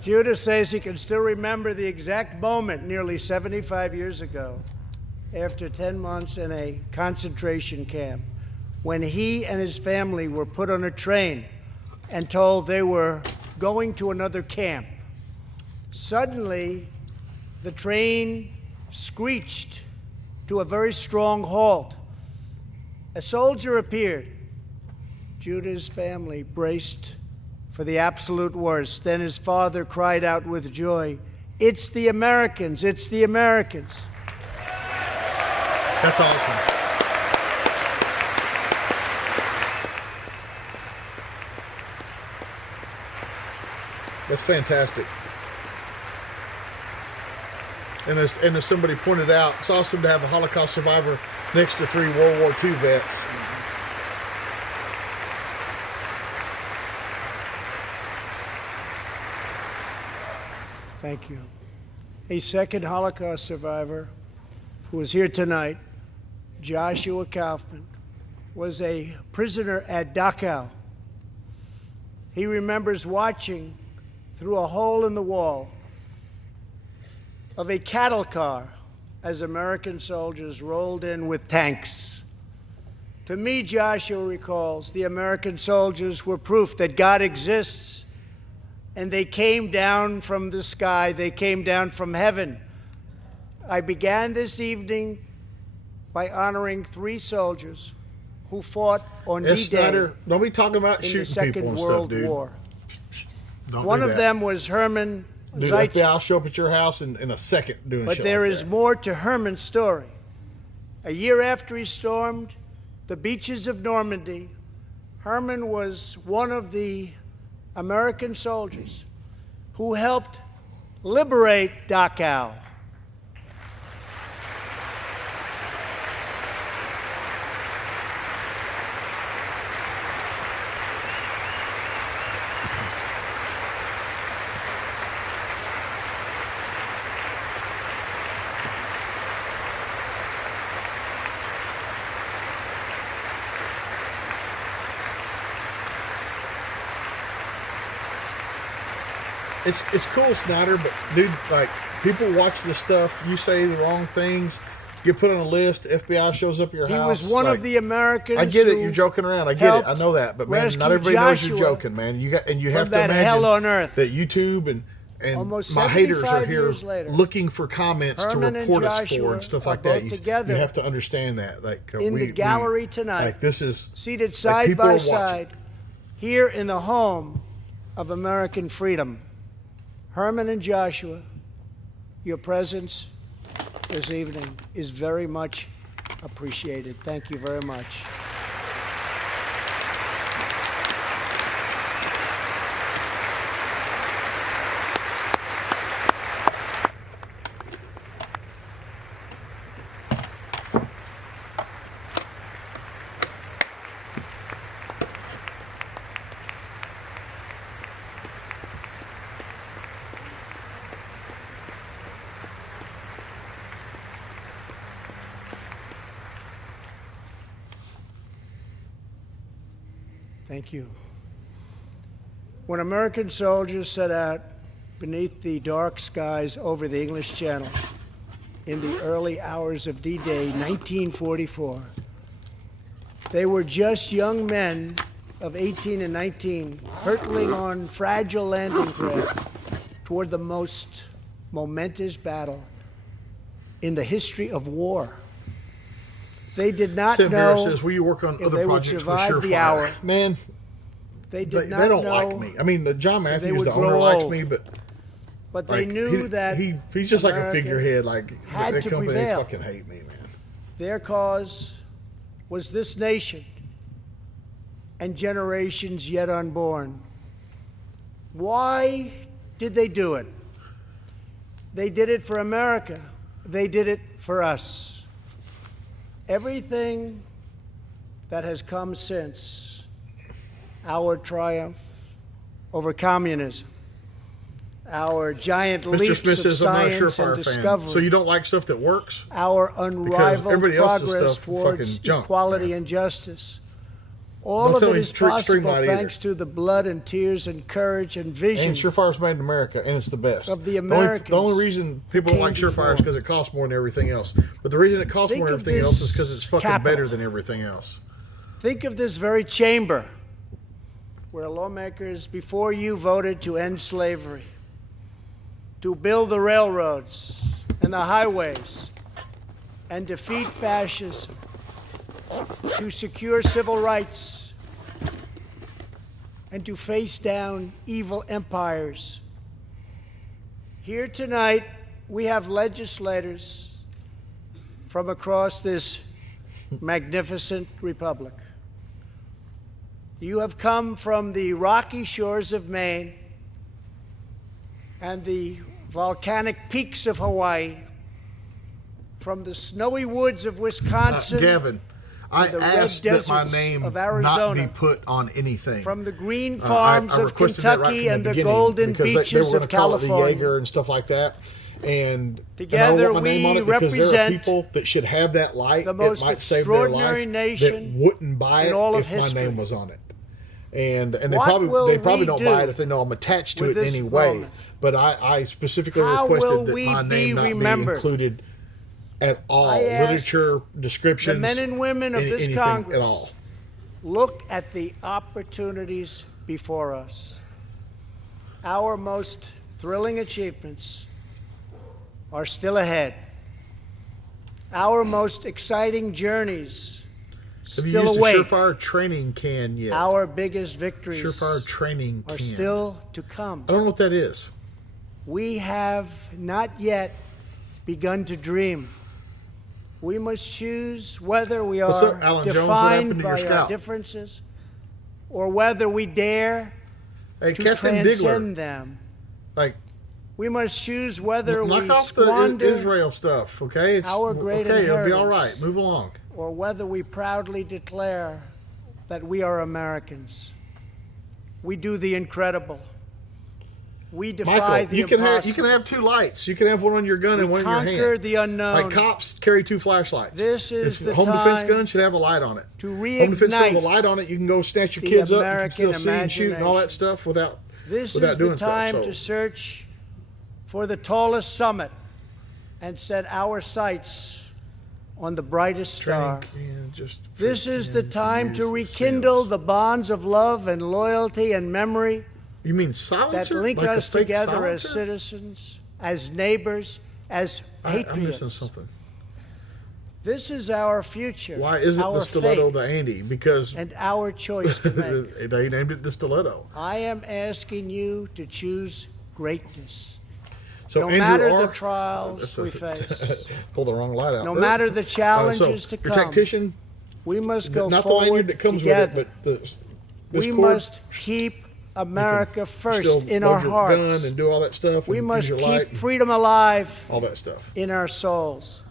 Judah says he can still remember the exact moment nearly 75 years ago, after 10 months in a concentration camp, when he and his family were put on a train and told they were going to another camp. Suddenly, the train screeched to a very strong halt. A soldier appeared. Judah's family braced for the absolute worst. Then his father cried out with joy, "It's the Americans! It's the Americans!" That's awesome. That's fantastic. And as somebody pointed out, it's awesome to have a Holocaust survivor next to 3 World War II vets. Thank you. A second Holocaust survivor who is here tonight, Joshua Kaufman, was a prisoner at Dachau. He remembers watching through a hole in the wall of a cattle car as American soldiers rolled in with tanks. To me, Joshua recalls, the American soldiers were proof that God exists, and they came down from the sky. They came down from heaven. I began this evening by honoring 3 soldiers who fought on D-Day Snyder, don't be talking about in shooting the Second people and World stuff, dude. War. Don't One do of that. them was Herman Dude, Zeitz. FBI will show up at your house in a second doing But shit there like is that. more to Herman's story. A year after he stormed the beaches of Normandy, Herman was one of the American soldiers who helped liberate Dachau. It's cool, Snyder, but dude, like, people watch this stuff. You say the wrong things, get put on a list. FBI shows up at your He house. was one like, of the Americans. I get it. who You're joking around. I get it. I know that, but man, rescue not everybody knows you're Joshua joking, man. You got and you from have to that imagine hell on earth. that YouTube and and Almost my haters are 75 here years later, looking for comments Herman to and report us Joshua for and stuff are like that. both together you have to understand that. Like in the gallery tonight, like this is seated like side people by are watching. side, here in the home of American freedom. Herman and Joshua, your presence this evening is very much appreciated. Thank you very much. Thank you. When American soldiers set out beneath the dark skies over the English Channel in the early hours of D-Day 1944, they were just young men of 18 and 19 hurtling on fragile landing craft toward the most momentous battle in the history of war. They did not Sam know Harris says, will you work on if other they would projects with survive the hour. Surefire? Man, They they did not don't know, like me. I mean, John Matthews, would the owner, grow likes old. me, but but they like, knew that he's just like a America figurehead. Like had that to company, they prevail. fucking hate me, man. Their cause was this nation and generations yet unborn. Why did they do it? They did it for America. They did it for us. Everything that has come since our triumph over communism, our giant Mr. leaps Smith of says, I'm not a science and Surefire fan. discovery, So you don't like stuff that works? our unrivaled everybody else's progress stuff towards fucking junk, equality man. and justice. All Don't of tell it me is it's extreme possible light thanks either. to the blood and tears and courage and vision And Surefire's made in America, and it's the best. of the The Americans only reason people don't came like Surefire is before. because it costs more than everything else. But the reason it costs Think more than of everything else is this because it's fucking capital. better than everything else. Think of this very chamber where lawmakers before you voted to end slavery, to build the railroads and the highways, and defeat fascism, to secure civil rights, and to face down evil empires. Here tonight, we have legislators from across this magnificent republic. You have come from the rocky shores of Maine and the volcanic peaks of Hawaii, from the snowy woods of Wisconsin, Gavin, I the red asked that my deserts name of not Arizona, be put on anything. from the green farms I of requested that right Kentucky from and the beginning golden because they beaches were of going to call it the California. Jaeger and stuff like that. And I Together don't want my name on we it because there are represent people that should have that light. the It most might save their extraordinary life nation that wouldn't buy in it all of if my history. name was on it. And they What will probably we don't do buy it if they know I'm attached to with it this anyway. moment? But I specifically How will requested that we my be name not remembered? be included at all. I ask Literature, descriptions, the men and women of this anything Congress, at all. look at the opportunities before us. Our most thrilling achievements are still ahead. Our most exciting journeys Have you still used a await. Surefire training can yet? Our biggest victories Surefire training are can. still to come. I don't know what that is. We have not yet begun to dream. We must choose whether we What's are up, Alan Jones? What happened defined to your by our scalp? differences or whether we dare Hey, to Captain transcend Diggler, them. like, We must choose whether knock we off the squander Israel stuff, okay? our great okay, it'll be all inheritance. right. Move along. or whether we proudly declare that we are Americans. We do the incredible. We defy Michael, the you can impossible. have two lights. You can have one on your gun and one in your hand. Conquer the unknown. Like cops carry two flashlights. This is If the home defense time gun should have a light on it. to Home defense gun with a reignite light on it, you can go snatch your the kids up. You can American still see and shoot and all that imagination. stuff without This without is doing the time stuff. So. to search for the tallest summit and set our sights on the brightest star. This is the time to rekindle the bonds of love and loyalty and memory You mean that silencer? link Like a us fake together as silencer? citizens, as neighbors, as I'm missing patriots. something. This is our future. Why isn't our the stiletto fate, the Andy? Because and our choice to make. they named it the stiletto. I am asking you to choose greatness. So No Andrew matter R. the trials we face, Pull the wrong light out. no there. matter the challenges So to your come, tactician, we must go not the lanyard forward that comes together. with it, but this We cord, must keep America still first in load our your hearts. gun and do all that stuff. We and must use your light keep and freedom alive all that stuff. in our souls.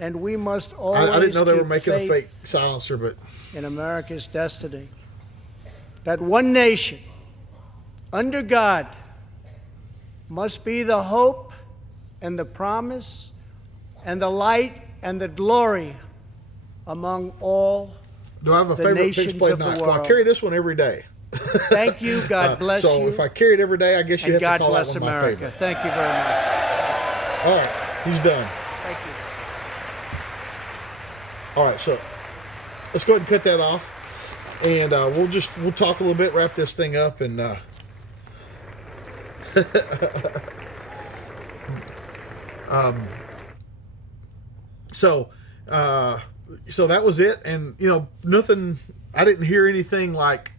And we must always I didn't know they were keep making a faith fake silencer, but in America's destiny. That one nation, under God, must be the hope and the promise and the light and the glory among all. do I have a The favorite nations fixed blade of the knife? Well, I world. carry this one every day. Thank you. God bless so you. if I carry it every day, I guess you And have God to call bless that one my America. favorite. Thank you very much. All right, he's done. Thank you. All right, so let's go ahead and cut that off, and we'll talk a little bit, wrap this thing up, and so that was it, and nothing. I didn't hear anything like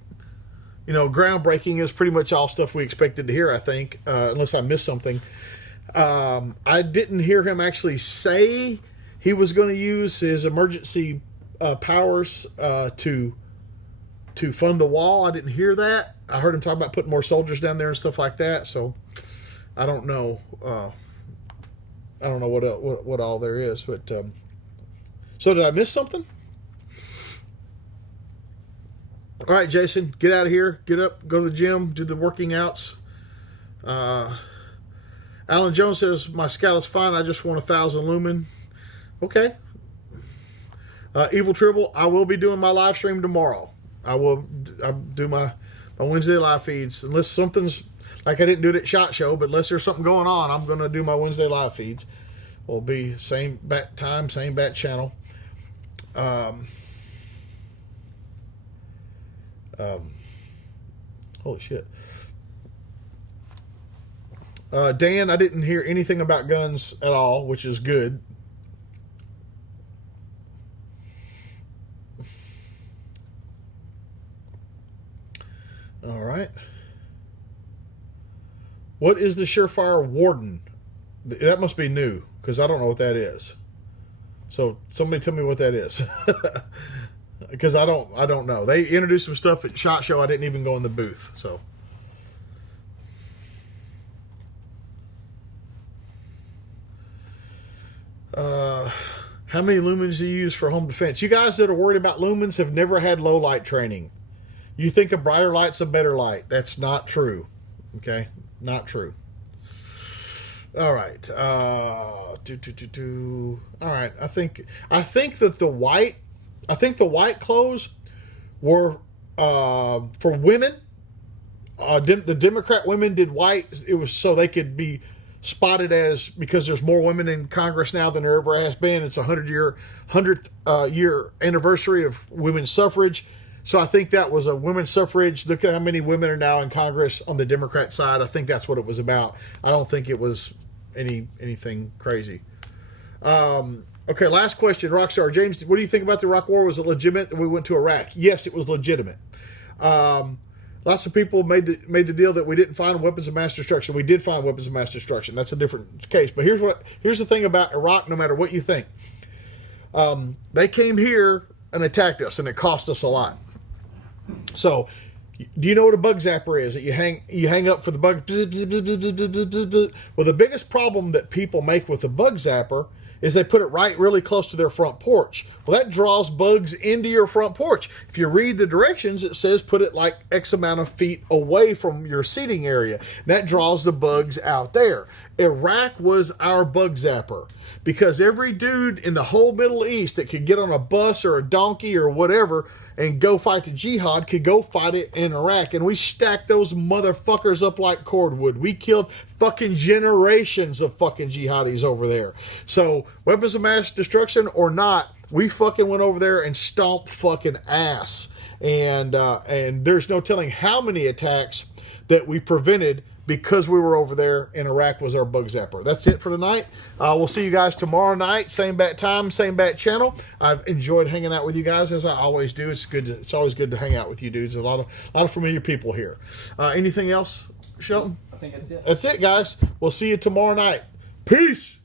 groundbreaking. It was pretty much all stuff we expected to hear, I think, unless I missed something. I didn't hear him actually say he was going to use his emergency powers to fund the wall. I didn't hear that. I heard him talk about putting more soldiers down there and stuff like that. So I don't know. I don't know what all there is. But so did I miss something? All right, Jason, get out of here. Get up, go to the gym, do the working outs. Alan Jones says, my Scout is fine. I just want 1,000 lumen. Okay. Evil Tribble, I will be doing my live stream tomorrow. I'll do my Wednesday live feeds. Unless something's, like I didn't do it at SHOT Show, but unless there's something going on, I'm going to do my Wednesday live feeds. Will be same bat time, same bat channel. Holy shit. Dan, I didn't hear anything about guns at all, which is good. All right. What is the Surefire Warden? That must be new, because I don't know what that is. So somebody tell me what that is. Because I don't know. They introduced some stuff at SHOT Show. I didn't even go in the booth. So how many lumens do you use for home defense? You guys that are worried about lumens have never had low light training. You think a brighter light's a better light. That's not true. Okay? Not true. All right. All right. I think that the white clothes were for women. The Democrat women did white. It was so they could be spotted as, because there's more women in Congress now than there ever has been. It's 100th year anniversary of women's suffrage. So I think that was a women's suffrage. Look at how many women are now in Congress on the Democrat side. I think that's what it was about. I don't think it was anything crazy. Okay, last question. Rockstar James, what do you think about the Iraq War? Was it legitimate that we went to Iraq? Yes, it was legitimate. Lots of people made the deal that we didn't find weapons of mass destruction. We did find weapons of mass destruction. That's a different case. But here's the thing about Iraq. No matter what you think, they came here and attacked us, and it cost us a lot. So, do you know what a bug zapper is? That you hang up for the bug. Well, the biggest problem that people make with a bug zapper is they put it really close to their front porch. Well, that draws bugs into your front porch. If you read the directions, it says put it like X amount of feet away from your seating area. That draws the bugs out there. Iraq was our bug zapper, because every dude in the whole Middle East that could get on a bus or a donkey or whatever and go fight the jihad could go fight it in Iraq. And we stacked those motherfuckers up like cordwood. We killed fucking generations of fucking jihadis over there. So weapons of mass destruction or not, we fucking went over there and stomped fucking ass. and there's no telling how many attacks that we prevented because we were over there and Iraq was our bug zapper. That's it for tonight. We'll see you guys tomorrow night, same bat time, same bat channel. I've enjoyed hanging out with you guys as I always do. It's always good to hang out with you dudes. A lot of familiar people here. Anything else, Shelton? I think that's it. That's it, guys. We'll see you tomorrow night. Peace.